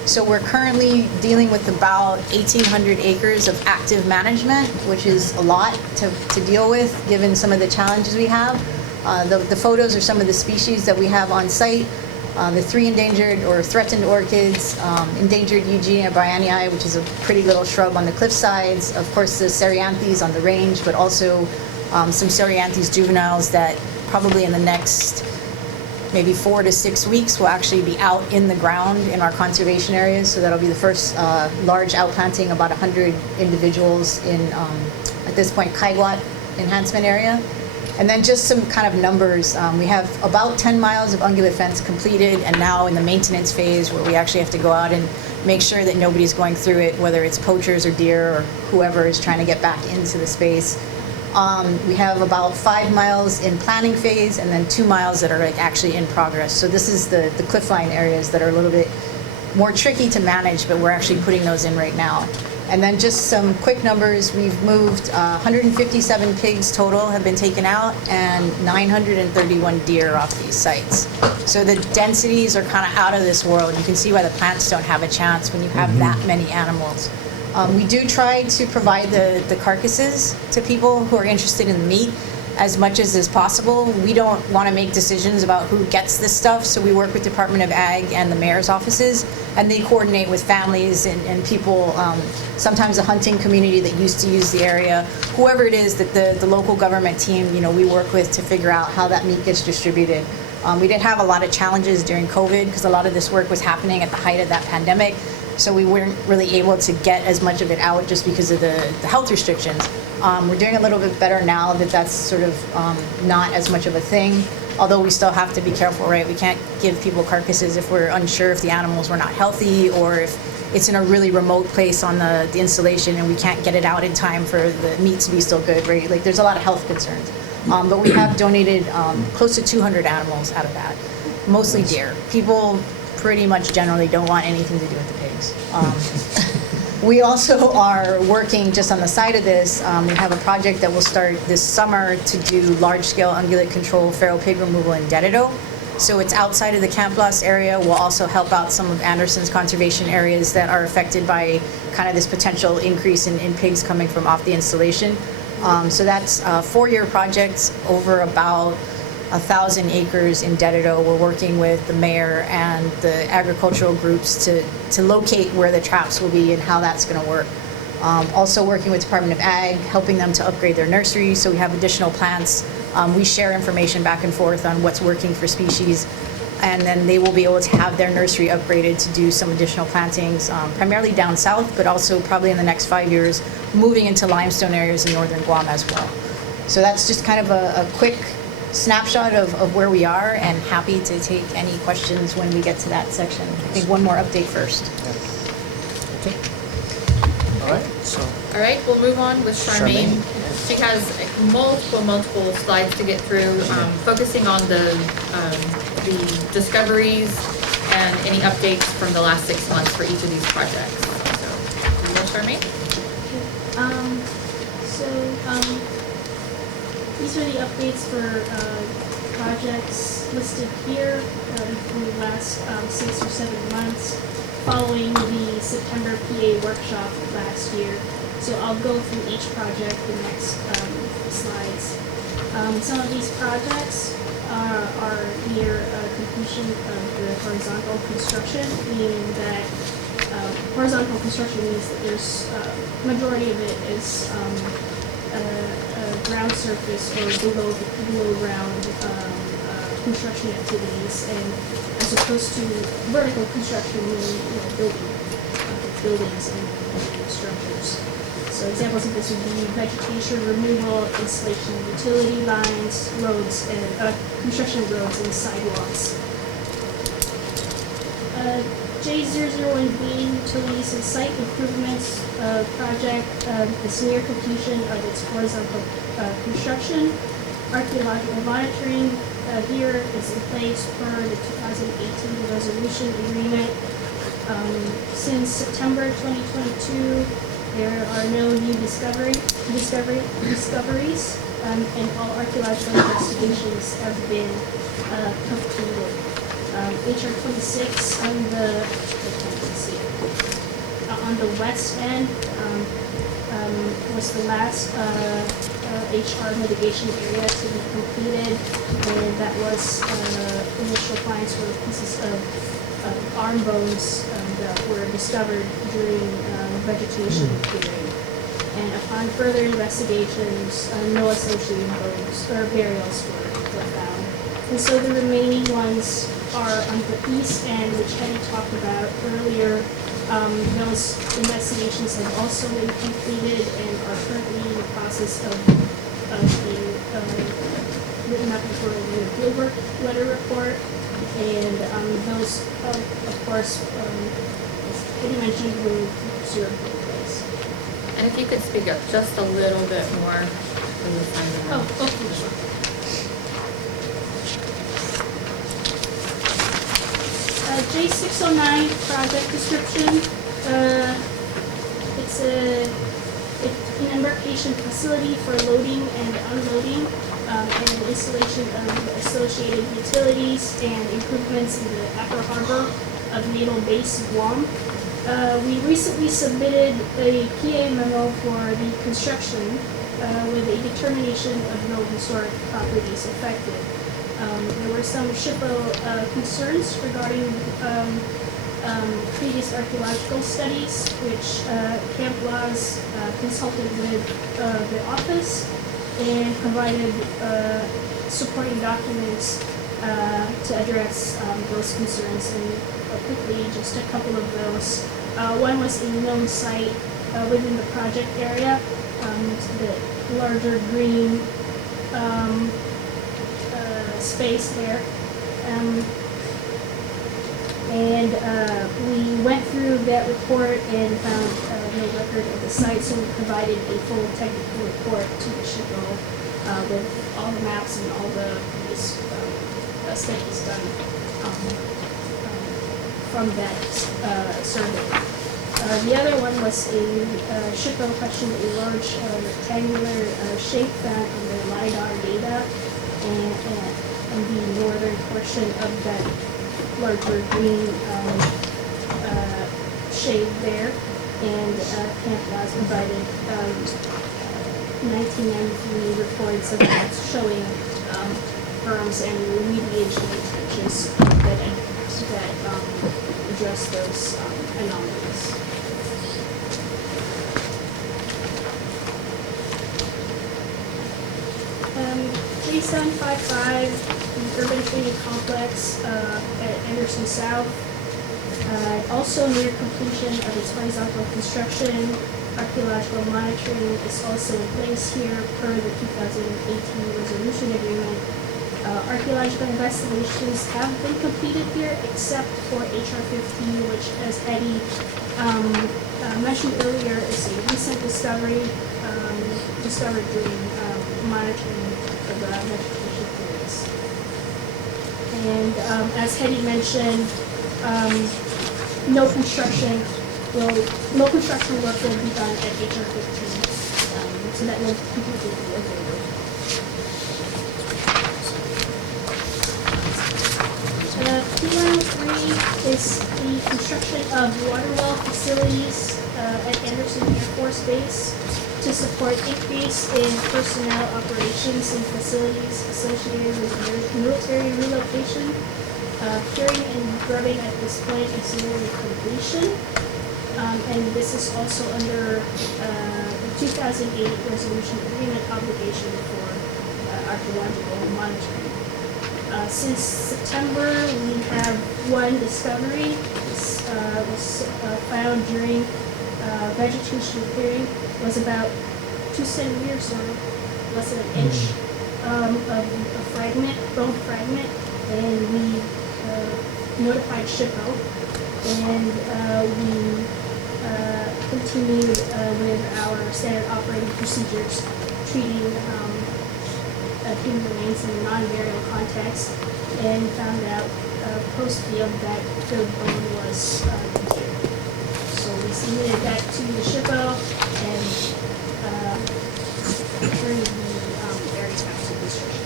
So we're currently dealing with about 1,800 acres of active management, which is a lot to deal with given some of the challenges we have. The photos are some of the species that we have on site. The 3 endangered or threatened orchids, endangered Eugenia bryanii, which is a pretty little shrub on the cliff sides. Of course, the Cereanthes on the range, but also some Cereanthes juveniles that probably in the next maybe 4 to 6 weeks will actually be out in the ground in our conservation areas. So that'll be the first large outplanting, about 100 individuals in, at this point, Kaigwa enhancement area. And then just some kind of numbers. We have about 10 miles of ungulate fence completed, and now in the maintenance phase where we actually have to go out and make sure that nobody's going through it, whether it's poachers or deer or whoever is trying to get back into the space. We have about 5 miles in planning phase and then 2 miles that are like actually in progress. So this is the cliffline areas that are a little bit more tricky to manage, but we're actually putting those in right now. And then just some quick numbers. We've moved 157 pigs total have been taken out and 931 deer off these sites. So the densities are kind of out of this world. You can see why the plants don't have a chance when you have that many animals. We do try to provide the carcasses to people who are interested in the meat as much as is possible. We don't want to make decisions about who gets this stuff, so we work with Department of Ag and the mayor's offices, and they coordinate with families and people, sometimes the hunting community that used to use the area, whoever it is that the local government team, you know, we work with to figure out how that meat gets distributed. We did have a lot of challenges during COVID because a lot of this work was happening at the height of that pandemic. So we weren't really able to get as much of it out just because of the health restrictions. We're doing a little bit better now that that's sort of not as much of a thing, although we still have to be careful, right? We can't give people carcasses if we're unsure if the animals were not healthy or if it's in a really remote place on the installation and we can't get it out in time for the meat to be still good, right? Like there's a lot of health concerns. But we have donated close to 200 animals out of that, mostly deer. People pretty much generally don't want anything to do with the pigs. We also are working just on the side of this. We have a project that will start this summer to do large-scale ungulate control feral pig removal in Dededo. So it's outside of the Camp Blas area. We'll also help out some of Anderson's conservation areas that are affected by kind of this potential increase in pigs coming from off the installation. So that's a 4-year project over about 1,000 acres in Dededo. We're working with the mayor and the agricultural groups to locate where the traps will be and how that's going to work. Also working with Department of Ag, helping them to upgrade their nursery so we have additional plants. We share information back and forth on what's working for species, and then they will be able to have their nursery upgraded to do some additional plantings, primarily down south, but also probably in the next 5 years, moving into limestone areas in northern Guam as well. So that's just kind of a quick snapshot of where we are, and happy to take any questions when we get to that section. I think one more update first. Okay. All right, so. All right, we'll move on with Charmaine. She has multiple slides to get through, focusing on the discoveries and any updates from the last 6 months for each of these projects. So, Charmaine? These are the updates for projects listed here from the last 6 or 7 months following the September PA workshop last year. So I'll go through each project the next slides. Some of these projects are near completion of the horizontal construction, meaning that horizontal construction means that there's majority of it is ground surface or below ground construction activities, and as opposed to vertical construction, meaning buildings and structures. So examples of this would be vegetation removal, installation of utility lines, roads, and construction of roads and sidewalks. J001B Utilities and Site Improvements project is near completion of its horizontal construction. Archaeological monitoring here is in place per the 2018 resolution agreement. Since September 2022, there are no new discoveries, and all archaeological investigations have been completed. HR 26 on the west end was the last HR mitigation area to be completed, and that was initial finds were pieces of arm bones that were discovered during vegetation clearing. And upon further investigations, no associated bones or burials were found. And so the remaining ones are on the east end, which Hetty talked about earlier. Those investigations have also been completed and are currently in the process of being written up for a fieldwork letter report. And those, of course, as Hetty mentioned, will serve both ways. And if you could speak up just a little bit more from the side of the room. Oh, sure. J609 project description. It's an embarkation facility for loading and unloading, and installation of associated utilities and improvements in the upper harbor of Naval Base Guam. We recently submitted a PA memo for the construction with a determination of no historic properties affected. There were some SHPO concerns regarding previous archaeological studies, which Camp Blas consulted with the office and provided supporting documents to address those concerns. And quickly, just a couple of those. One was a known site within the project area, the larger green space there. And we went through that report and found no record of the site, so we provided a full technical report to the SHPO with all the maps and all the studies done from that survey. The other one was a SHPO questioned a large rectangular shape found on the LiDAR data and the northern portion of that larger green shade there. And Camp Labs provided 1993 reports of that showing berms and remediation intentions that address those anomalies. J755, the urban training complex at Anderson South, also near completion of its horizontal construction. Archaeological monitoring is also in place here per the 2018 resolution agreement. Archaeological investigations have been completed here except for HR 15, which, as Eddie mentioned earlier, is a recent discovery discovered during monitoring of the vegetation periods. And as Hetty mentioned, no construction work will be done at HR 15, so that will completely be avoided. P103 is the construction of water well facilities at Anderson Air Force Base to support increase in personnel operations and facilities associated with military relocation. Clearing and grubbing at this point is nearly completion. And this is also under the 2008 resolution agreement obligation for archaeological monitoring. Since September, we have one discovery. This was found during vegetation clearing. It was about 2 centimeters or less than an inch of a fragment, bone fragment, and we notified SHPO, and we continued with our standard operating procedures, treating human remains in a non-burial context, and found out post-field that the bone was decayed. So we submitted that to the SHPO and returned the area back to the district.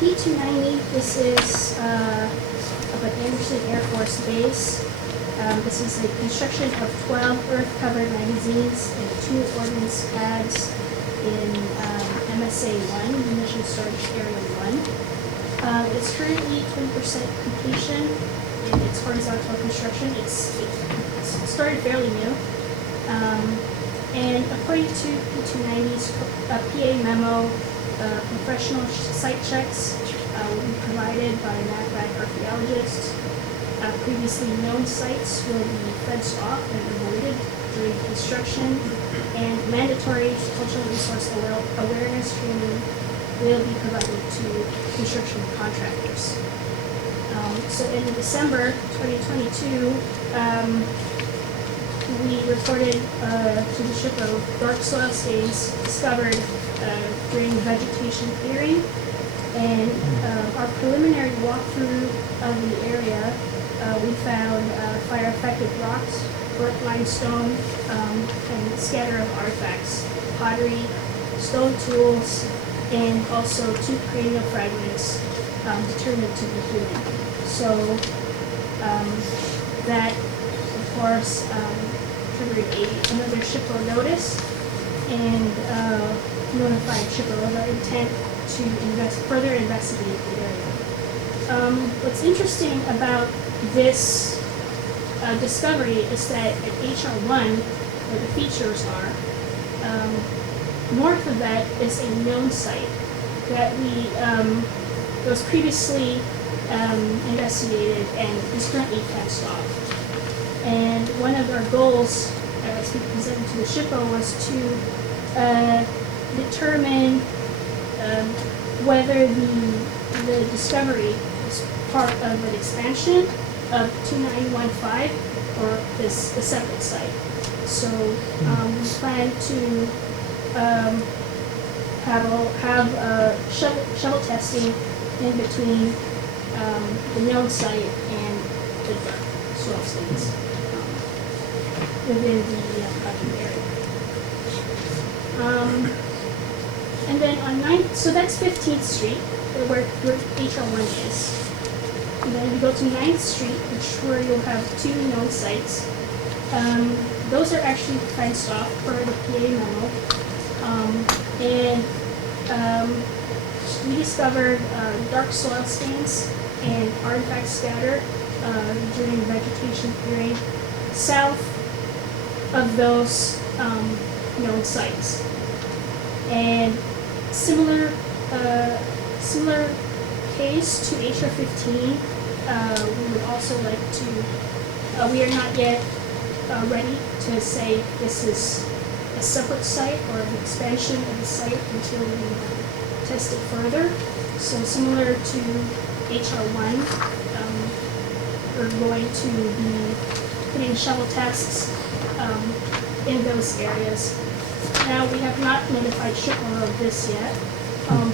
P290, this is up at Anderson Air Force Base. This is a construction of 12 earth-covered magazines and 2 ordnance pads in MSA 1, Munition Storage Area 1. It's currently 20% completion in its horizontal construction. It's started fairly new. And according to P290's PA memo, professional site checks will be provided by NAVFAC archaeologists. Previously known sites will be fenced off and avoided during construction, and mandatory cultural resource awareness training will be provided to construction contractors. So in December 2022, we reported to the SHPO dark soil stains discovered during vegetation clearing, and our preliminary walkthrough of the area, we found fire-affected rocks, burnt limestone, and a scatter of artifacts, pottery, stone tools, and also 2 cranial fragments determined to be human. So that, of course, triggered another SHPO notice and notified SHPO of our intent to further investigate the area. What's interesting about this discovery is that at HR1, where the features are, north of that is a known site that was previously investigated and is currently fenced off. And one of our goals, as we presented to the SHPO, was to determine whether the discovery is part of an expansion of 2915 or is a separate site. So we plan to have shovel testing in between the known site and the dark soil stains within the project area. And then on 9th, so that's 15th Street, where HR1 is. And then you go to 9th Street, where you'll have 2 known sites. Those are actually fenced off per the PA memo. We discovered dark soil stains and artifacts scattered during the vegetation clearing south of those known sites. And similar case to HR15, we would also like to, we are not yet ready to say this is a separate site or an expansion of the site until we test it further. So similar to HR1, we're going to be putting shovel tests in those areas. Now, we have not notified SHPO of this yet,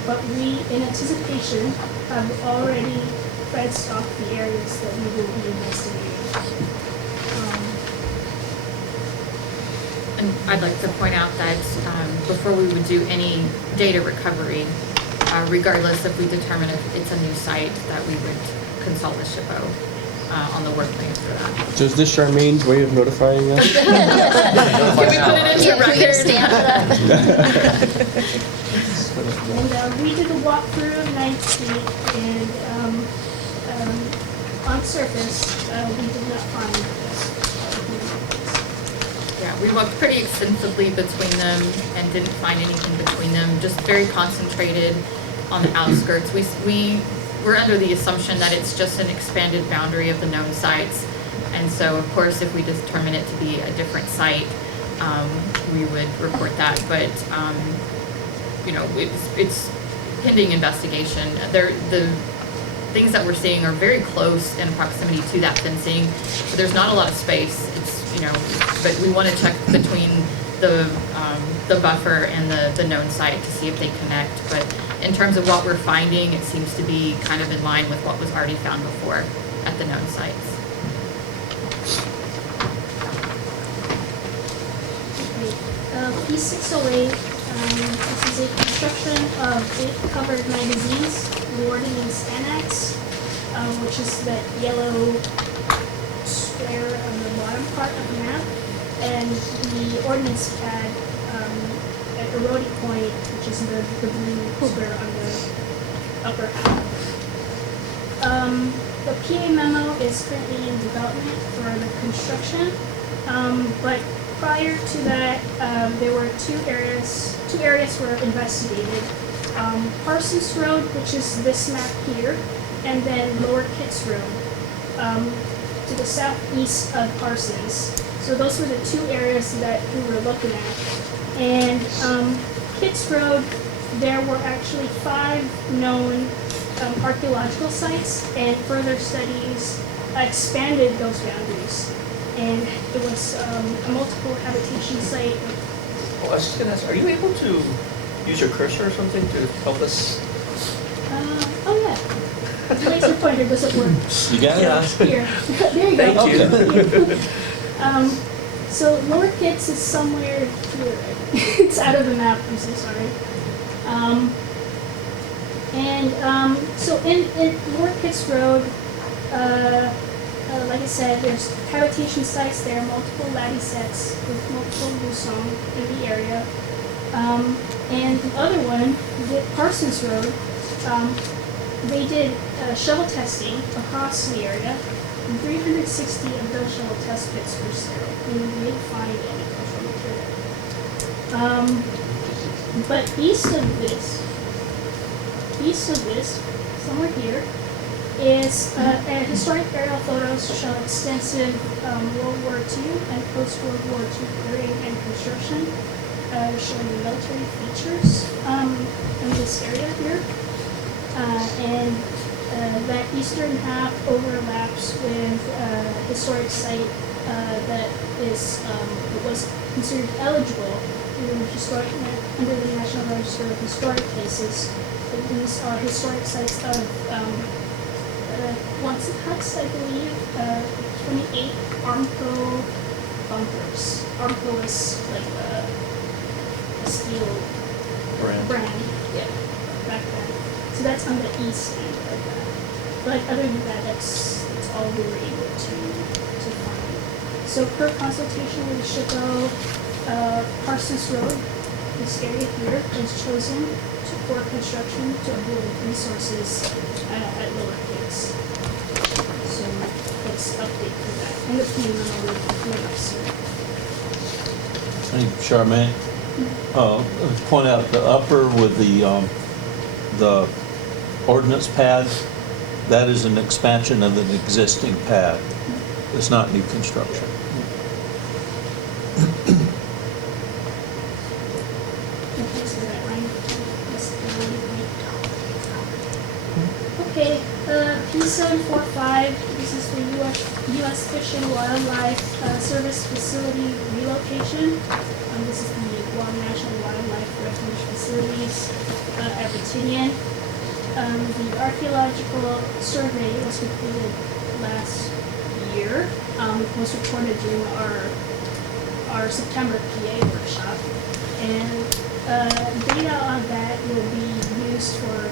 but we, in anticipation, have already fenced off the areas that we will be investigating. And I'd like to point out that before we would do any data recovery, regardless if we determine if it's a new site, that we would consult with SHPO on the work plan for that. So is this Charmaine's way of notifying us? Can we put it into record? And we did a walkthrough of 9th Street, and on surface, we did not find Yeah, we looked pretty extensively between them and didn't find anything between them, just very concentrated on the outskirts. We were under the assumption that it's just an expanded boundary of the known sites. And so, of course, if we determine it to be a different site, we would report that. But, you know, it's pending investigation. The things that we're seeing are very close in proximity to that fencing. So there's not a lot of space. It's, you know, but we want to check between the buffer and the known site to see if they connect. But in terms of what we're finding, it seems to be kind of in line with what was already found before at the known sites. P608, this is a construction of 8 covered magazines, the Ordnance Annex, which is that yellow square on the bottom part of the map, and the ordnance pad at Erodi Point, which is the blue square on the upper half. The PA memo is currently in development for the construction, but prior to that, there were two areas were investigated. Parsons Road, which is this map here, and then Lower Kitts Road, to the southeast of Parsons. So those were the 2 areas that we were looking at. And Kitts Road, there were actually 5 known archaeological sites, and further studies expanded those boundaries. And it was a multiple habitation site. Oh, I was just gonna ask, are you able to use your cursor or something to help us? Oh yeah, the laser pointer doesn't work. You got it? Yeah. Here, there you go. Thank you. So Lower Kitts is somewhere here. It's out of the map. I'm so sorry. So in Lower Kitts Road, like I said, there's habitation sites there, multiple laddie sets with multiple Lusong in the area. And the other one, the Parsons Road, they did shovel testing across the area, and 360 of those shovel test pits were sterile, and we didn't find any cultural material. But east of this, somewhere here, is historic aerial photos show extensive World War II and post-World War II clearing and construction, showing the military features in this area here. And that eastern half overlaps with a historic site that was considered eligible under the National Register of Historic Places. These are historic sites of once it cuts, I believe, 28 Armco bumpers. Armco is like a steel brand. Yeah, back then. So that's on the east end of that. But other than that, that's all we were able to find. So per consultation with the SHPO, Parsons Road, this area here was chosen for construction to avoid resources at lower rates. So let's update for that. And the PM will be up soon. Thank you, Charmaine. Point out the upper with the ordnance pad, that is an expansion of an existing pad. It's not new construction. Okay, P745, this is the U.S. Fish and Wildlife Service Facility relocation. This is the Guam National Wildlife Refuge Facilities at Virginia. The archaeological survey was completed last year. It was reported during our September PA workshop. And data on that will be used for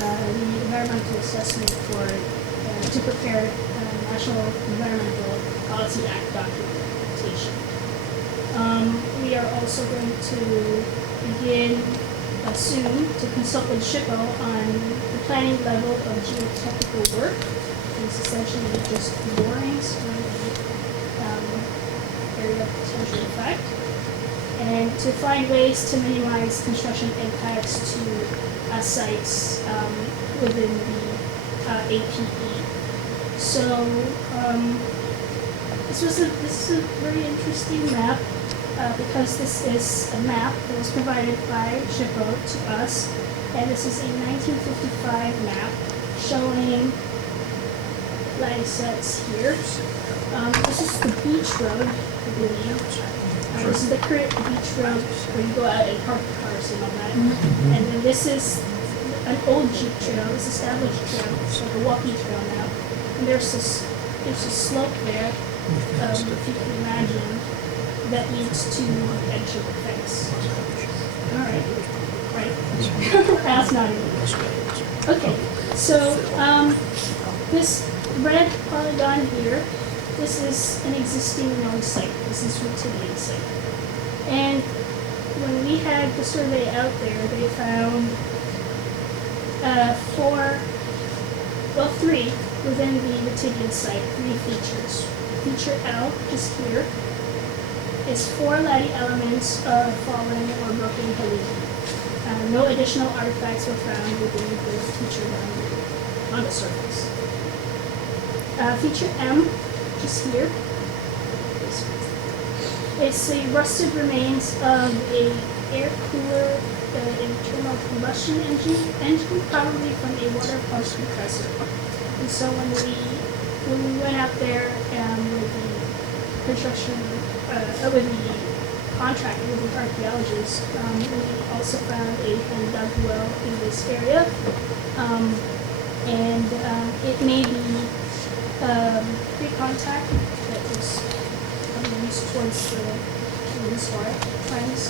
the environmental assessment to prepare National Environmental Policy Act documentation. We are also going to begin soon to consult with SHPO on the planning level of geotechnical work. It's essentially just borings for the area of potential effect, and to find ways to minimize construction impacts to sites within the APE. So this is a very interesting map because this is a map that was provided by SHPO to us, and this is a 1955 map showing land sets here. This is the beach road, I believe. This is the current beach road where you go out and park the cars and all that. And then this is an old Jeep trail, this established trail. It's like a walking trail now. And there's a slope there, if you can imagine, that leads to the edge of the fence. All right. Right. That's not English. Okay. So this red polygon here, this is an existing known site. This is Rutidian site. And when we had the survey out there, they found three within the Rutidian site, 3 features. Feature L, just here, is 4 laddie elements of fallen or broken haligi. No additional artifacts were found within the feature boundary on the surface. Feature M, just here, is the rusted remains of a air cooler internal combustion engine, probably from a water pump compressor. And so when we went out there with the construction, with the contractor, with the archaeologists, we also found a hand-dug well in this area. It may be pre-contact that was used towards the historic times.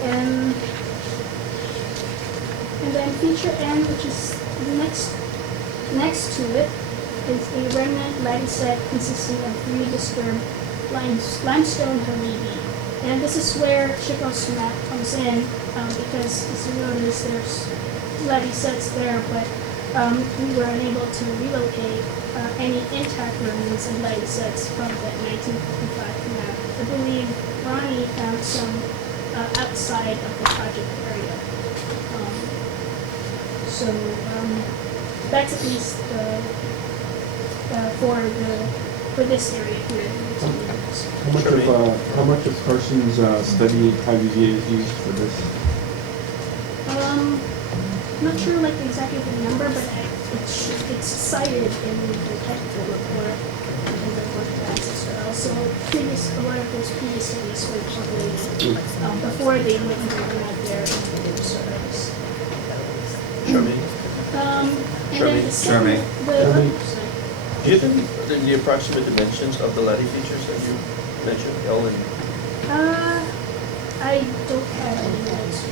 And then feature N, which is next to it, is a remnant laddie set consisting of 3 disturbed limestone haligi. And this is where SHPO's map comes in, because as you notice, there's laddie sets there, but we were unable to relocate any intact remnants and laddie sets from that 1955 map. I believe Ronnie found some outside of the project area. That's at least for this area here. How much of Carson's study haligi is used for this? I'm not sure exactly the number, but it's cited in the technical report in the work of access. So a lot of those previous studies were populated before they went out there and did the surveys. And Charmaine. then the second, Do you have the approximate dimensions of the lattice features that you mentioned, L and? I don't have any notes.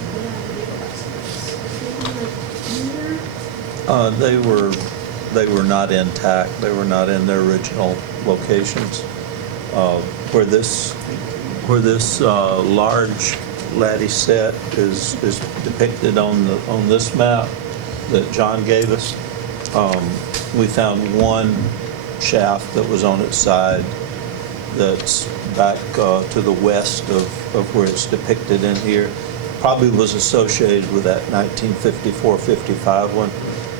They were not intact. They were not in their original locations. Where this large lattice set is depicted on this map that John gave us. We found one shaft that was on its side that's back to the west of where it's depicted in here. Probably was associated with that 1954-55 one.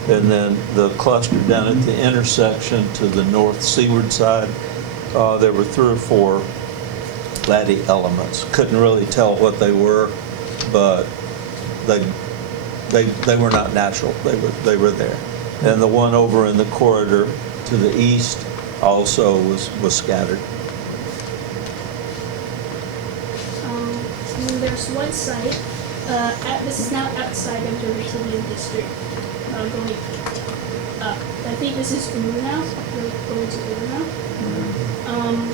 And then the cluster down at the intersection to the north seaward side, there were 3 or 4 lattice elements. Couldn't really tell what they were, but they were not natural. They were there. And the one over in the corridor to the east also was scattered. And then there's one site. This is now outside of the Resilient District. Going up. I think this is Uru now. We're going to Uru now.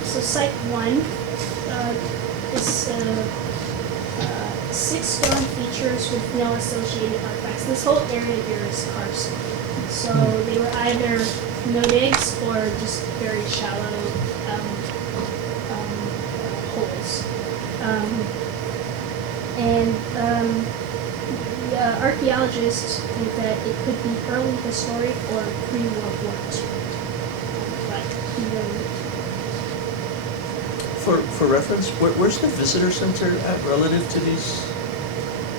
So site 1 is 6 stone features with no associated artifacts. This whole area here is karst. So they were either no digs or just very shallow holes. The archaeologists think that it could be early historic or pre-World War II. But For reference, where's the visitor center at relative to these?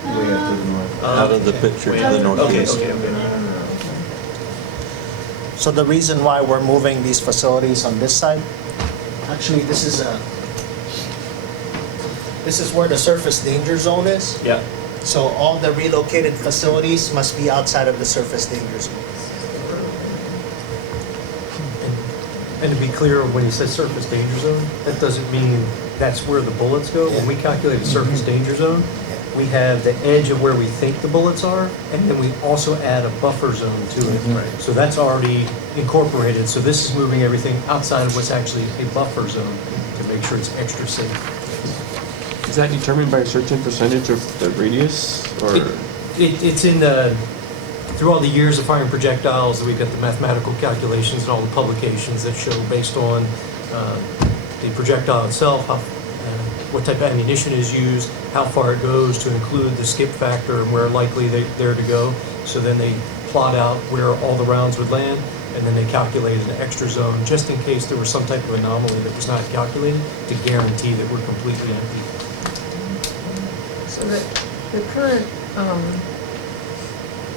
Way up to the north. Out of the picture to the northeast. Okay. So the reason why we're moving these facilities on this side, actually this is where the surface danger zone is. Yeah. So all the relocated facilities must be outside of the surface danger zone. And to be clear, when he says surface danger zone, that doesn't mean that's where the bullets go. When we calculate a surface danger zone, we have the edge of where we think the bullets are, and then we also add a buffer zone to it. Right. So that's already incorporated. So this is moving everything outside of what's actually a buffer zone to make sure it's extra safe. Is that determined by a certain percentage of the radius, or? It's in the, through all the years of firing projectiles, we've got the mathematical calculations and all the publications that show based on the projectile itself, what type of ammunition is used, how far it goes to include the skip factor and where likely they're to go. So then they plot out where all the rounds would land, and then they calculate an extra zone just in case there was some type of anomaly that was not calculated to guarantee that we're completely empty. So the current,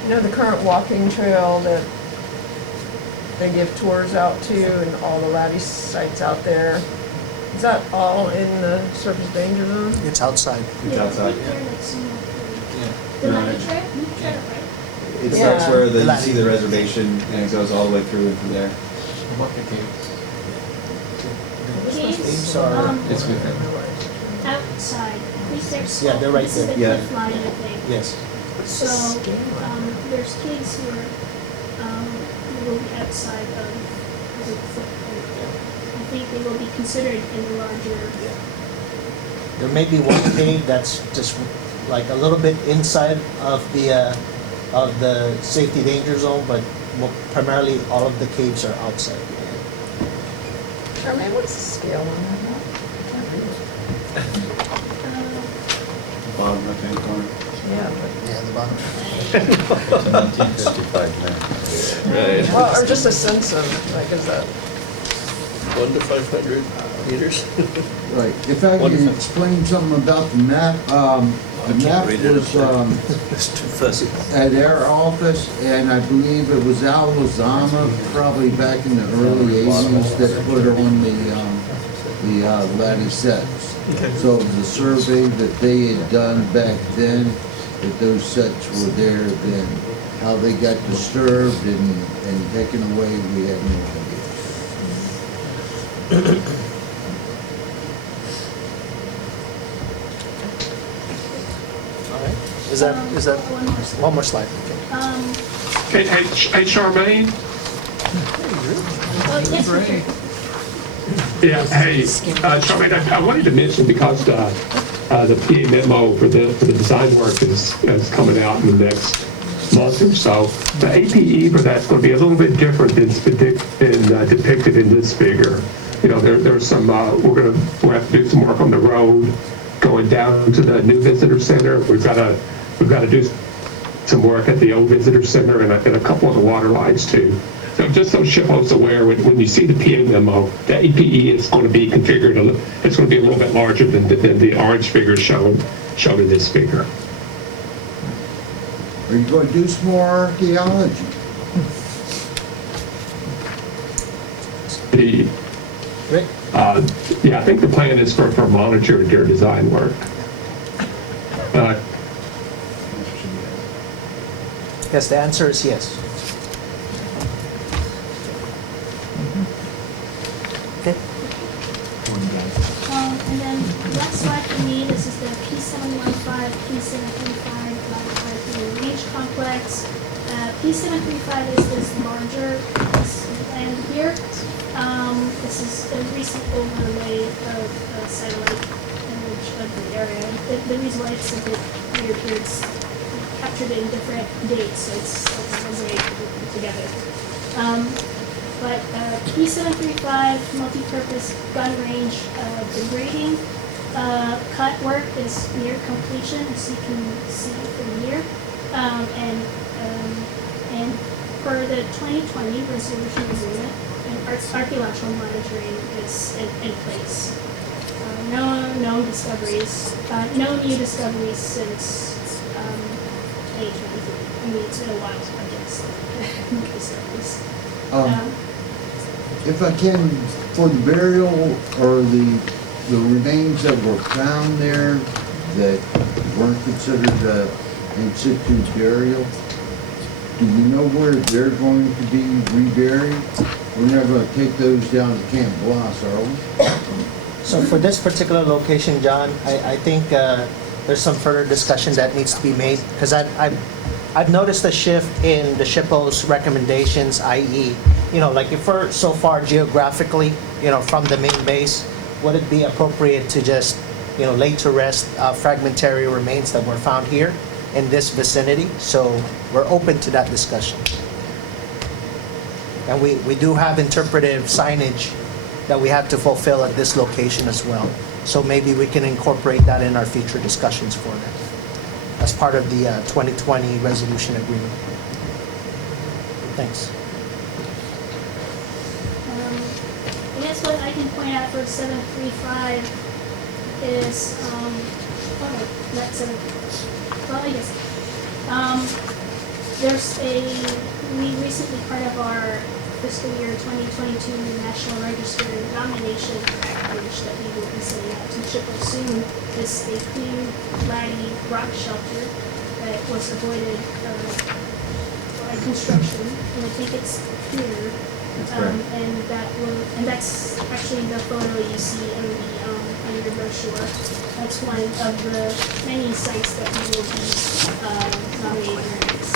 the current walking trail that they give tours out to and all the lattice sites out there, is that all in the surface danger zone? It's outside. It's outside. The lattice trail? Right? It starts Yeah. where you see the reservation and it goes all the way through and from there. What the caves? Caves, It's within. outside. At least there's Yeah, they're right this is there. the Yeah. cliff line, I think. Yes. So, there's caves here, that will be outside of the footprint. I think they will be considered in the larger. There may be one cave that's just like a little bit inside of the safety danger zone, but primarily all of the caves are outside. Charmaine, what's the scale on that map? Bottom left-hand corner. Yeah, Yeah, the bottom. It's a 1955 map. Right. well, or just a sense of, like, is that, 1 to 500 meters. Right, if I can explain something about the map, the map was, It's too fuzzy. at our office, and I believe it was Al Lozama, probably back in the early 80s, that put it on the lattice sets. So it was a survey that they had done back then, that those sets were there then. How they got disturbed and taken away, we have no idea. All right. Is that One more slide. one more slide? Okay. Hey, Charmaine? Oh, yes, Richard. Yeah, hey, Charmaine, I wanted to mention because the PA memo for the design work is coming out in the next month or so. The APE for that's going to be a little bit different than depicted in this figure. You know, there's some, we'll have to do some work on the road going down to the new visitor center. We've got to do some work at the old visitor center and a couple of the water lines too. So just so SHPO's aware, when you see the PA memo, the APE is going to be configured, it's going to be a little bit larger than the orange figure shown in this figure. Are you going to do some more archaeology? Yeah, I think the plan is for monitoring your design work. Yes, the answer is yes. Okay. And then last slide for me, this is the P715, P735 range complex. P735 is this larger land here. This is a recent overlay of a satellite image of the area. The reason why it's a bit weird here, it's captured in different dates, so it's one way to put together. But P735 multi-purpose gun range, the grading cut work is near completion, as you can see from here. And per the 2020 resolution agreement, archaeological monitoring is in place. No known discoveries, no new discoveries since 2023. I mean, it's been a while, I guess, new discoveries. If I can, for the burial or the remains that were found there that weren't considered in situ burial, do we know where they're going to be reburied? We're never going to take those down to Camp Bloss, are we? So for this particular location, John, I think there's some further discussion that needs to be made, because I've noticed a shift in the SHPO's recommendations, i.e., you know, like if we're so far geographically, you know, from the main base, would it be appropriate to just, you know, lay to rest fragmentary remains that were found here in this vicinity? So we're open to that discussion. And we do have interpretive signage that we have to fulfill at this location as well. So maybe we can incorporate that in our future discussions for that as part of the 2020 resolution agreement. Thanks. I guess what I can point out for 735 is, not 7, well, I guess, we recently, part of our fiscal year 2022 National Register nomination package that we will be sending out to SHPO soon is a clean, ratty rock shelter that was avoided by construction, and I think it's clear. And that's actually the photo you see on your brochure. That's one of the many sites that we will be nominating our next.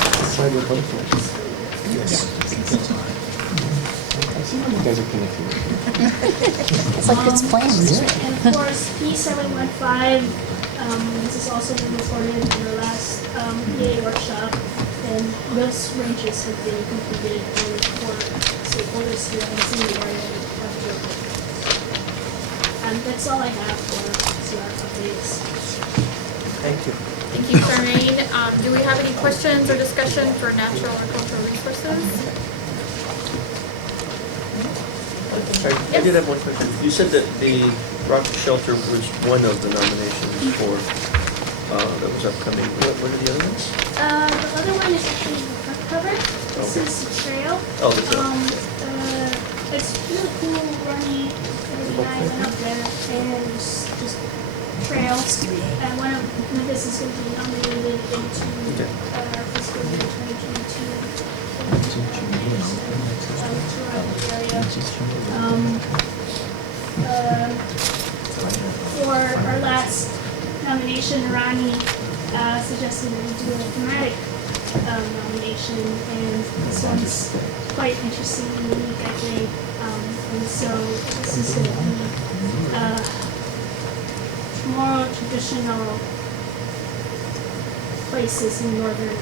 You guys are connected. It's like it's planned. And of course, P715, this has also been reported in the last PA workshop, and those ranges have been completed for stakeholders here in the area. And that's all I have for CR updates. Thank you. Thank you, Charmaine. Do we have any questions or discussion for natural or cultural resources? I did have one question. You said that the rock shelter was one of the nominations for that was upcoming. What are the other ones? The other one is actually the front cover. This is the trail. Oh, the trail. It's really cool running. And I went up there and it's just trails. And one of this is going to be nominated into our fiscal year 2022. For our last nomination, Rani suggesting that we do a thematic nomination, and this one's quite interesting and unique, I think. And so this is going to be more traditional places in northern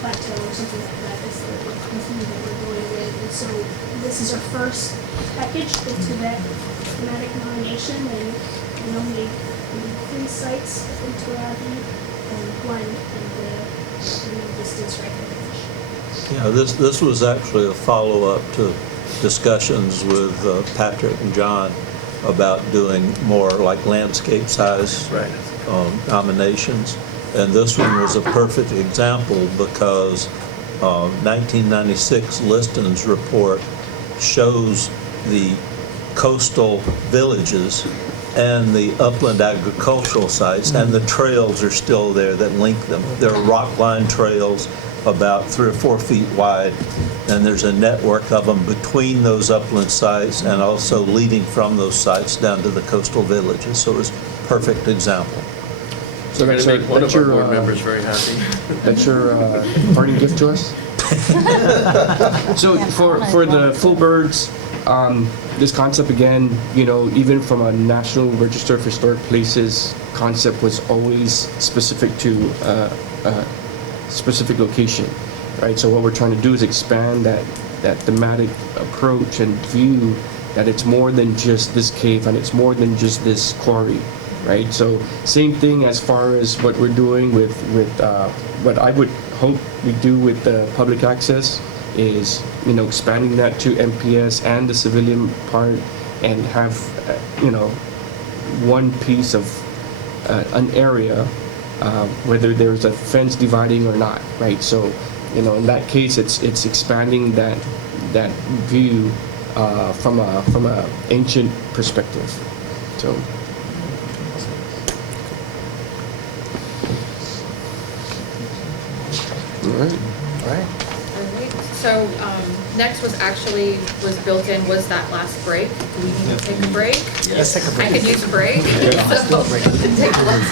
plateau or something like that is the theme that we're going with. And so this is our first package into that thematic nomination, and we nominate 3 sites in Tarabi and 1 in the distance right range. Yeah, this was actually a follow-up to discussions with Patrick and John about doing more like landscape size nominations. And this one was a perfect example because 1996 Liston's report shows the coastal villages and the upland agricultural sites, and the trails are still there that link them. There are rock-lined trails about 3 or 4 feet wide, and there's a network of them between those upland sites and also leading from those sites down to the coastal villages. So it was a perfect example. So We're that's gonna make one of our board your, members very happy. That's your parting gift to us? So for the full birds, this concept again, you know, even from a National Register of Historic Places concept was always specific to a specific location, right? So what we're trying to do is expand that thematic approach and view that it's more than just this cave and it's more than just this quarry, right? So same thing as far as what we're doing with what I would hope we do with the public access is, you know, expanding that to MPS and the civilian part and have, you know, one piece of an area, whether there's a fence dividing or not, right? So, you know, in that case, it's expanding that view from a ancient perspective. So. All right. So next was built in was that last break. Do we need to take a break? Let's take a break. I could use a break. So, take a look.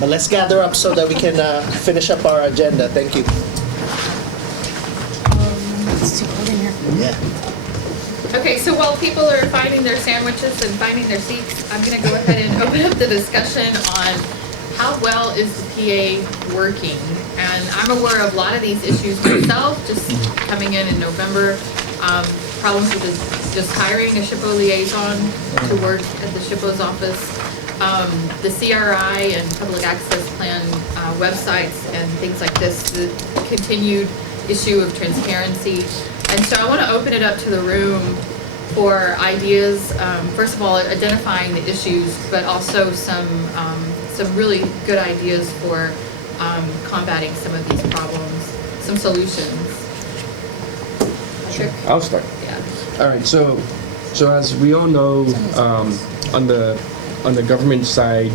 But let's gather up so that we can finish up our agenda. Thank you. It's too cold in here. Yeah. Okay, so while people are finding their sandwiches and finding their seats, I'm going to go ahead and open up the discussion on how well is the PA working. And I'm aware of a lot of these issues myself, just coming in November. Problems with just hiring a SHPO liaison to work at the SHPO's office. The CRI and public access plan websites and things like this, the continued issue of transparency. And so I want to open it up to the room for ideas. First of all, identifying the issues, but also some really good ideas for combating some of these problems, some solutions. Patrick? I'll start. Yeah. All right. So as we all know, on the government side,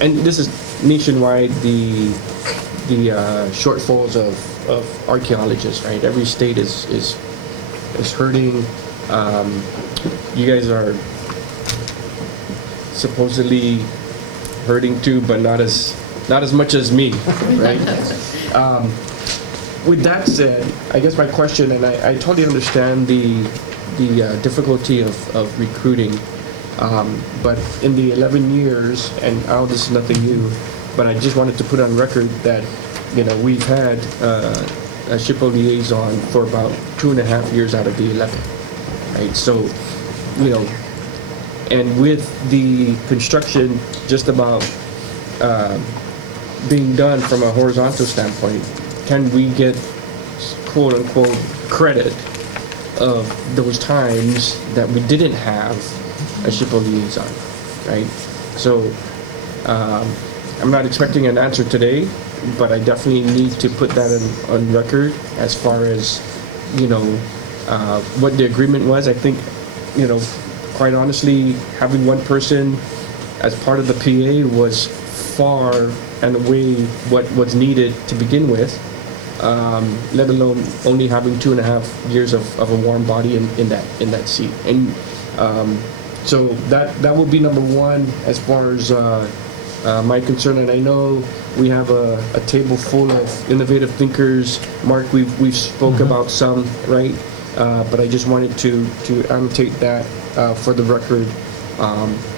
and this is nationwide, the shortfalls of archaeologists, right? Every state is hurting. You guys are supposedly hurting too, but not as much as me, right? With that said, I guess my question, and I totally understand the difficulty of recruiting, but in the 11 years, and I know this is nothing new, but I just wanted to put on record that, you know, we've had a SHPO liaison for about 2.5 years out of the 11, right? So, you know, and with the construction just about being done from a horizontal standpoint, can we get quote unquote credit of those times that we didn't have a SHPO liaison, right? So I'm not expecting an answer today, but I definitely need to put that on record as far as, you know, what the agreement was. I think, you know, quite honestly, having one person as part of the PA was far and away what was needed to begin with, let alone only having 2.5 years of a warm body in that seat. And so that will be number one as far as my concern, and I know we have a table full of innovative thinkers. Mark, we've spoke about some, right? But I just wanted to annotate that for the record,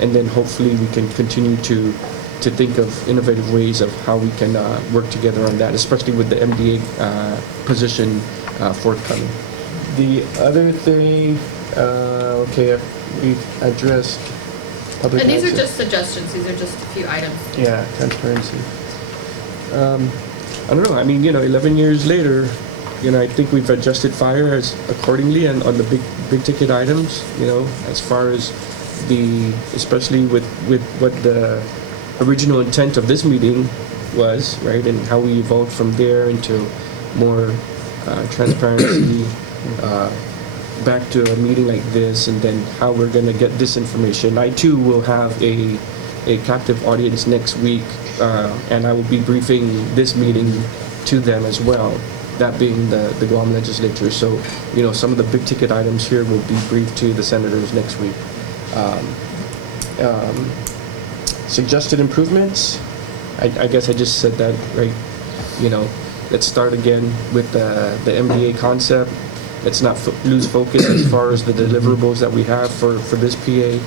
and then hopefully we can continue to think of innovative ways of how we can work together on that, especially with the MDA position forthcoming. The other thing, okay, we've addressed public And these are access. just suggestions, these are just a few items. Yeah, transparency. I don't know, I mean, 11 years later, I think we've adjusted fire accordingly and on the big ticket items, as far as especially with what the original intent of this meeting was, right? And how we evolved from there into more transparency, back to a meeting like this, and then how we're going to get this information. I too will have a captive audience next week, and I will be briefing this meeting to them as well, that being the Guam legislature. So, some of the big ticket items here will be briefed to the senators next week. Suggested improvements, I guess I just said that, right? Let's start again with the MDA concept. Let's not lose focus as far as the deliverables that we have for this PA.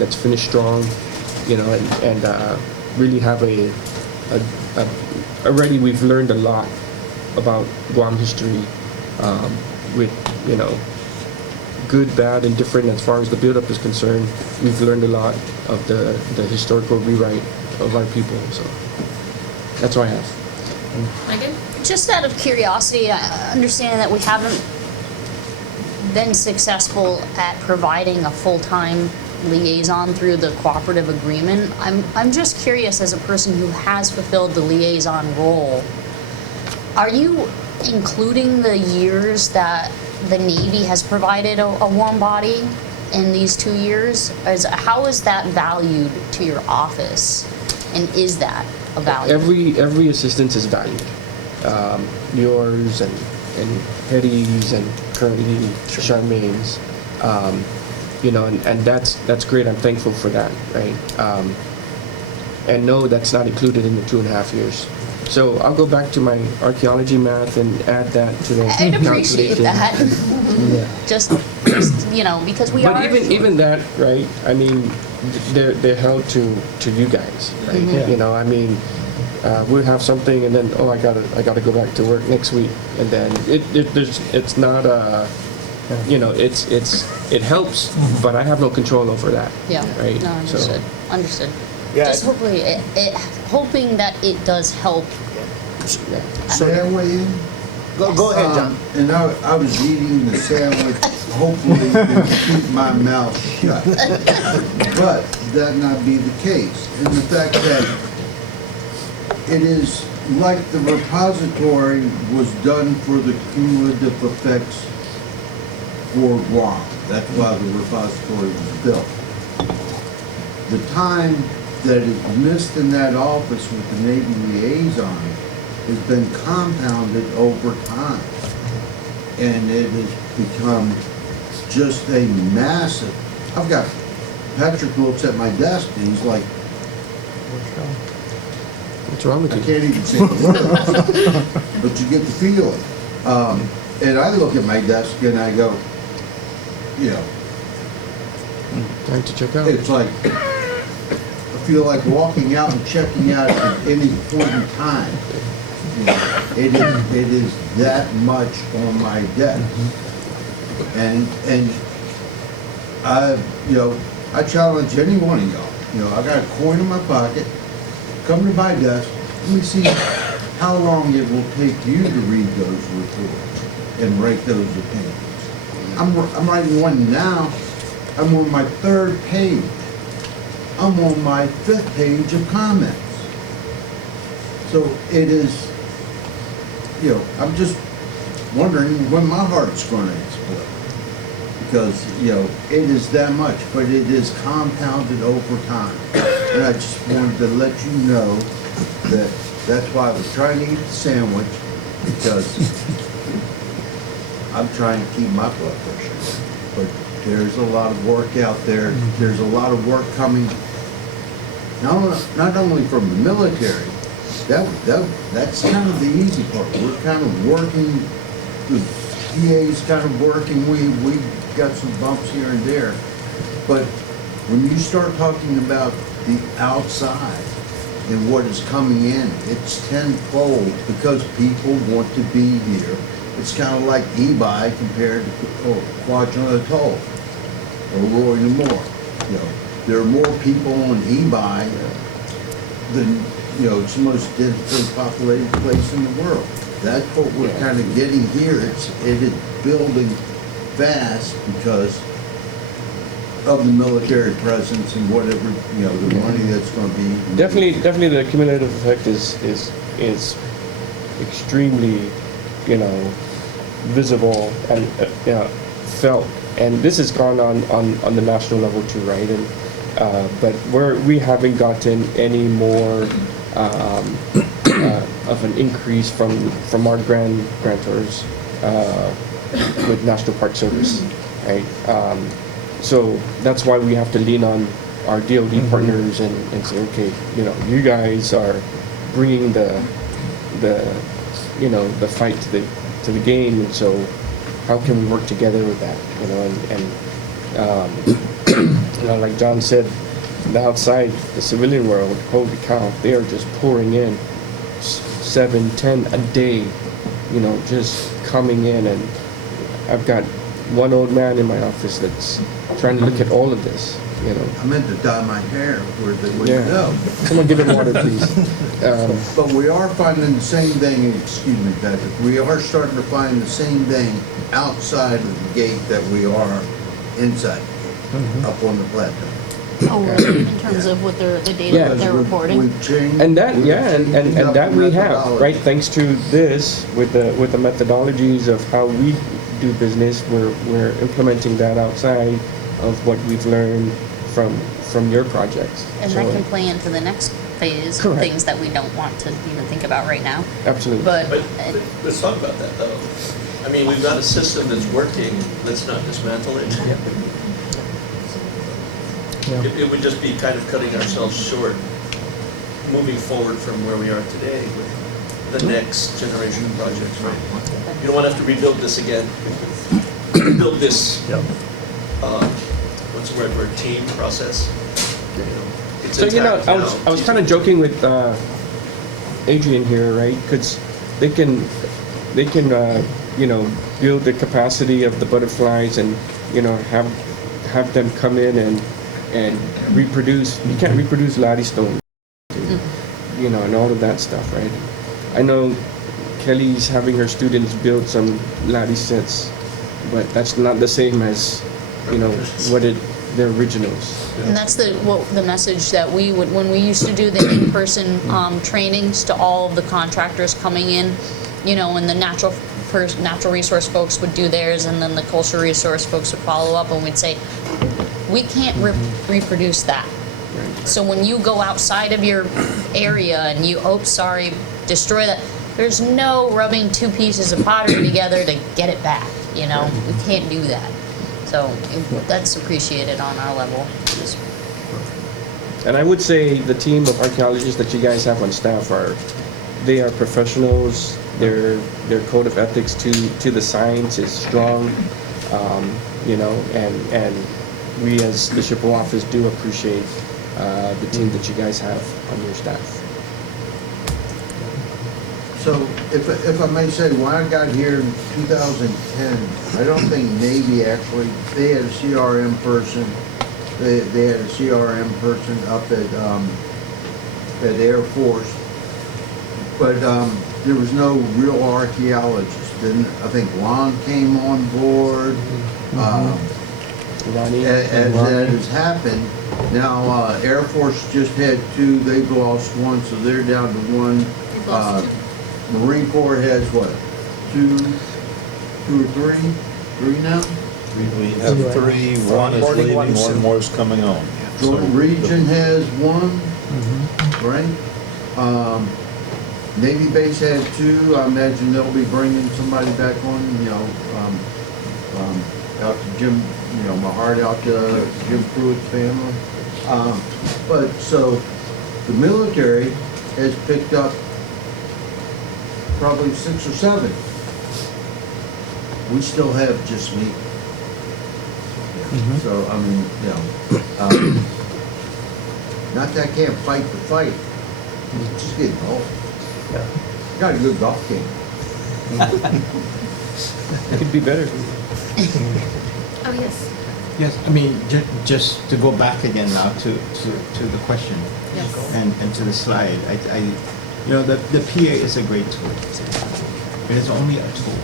Let's finish strong, and really have already we've learned a lot about Guam history, with, good, bad, and different as far as the build-up is concerned. We've learned a lot of the historical rewrite of our people, so that's what I have. Megan? Just out of curiosity, I understand that we haven't been successful at providing a full-time liaison through the cooperative agreement. I'm just curious, as a person who has fulfilled the liaison role, are you including the years that the Navy has provided a warm body in these 2 years? How is that valued to your office? And is that a value? Every assistance is valued. Yours and Hetty's and currently Charmaine's. And that's great. I'm thankful for that, right? And no, that's not included in the 2.5 years. So I'll go back to my archaeology math and add that to the I'd appreciate that. just because we but are. even that, right? I mean, they're held to you guys, right? Mhm. Yeah. We'll have something, and then I gotta go back to work next week, and then it's not it helps, but I have no control over that. Yeah. Right. No, understood. So, Understood. Yeah. Just hoping that it does help. Sandwich? Go ahead, John. And I was eating the sandwich, hopefully to keep my mouth shut. But that not be the case. And the fact that it is like the repository was done for the cumulative effects for Guam. That's why the repository was built. The time that is missed in that office with the Navy liaison has been compounded over time. And it has become just a massive, Patrick looks at my desk and he's like, what's wrong with I you? can't even say the word, but you get the feeling. And I look at my desk and I go, Time to check out. it's like, I feel like walking out and checking out at any point in time. It is that much on my desk. And I challenge any one of y'all. I got a coin in my pocket, come to my desk, let me see how long it will take you to read those reports and write those opinions. I'm writing one now. I'm on my 3rd page. I'm on my 5th page of comments. So it is, I'm just wondering when my heart's going to explode. Because, it is that much, but it is compounded over time. And I just wanted to let you know that that's why I was trying to eat the sandwich, because I'm trying to keep my blood pressure down. But there's a lot of work out there. There's a lot of work coming not only from the military, that's kind of the easy part. We're kind of working, the PA's kind of working, we got some bumps here and there. But when you start talking about the outside and what is coming in, it's tenfold because people want to be here. It's kind of like eBay compared to Quadrant Atoll or Roy Moore. You know, there are more people on eBay than, you know, it's the most densely populated place in the world. That's what we're kind of getting here. It is building fast because of the military presence and whatever, you know, the money that's going to be. Definitely the cumulative effect is extremely, you know, visible and felt. And this has gone on the national level too, right? And but we haven't gotten any more of an increase from our grantors with National Park Service, right? So that's why we have to lean on our DoD partners and say, okay, you know, you guys are bringing the you know, the fight to the game, and so how can we work together with that, you know? And you know, like John said, the outside, the civilian world, holy cow, they are just pouring in 7, 10 a day, you know, just coming in. And I've got one old man in my office that's trying to look at all of this, you know. I meant to dye my hair where they wouldn't go. Someone give him water, please. But we are finding the same thing, excuse me, Patrick, we are starting to find the same thing outside of the gate that we are inside, up on the plateau. Oh, in terms of what the data that they're reporting. And that, and that we have, right? Thanks to this, with the methodologies of how we do business, we're implementing that outside of what we've learned from your projects. And that can play into the next phase, Correct. things that we don't want to even think about right now. Absolutely. But let's talk about that though. I mean, we've got a system that's working, let's not dismantle it. It would just be kind of cutting ourselves short, moving forward from where we are today with the next generation of projects, right? You don't want to have to rebuild this again. Rebuild this, what's the word for a team process? It's So, you know, intact I was kind of joking with Adrian here, right? Because they can you know, build the capacity of the butterflies and, you know, have them come in and reproduce. You can't reproduce Laddystone, you know, and all of that stuff, right? I know Kelly's having her students build some Laddie sets, but that's not the same as, you know, the originals. And that's the message that we would, when we used to do the in-person trainings to all of the contractors coming in, you know, and the natural resource folks would do theirs, and then the cultural resource folks would follow up, and we'd say, we can't reproduce that. So when you go outside of your area and you, destroy that, there's no rubbing two pieces of pottery together to get it back, you know? We can't do that. So that's appreciated on our level. And I would say the team of archaeologists that you guys have on staff they are professionals. Their code of ethics to the science is strong, you know, and we as the SHPO office do appreciate the team that you guys have on your staff. So if I may say, when I got here in 2010, I don't think Navy actually, they had a CRM person. They had a CRM person up at Air Force, but there was no real archaeologist. Then I think Lon came on board. Ronnie, as that has happened, now Air Force just had 2. They've lost 1, so they're down to 1. Marine Corps has what? 2 or 3? 3 now? We have 3. One is leaving, one more is coming on. Joint Region has 1, right? Navy base has 2. I imagine they'll be bringing somebody back on, you know, out to Jim, you know, my heart out to Jim Pruitt's family. But so The military has picked up probably 6 or 7. We still have just me. Yeah, so, I mean, you know, not that I can't fight the fight, it's just getting old. Yeah. Got a good golf game. It could be better. Oh, yes. Yes, I mean, just to go back again now to the question. Yes. And to the slide, you know, the PA is a great tool. It is only a tool.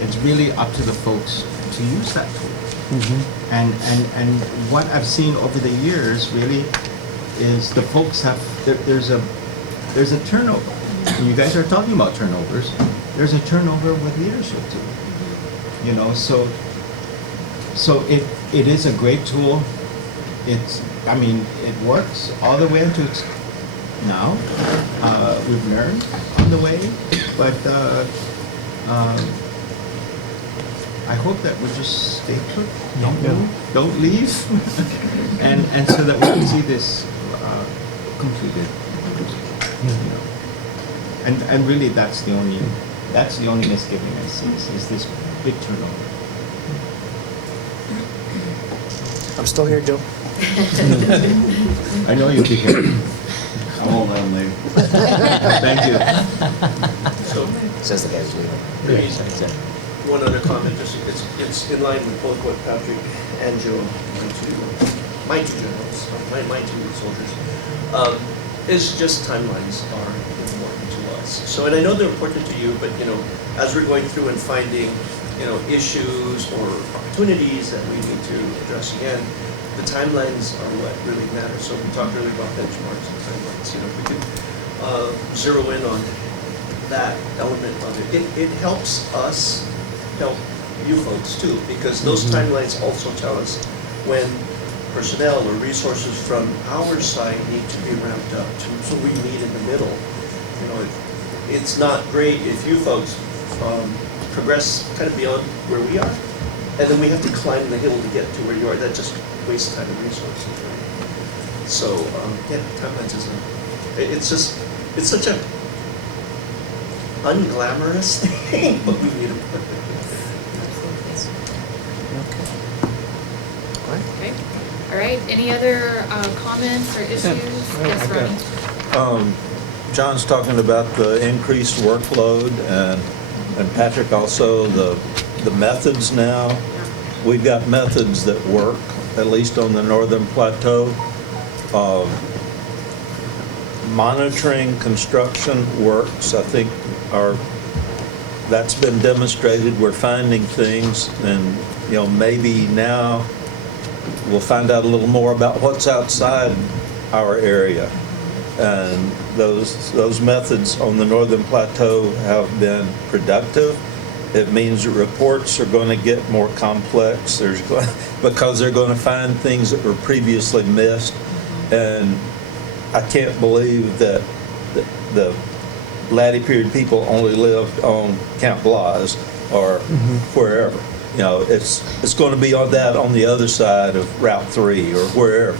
It's really up to the folks to use that tool. And what I've seen over the years really is the folks have, there's a turnover. You guys are talking about turnovers. There's a turnover with leadership too. You know, so it is a great tool. I mean, it works all the way into now. We've learned on the way, but I hope that we just stay put, don't move, don't leave, and so that we can see this completed. And really, that's the only misgiving I see is this big turnover. I'm still here, Joe. I know you'll be here. I won't let them leave. Thank you. So, Says the guy who's leaving. one other comment, just it's in line with both what Patrick and Joe, my two generals, my two soldiers, is just timelines are important to us. So, and I know they're important to you, but you know, as we're going through and finding, you know, issues or opportunities that we need to address again, the timelines are what really matter. So we talked earlier about benchmarks and timelines. You know, if we can zero in on that element of it, it helps us help you folks too, because those timelines also tell us when personnel or resources from our side need to be ramped up to, so we meet in the middle. You know, it's not great if you folks progress kind of beyond where we are, and then we have to climb the hill to get to where you are. That just wastes time and resources. Right? So yeah, timelines is it's such a unglamorous thing, but we need them. Okay. All right. Any other comments or issues? Yes, Ronnie. John's talking about the increased workload, and Patrick also the methods now. We've got methods that work, at least on the Northern Plateau. Monitoring construction works, I think that's been demonstrated. We're finding things, and you know, maybe now we'll find out a little more about what's outside our area. And those methods on the Northern Plateau have been productive. It means that reports are going to get more complex. Because they're going to find things that were previously missed. And I can't believe that the Laddie period people only lived on Camp Blas or wherever. You know, it's going to be on the other side of Route 3 or wherever.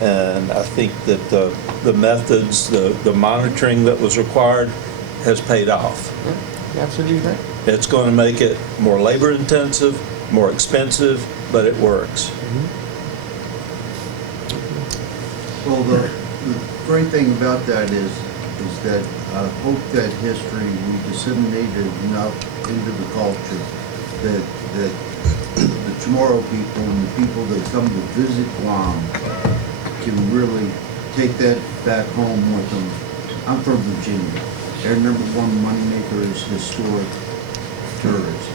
And I think that the methods, the monitoring that was required has paid off. Yeah, absolutely right. It's going to make it more labor intensive, more expensive, but it works. Well, the great thing about that is that I hope that history we disseminated enough into the culture that the Chamorro people and the people that come to visit Guam can really take that back home with them. I'm from Virginia. Their number one moneymaker is historic tourism.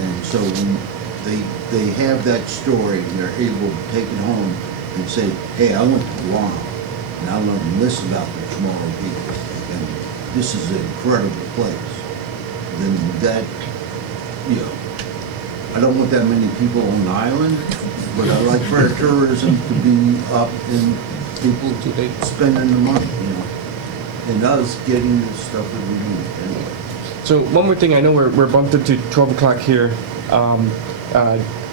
And so when they have that story and they're able to take it home and say, hey, I went to Guam and I learned this about the Chamorro people and this is an incredible place, then that, you know, I don't want that many people on the island, but I like for our tourism to be up and people spending the money, you know, and us getting the stuff that we need anyway. So one more thing, I know we're bumped up to 12 o'clock here.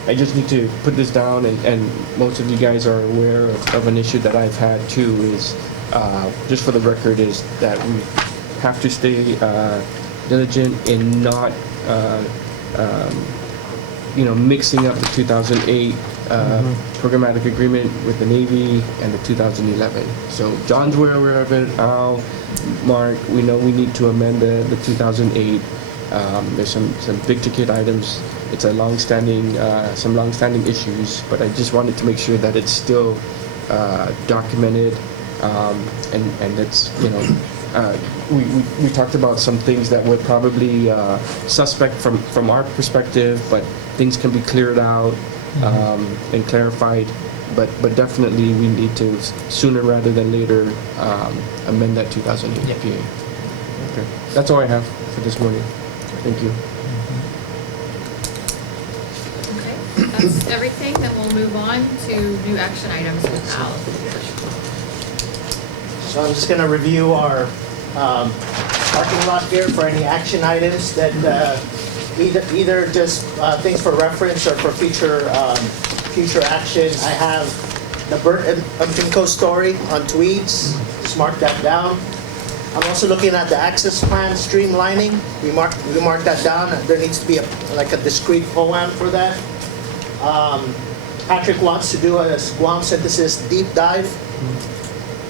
I just need to put this down, and most of you guys are aware of an issue that I've had too, is, just for the record, is that we have to stay diligent in not, mixing up the 2008 programmatic agreement with the Navy and the 2011. So John's aware of it, Al, Mark, we know we need to amend the 2008. There's some big ticket items. It's a some long-standing issues, but I just wanted to make sure that it's still documented, and it's, we talked about some things that were probably suspect from our perspective, but things can be cleared out and clarified. But definitely we need to, sooner rather than later, amend that 2008 PA. Okay, that's all I have for this morning. Thank you. Okay, that's everything. Then we'll move on to new action items with Al. So I'm just going to review our parking lot here for any action items that either just things for reference or for future action. I have the Bert and Pinko story on Tweeds. Just mark that down. I'm also looking at the access plan streamlining. We mark that down. There needs to be a discrete POAM for that. Patrick wants to do a Guam synthesis deep dive.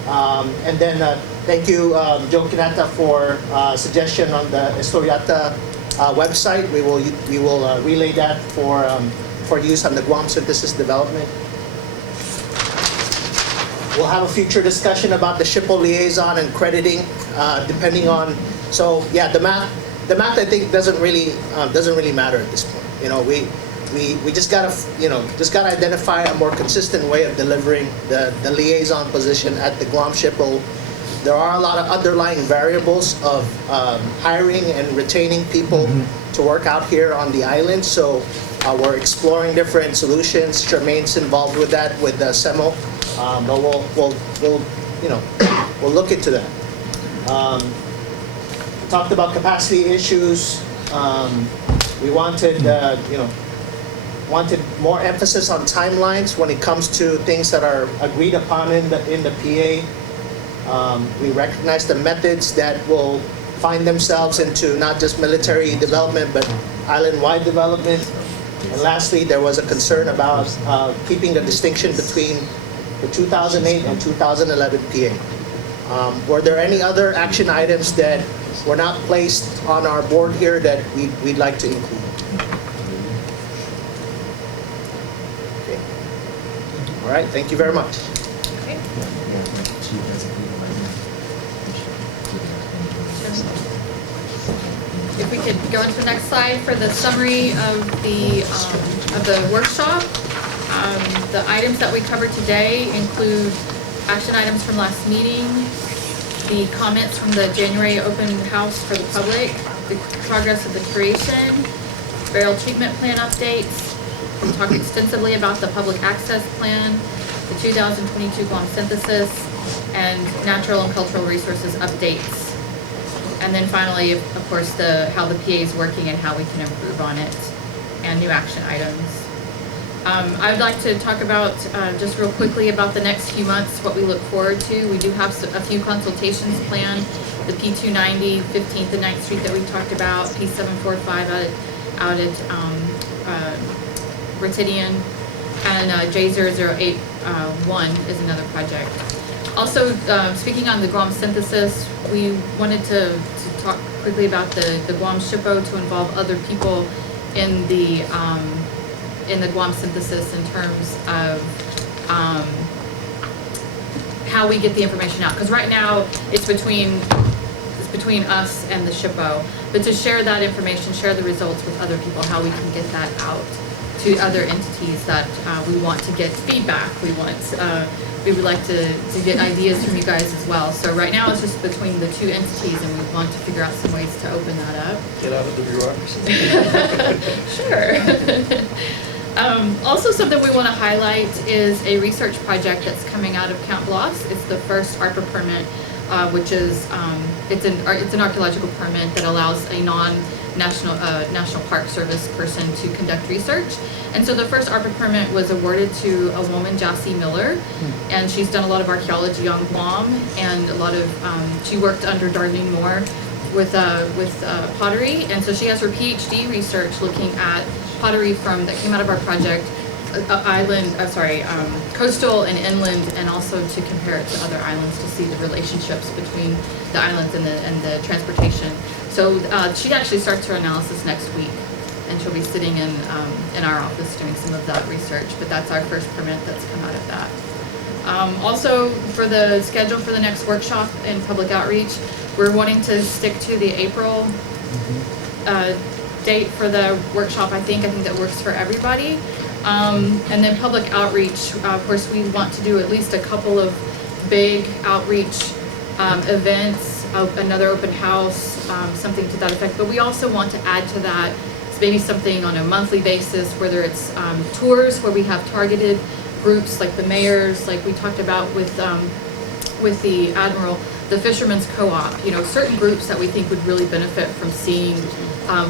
And then thank you, Joe Kinata, for suggestion on the Historiata website. We will relay that for use on the Guam synthesis development. We'll have a future discussion about the SHPO liaison and crediting, depending on. So yeah, the math I think doesn't really matter at this point. We just gotta identify a more consistent way of delivering the liaison position at the Guam SHPO. There are a lot of underlying variables of hiring and retaining people to work out here on the island. So we're exploring different solutions. Charmaine's involved with that with SEMO, but we'll look into that. We talked about capacity issues. We wanted wanted more emphasis on timelines when it comes to things that are agreed upon in the PA. We recognize the methods that will find themselves into not just military development, but island-wide development. And lastly, there was a concern about keeping the distinction between the 2008 and 2011 PA. Were there any other action items that were not placed on our board here that we'd like to include? Okay. All right, thank you very much. If we could go into the next slide for the summary of the workshop. The items that we covered today include action items from last meeting, the comments from the January open house for the public, the progress of the creation, burial treatment plan updates. We talked extensively about the public access plan, the 2022 Guam synthesis, and natural and cultural resources updates. And then finally, of course, how the PA is working and how we can improve on it, and new action items. I would like to talk about, just real quickly, about the next few months, what we look forward to. We do have a few consultations planned, the P290, 15th and 9th Street that we talked about, P745 out at Retidian, and J0081 is another project. Also, speaking on the Guam synthesis, we wanted to talk quickly about the Guam SHPO to involve other people in the Guam synthesis in terms of how we get the information out. Because right now it's between us and the SHPO, but to share that information, share the results with other people, how we can get that out to other entities that we want to get feedback. We would like to get ideas from you guys as well. So right now it's just between the two entities, and we want to figure out some ways to open that up. Get out of the bureaucracy. Sure. Also, something we want to highlight is a research project that's coming out of Count Blas. It's the first ARPA permit, which is it's an archaeological permit that allows a National Park Service person to conduct research. And so the first ARPA permit was awarded to a woman, Jassy Miller, and she's done a lot of archaeology on Guam, and a lot of, she worked under Darlene Moore with pottery, and so she has her PhD research looking at pottery that came out of our project, coastal and inland, and also to compare it to other islands to see the relationships between the islands and the transportation. So she actually starts her analysis next week, and she'll be sitting in our office doing some of that research. But that's our first permit that's come out of that. Also, for the schedule for the next workshop and public outreach, we're wanting to stick to the April date for the workshop. I think that works for everybody. And then public outreach, of course, we want to do at least a couple of big outreach events, another open house, something to that effect. But we also want to add to that maybe something on a monthly basis, whether it's tours where we have targeted groups like the mayors, like we talked about with the Admiral, the Fishermen's Co-op, certain groups that we think would really benefit from seeing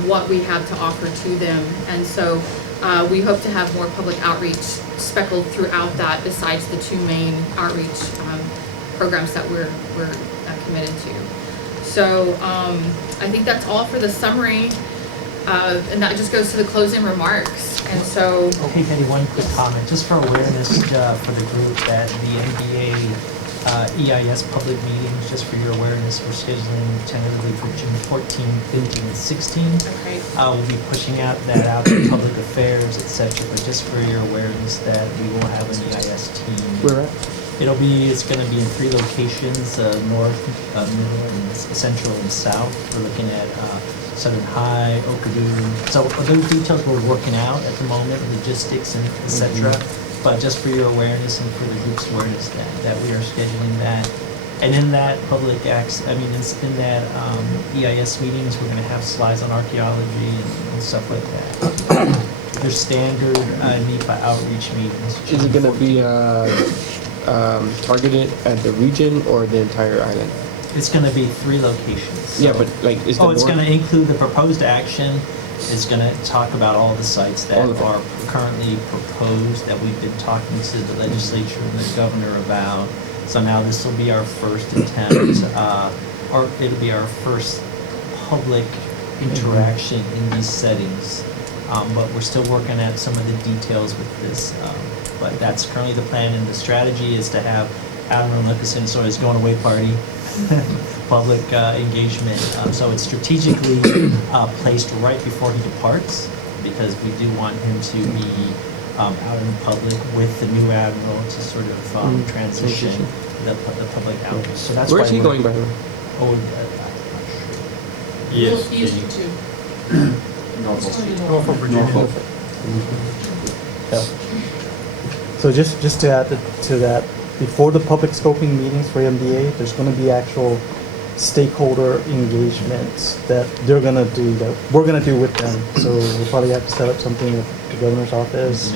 what we have to offer to them. And so we hope to have more public outreach speckled throughout that besides the two main outreach programs that we're committed to. So I think that's all for the summary. And that just goes to the closing remarks. And so. Okay, Betty, one quick comment, just for awareness for the group that the NBA EIS public meetings, just for your awareness, we're scheduling tentatively for June 14, 15, and 16. Okay. We'll be pushing out to public affairs, etc. But just for your awareness that we will have an EIS team. Where at? It's going to be in 3 locations, north, middle, and central and south. We're looking at Southern High, Okadu. So those details we're working out at the moment, logistics and etc. But just for your awareness and for the group's awareness that we are scheduling that. And in that in that EIS meetings, we're going to have slides on archaeology and stuff like that. They're standard NEPA outreach meetings. Is it going to be targeted at the region or the entire island? It's going to be 3 locations. So, yeah, but it's going to include the proposed action. It's going to talk about all the sites that are currently proposed that we've been talking to the legislature and the governor about. So now this will be our first attempt, or it'll be our first public interaction in these settings. But we're still working at some of the details with this. But that's currently the plan, and the strategy is to have Admiral Nicholson sort of his going away party, public engagement. So it's strategically placed right before he departs, because we do want him to be out in public with the new Admiral to sort of transition the public outreach. So that's where's he going, by the way? Oh, Yes. Norfolk, Virginia. Yeah. So just to add to that, before the public scoping meetings for MDA, there's going to be actual stakeholder engagements that they're going to do, that we're going to do with them. So we'll probably have to set up something with the governor's office,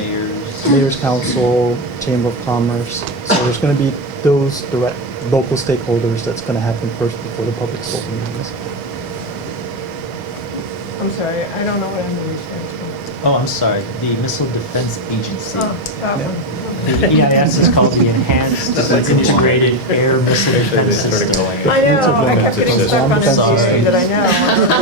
mayor's council, chamber of commerce. So there's going to be those direct local stakeholders that's going to happen first before the public scoping meetings. I'm sorry, I don't know what MDA stands for. Oh, I'm sorry, the Missile Defense Agency. Oh, that one. The EIS is called the Enhanced Integrated Air Missile Defense System. I know, I kept getting stuck on MDA that I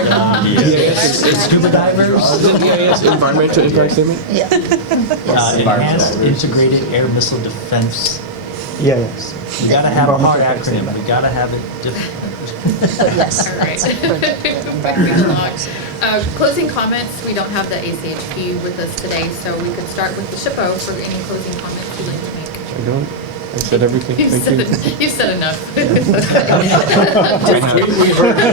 know. It's scuba divers. Is it EIS environmental impact statement? Yeah. Enhanced Integrated Air Missile Defense. Yes. You gotta have a hard acronym. We gotta have it different. Yes. All right. Closing comments, we don't have the ACHP with us today, so we could start with the SHPO for any closing comments you'd like to make. I don't. I said everything. Thank you. You've said enough. We've heard it.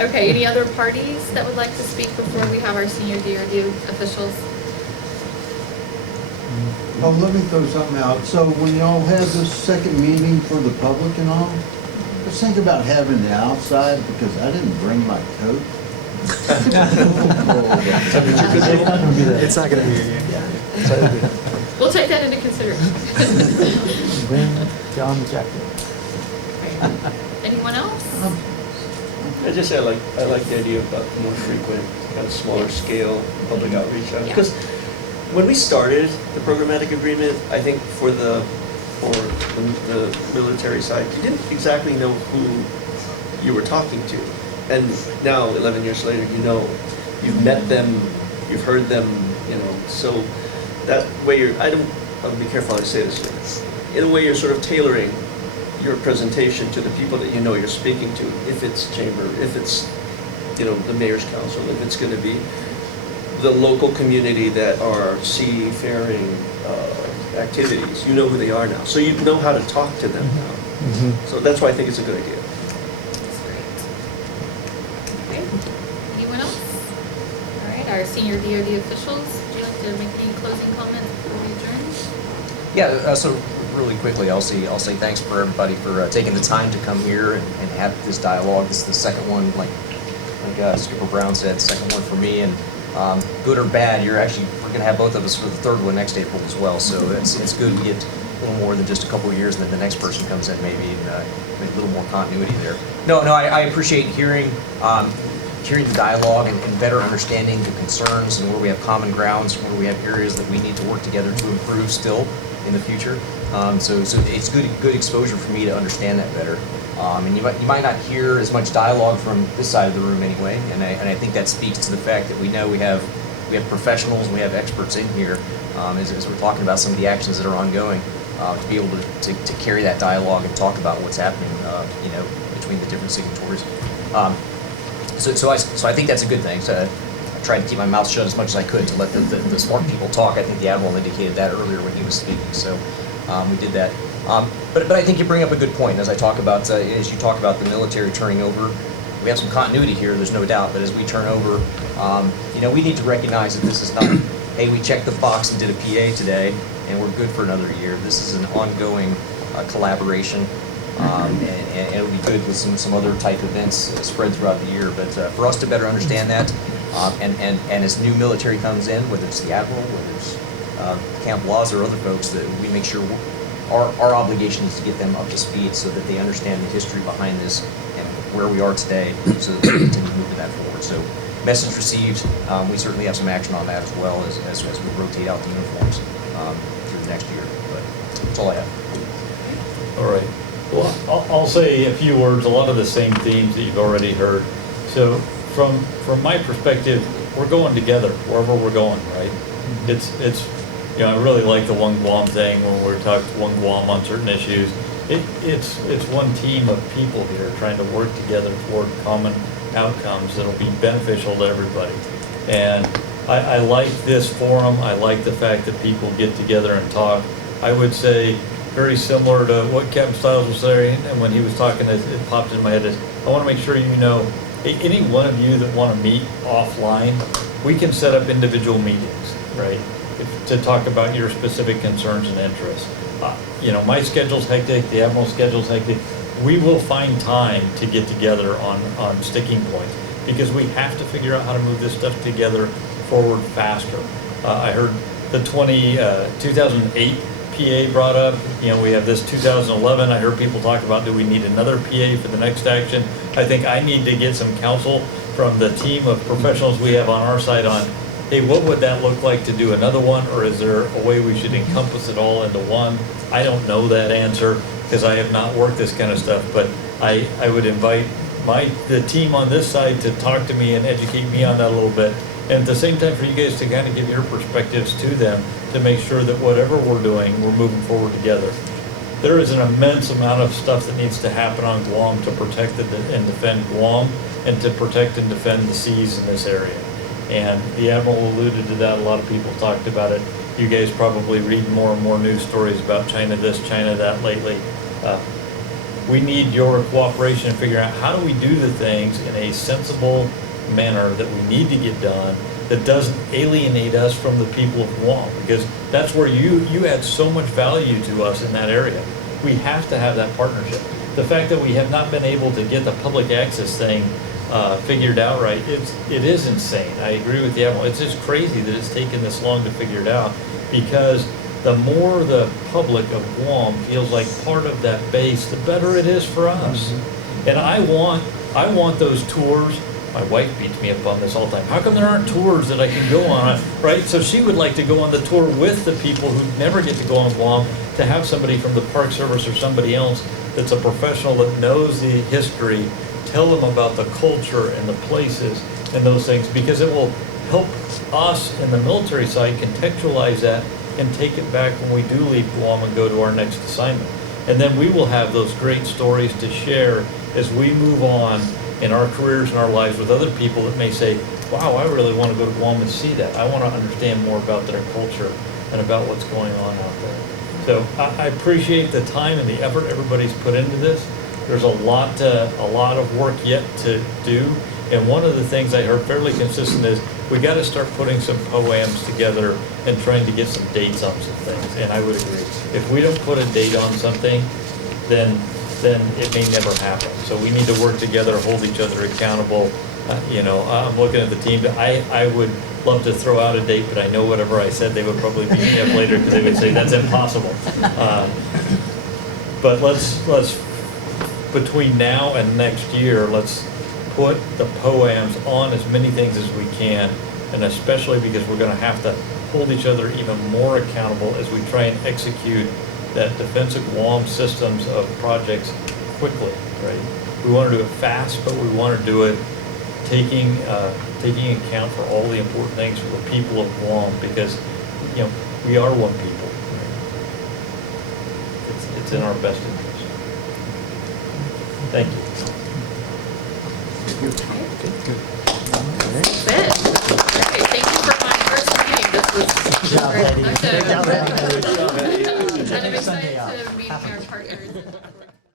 Okay, any other parties that would like to speak before we have our senior DRD officials? Oh, let me throw something out. So when y'all have this second meeting for the public and all, let's think about having it outside, because I didn't bring my coat. It's not going to be here. We'll take that into consideration. Bring John jacket. Anyone else? I just say I like the idea about more frequent, kind of smaller scale public outreach. Because when we started the programmatic agreement, I think for the military side, you didn't exactly know who you were talking to. And now, 11 years later, you know, you've met them, you've heard them, you know, so that way I'll be careful how I say this here. In a way, you're sort of tailoring your presentation to the people that you know you're speaking to, if it's chamber, if it's, you know, the mayor's council, if it's going to be the local community that are seafaring activities. You know who they are now. So you know how to talk to them now. Mm-hmm. So that's why I think it's a good idea. That's great. Okay, anyone else? All right, our senior DoD officials, would you like to make any closing comments before we adjourn? Yeah, so really quickly, I'll say thanks for everybody for taking the time to come here and have this dialogue. This is the second one, like Skipper Brown said, second one for me. And good or bad, we're going to have both of us for the third one next April as well. So it's good we get a little more than just a couple of years, and then the next person comes in maybe and make a little more continuity there. No, I appreciate hearing the dialogue and better understanding the concerns and where we have common grounds, where we have areas that we need to work together to improve still in the future. So it's good exposure for me to understand that better. And you might not hear as much dialogue from this side of the room anyway, and I think that speaks to the fact that we know we have professionals, we have experts in here as we're talking about some of the actions that are ongoing, to be able to carry that dialogue and talk about what's happening, you know, between the different signatories. So I think that's a good thing. So I tried to keep my mouth shut as much as I could to let the smart people talk. I think the Admiral indicated that earlier when he was speaking. So we did that. But I think you bring up a good point as you talk about the military turning over. We have some continuity here, there's no doubt, but as we turn over, you know, we need to recognize that this is not, hey, we checked the box and did a PA today, and we're good for another year. This is an ongoing collaboration, and it'll be good with some other type events spread throughout the year. But for us to better understand that, and as new military comes in, whether it's the Admiral, whether it's Camp Laws or other folks, that we make sure our obligation is to get them up to speed so that they understand the history behind this and where we are today, so that we continue moving that forward. So, message received. We certainly have some action on that as well as we rotate out the uniforms through the next year. But that's all I have. All right. Well, I'll say a few words. A lot of the same themes that you've already heard. So, from my perspective, we're going together wherever we're going, right? It's you know, I really like the One Guam thing when we're talking One Guam on certain issues. It's one team of people here trying to work together toward common outcomes that'll be beneficial to everybody. And I like this forum. I like the fact that people get together and talk. I would say very similar to what Captain Stiles was saying, and when he was talking, it popped in my head is, I want to make sure you know, any one of you that want to meet offline, we can set up individual meetings, right? To talk about your specific concerns and interests. You know, my schedule's hectic, the Admiral's schedule's hectic. We will find time to get together on sticking points because we have to figure out how to move this stuff together forward faster. I heard the 2008 PA brought up. You know, we have this 2011. I heard people talk about, do we need another PA for the next action? I think I need to get some counsel from the team of professionals we have on our side on, hey, what would that look like to do another one, or is there a way we should encompass it all into one? I don't know that answer because I have not worked this kind of stuff, but I would invite the team on this side to talk to me and educate me on that a little bit. And at the same time for you guys to kind of give your perspectives to them to make sure that whatever we're doing, we're moving forward together. There is an immense amount of stuff that needs to happen on Guam to protect and defend Guam and to protect and defend the seas in this area. And the Admiral alluded to that. A lot of people talked about it. You guys probably read more and more news stories about China this, China that lately. We need your cooperation in figuring out how do we do the things in a sensible manner that we need to get done that doesn't alienate us from the people of Guam, because that's where you add so much value to us in that area. We have to have that partnership. The fact that we have not been able to get the public access thing figured out right, it is insane. I agree with the Admiral. It's just crazy that it's taken this long to figure it out, because the more the public of Guam feels like part of that base, the better it is for us. And I want I want those tours. My wife beats me up on this all the time. How come there aren't tours that I can go on, right? So she would like to go on the tour with the people who never get to go on Guam, to have somebody from the Park Service or somebody else that's a professional that knows the history, tell them about the culture and the places and those things, because it will help us in the military side contextualize that and take it back when we do leave Guam and go to our next assignment. And then we will have those great stories to share as we move on in our careers and our lives with other people that may say, wow, I really want to go to Guam and see that. I want to understand more about their culture and about what's going on out there. So I appreciate the time and the effort everybody's put into this. There's a lot of work yet to do. And one of the things I heard fairly consistent is we got to start putting some POAMs together and trying to get some dates on some things. And I would agree. If we don't put a date on something, then it may never happen. So we need to work together, hold each other accountable. I'm looking at the team. I would love to throw out a date, but I know whatever I said, they would probably beat me up later because they would say that's impossible. But let's between now and next year, let's put the POAMs on as many things as we can, and especially because we're going to have to hold each other even more accountable as we try and execute that defensive Guam systems of projects quickly, right? We want to do it fast, but we want to do it taking account for all the important things for the people of Guam, because we are one people. Right? It's in our best interest. Thank you. Good. Great. Thank you for my first meeting. This was Good job, Eddie. great. Good job, Eddie. And I'm excited to meet our partners.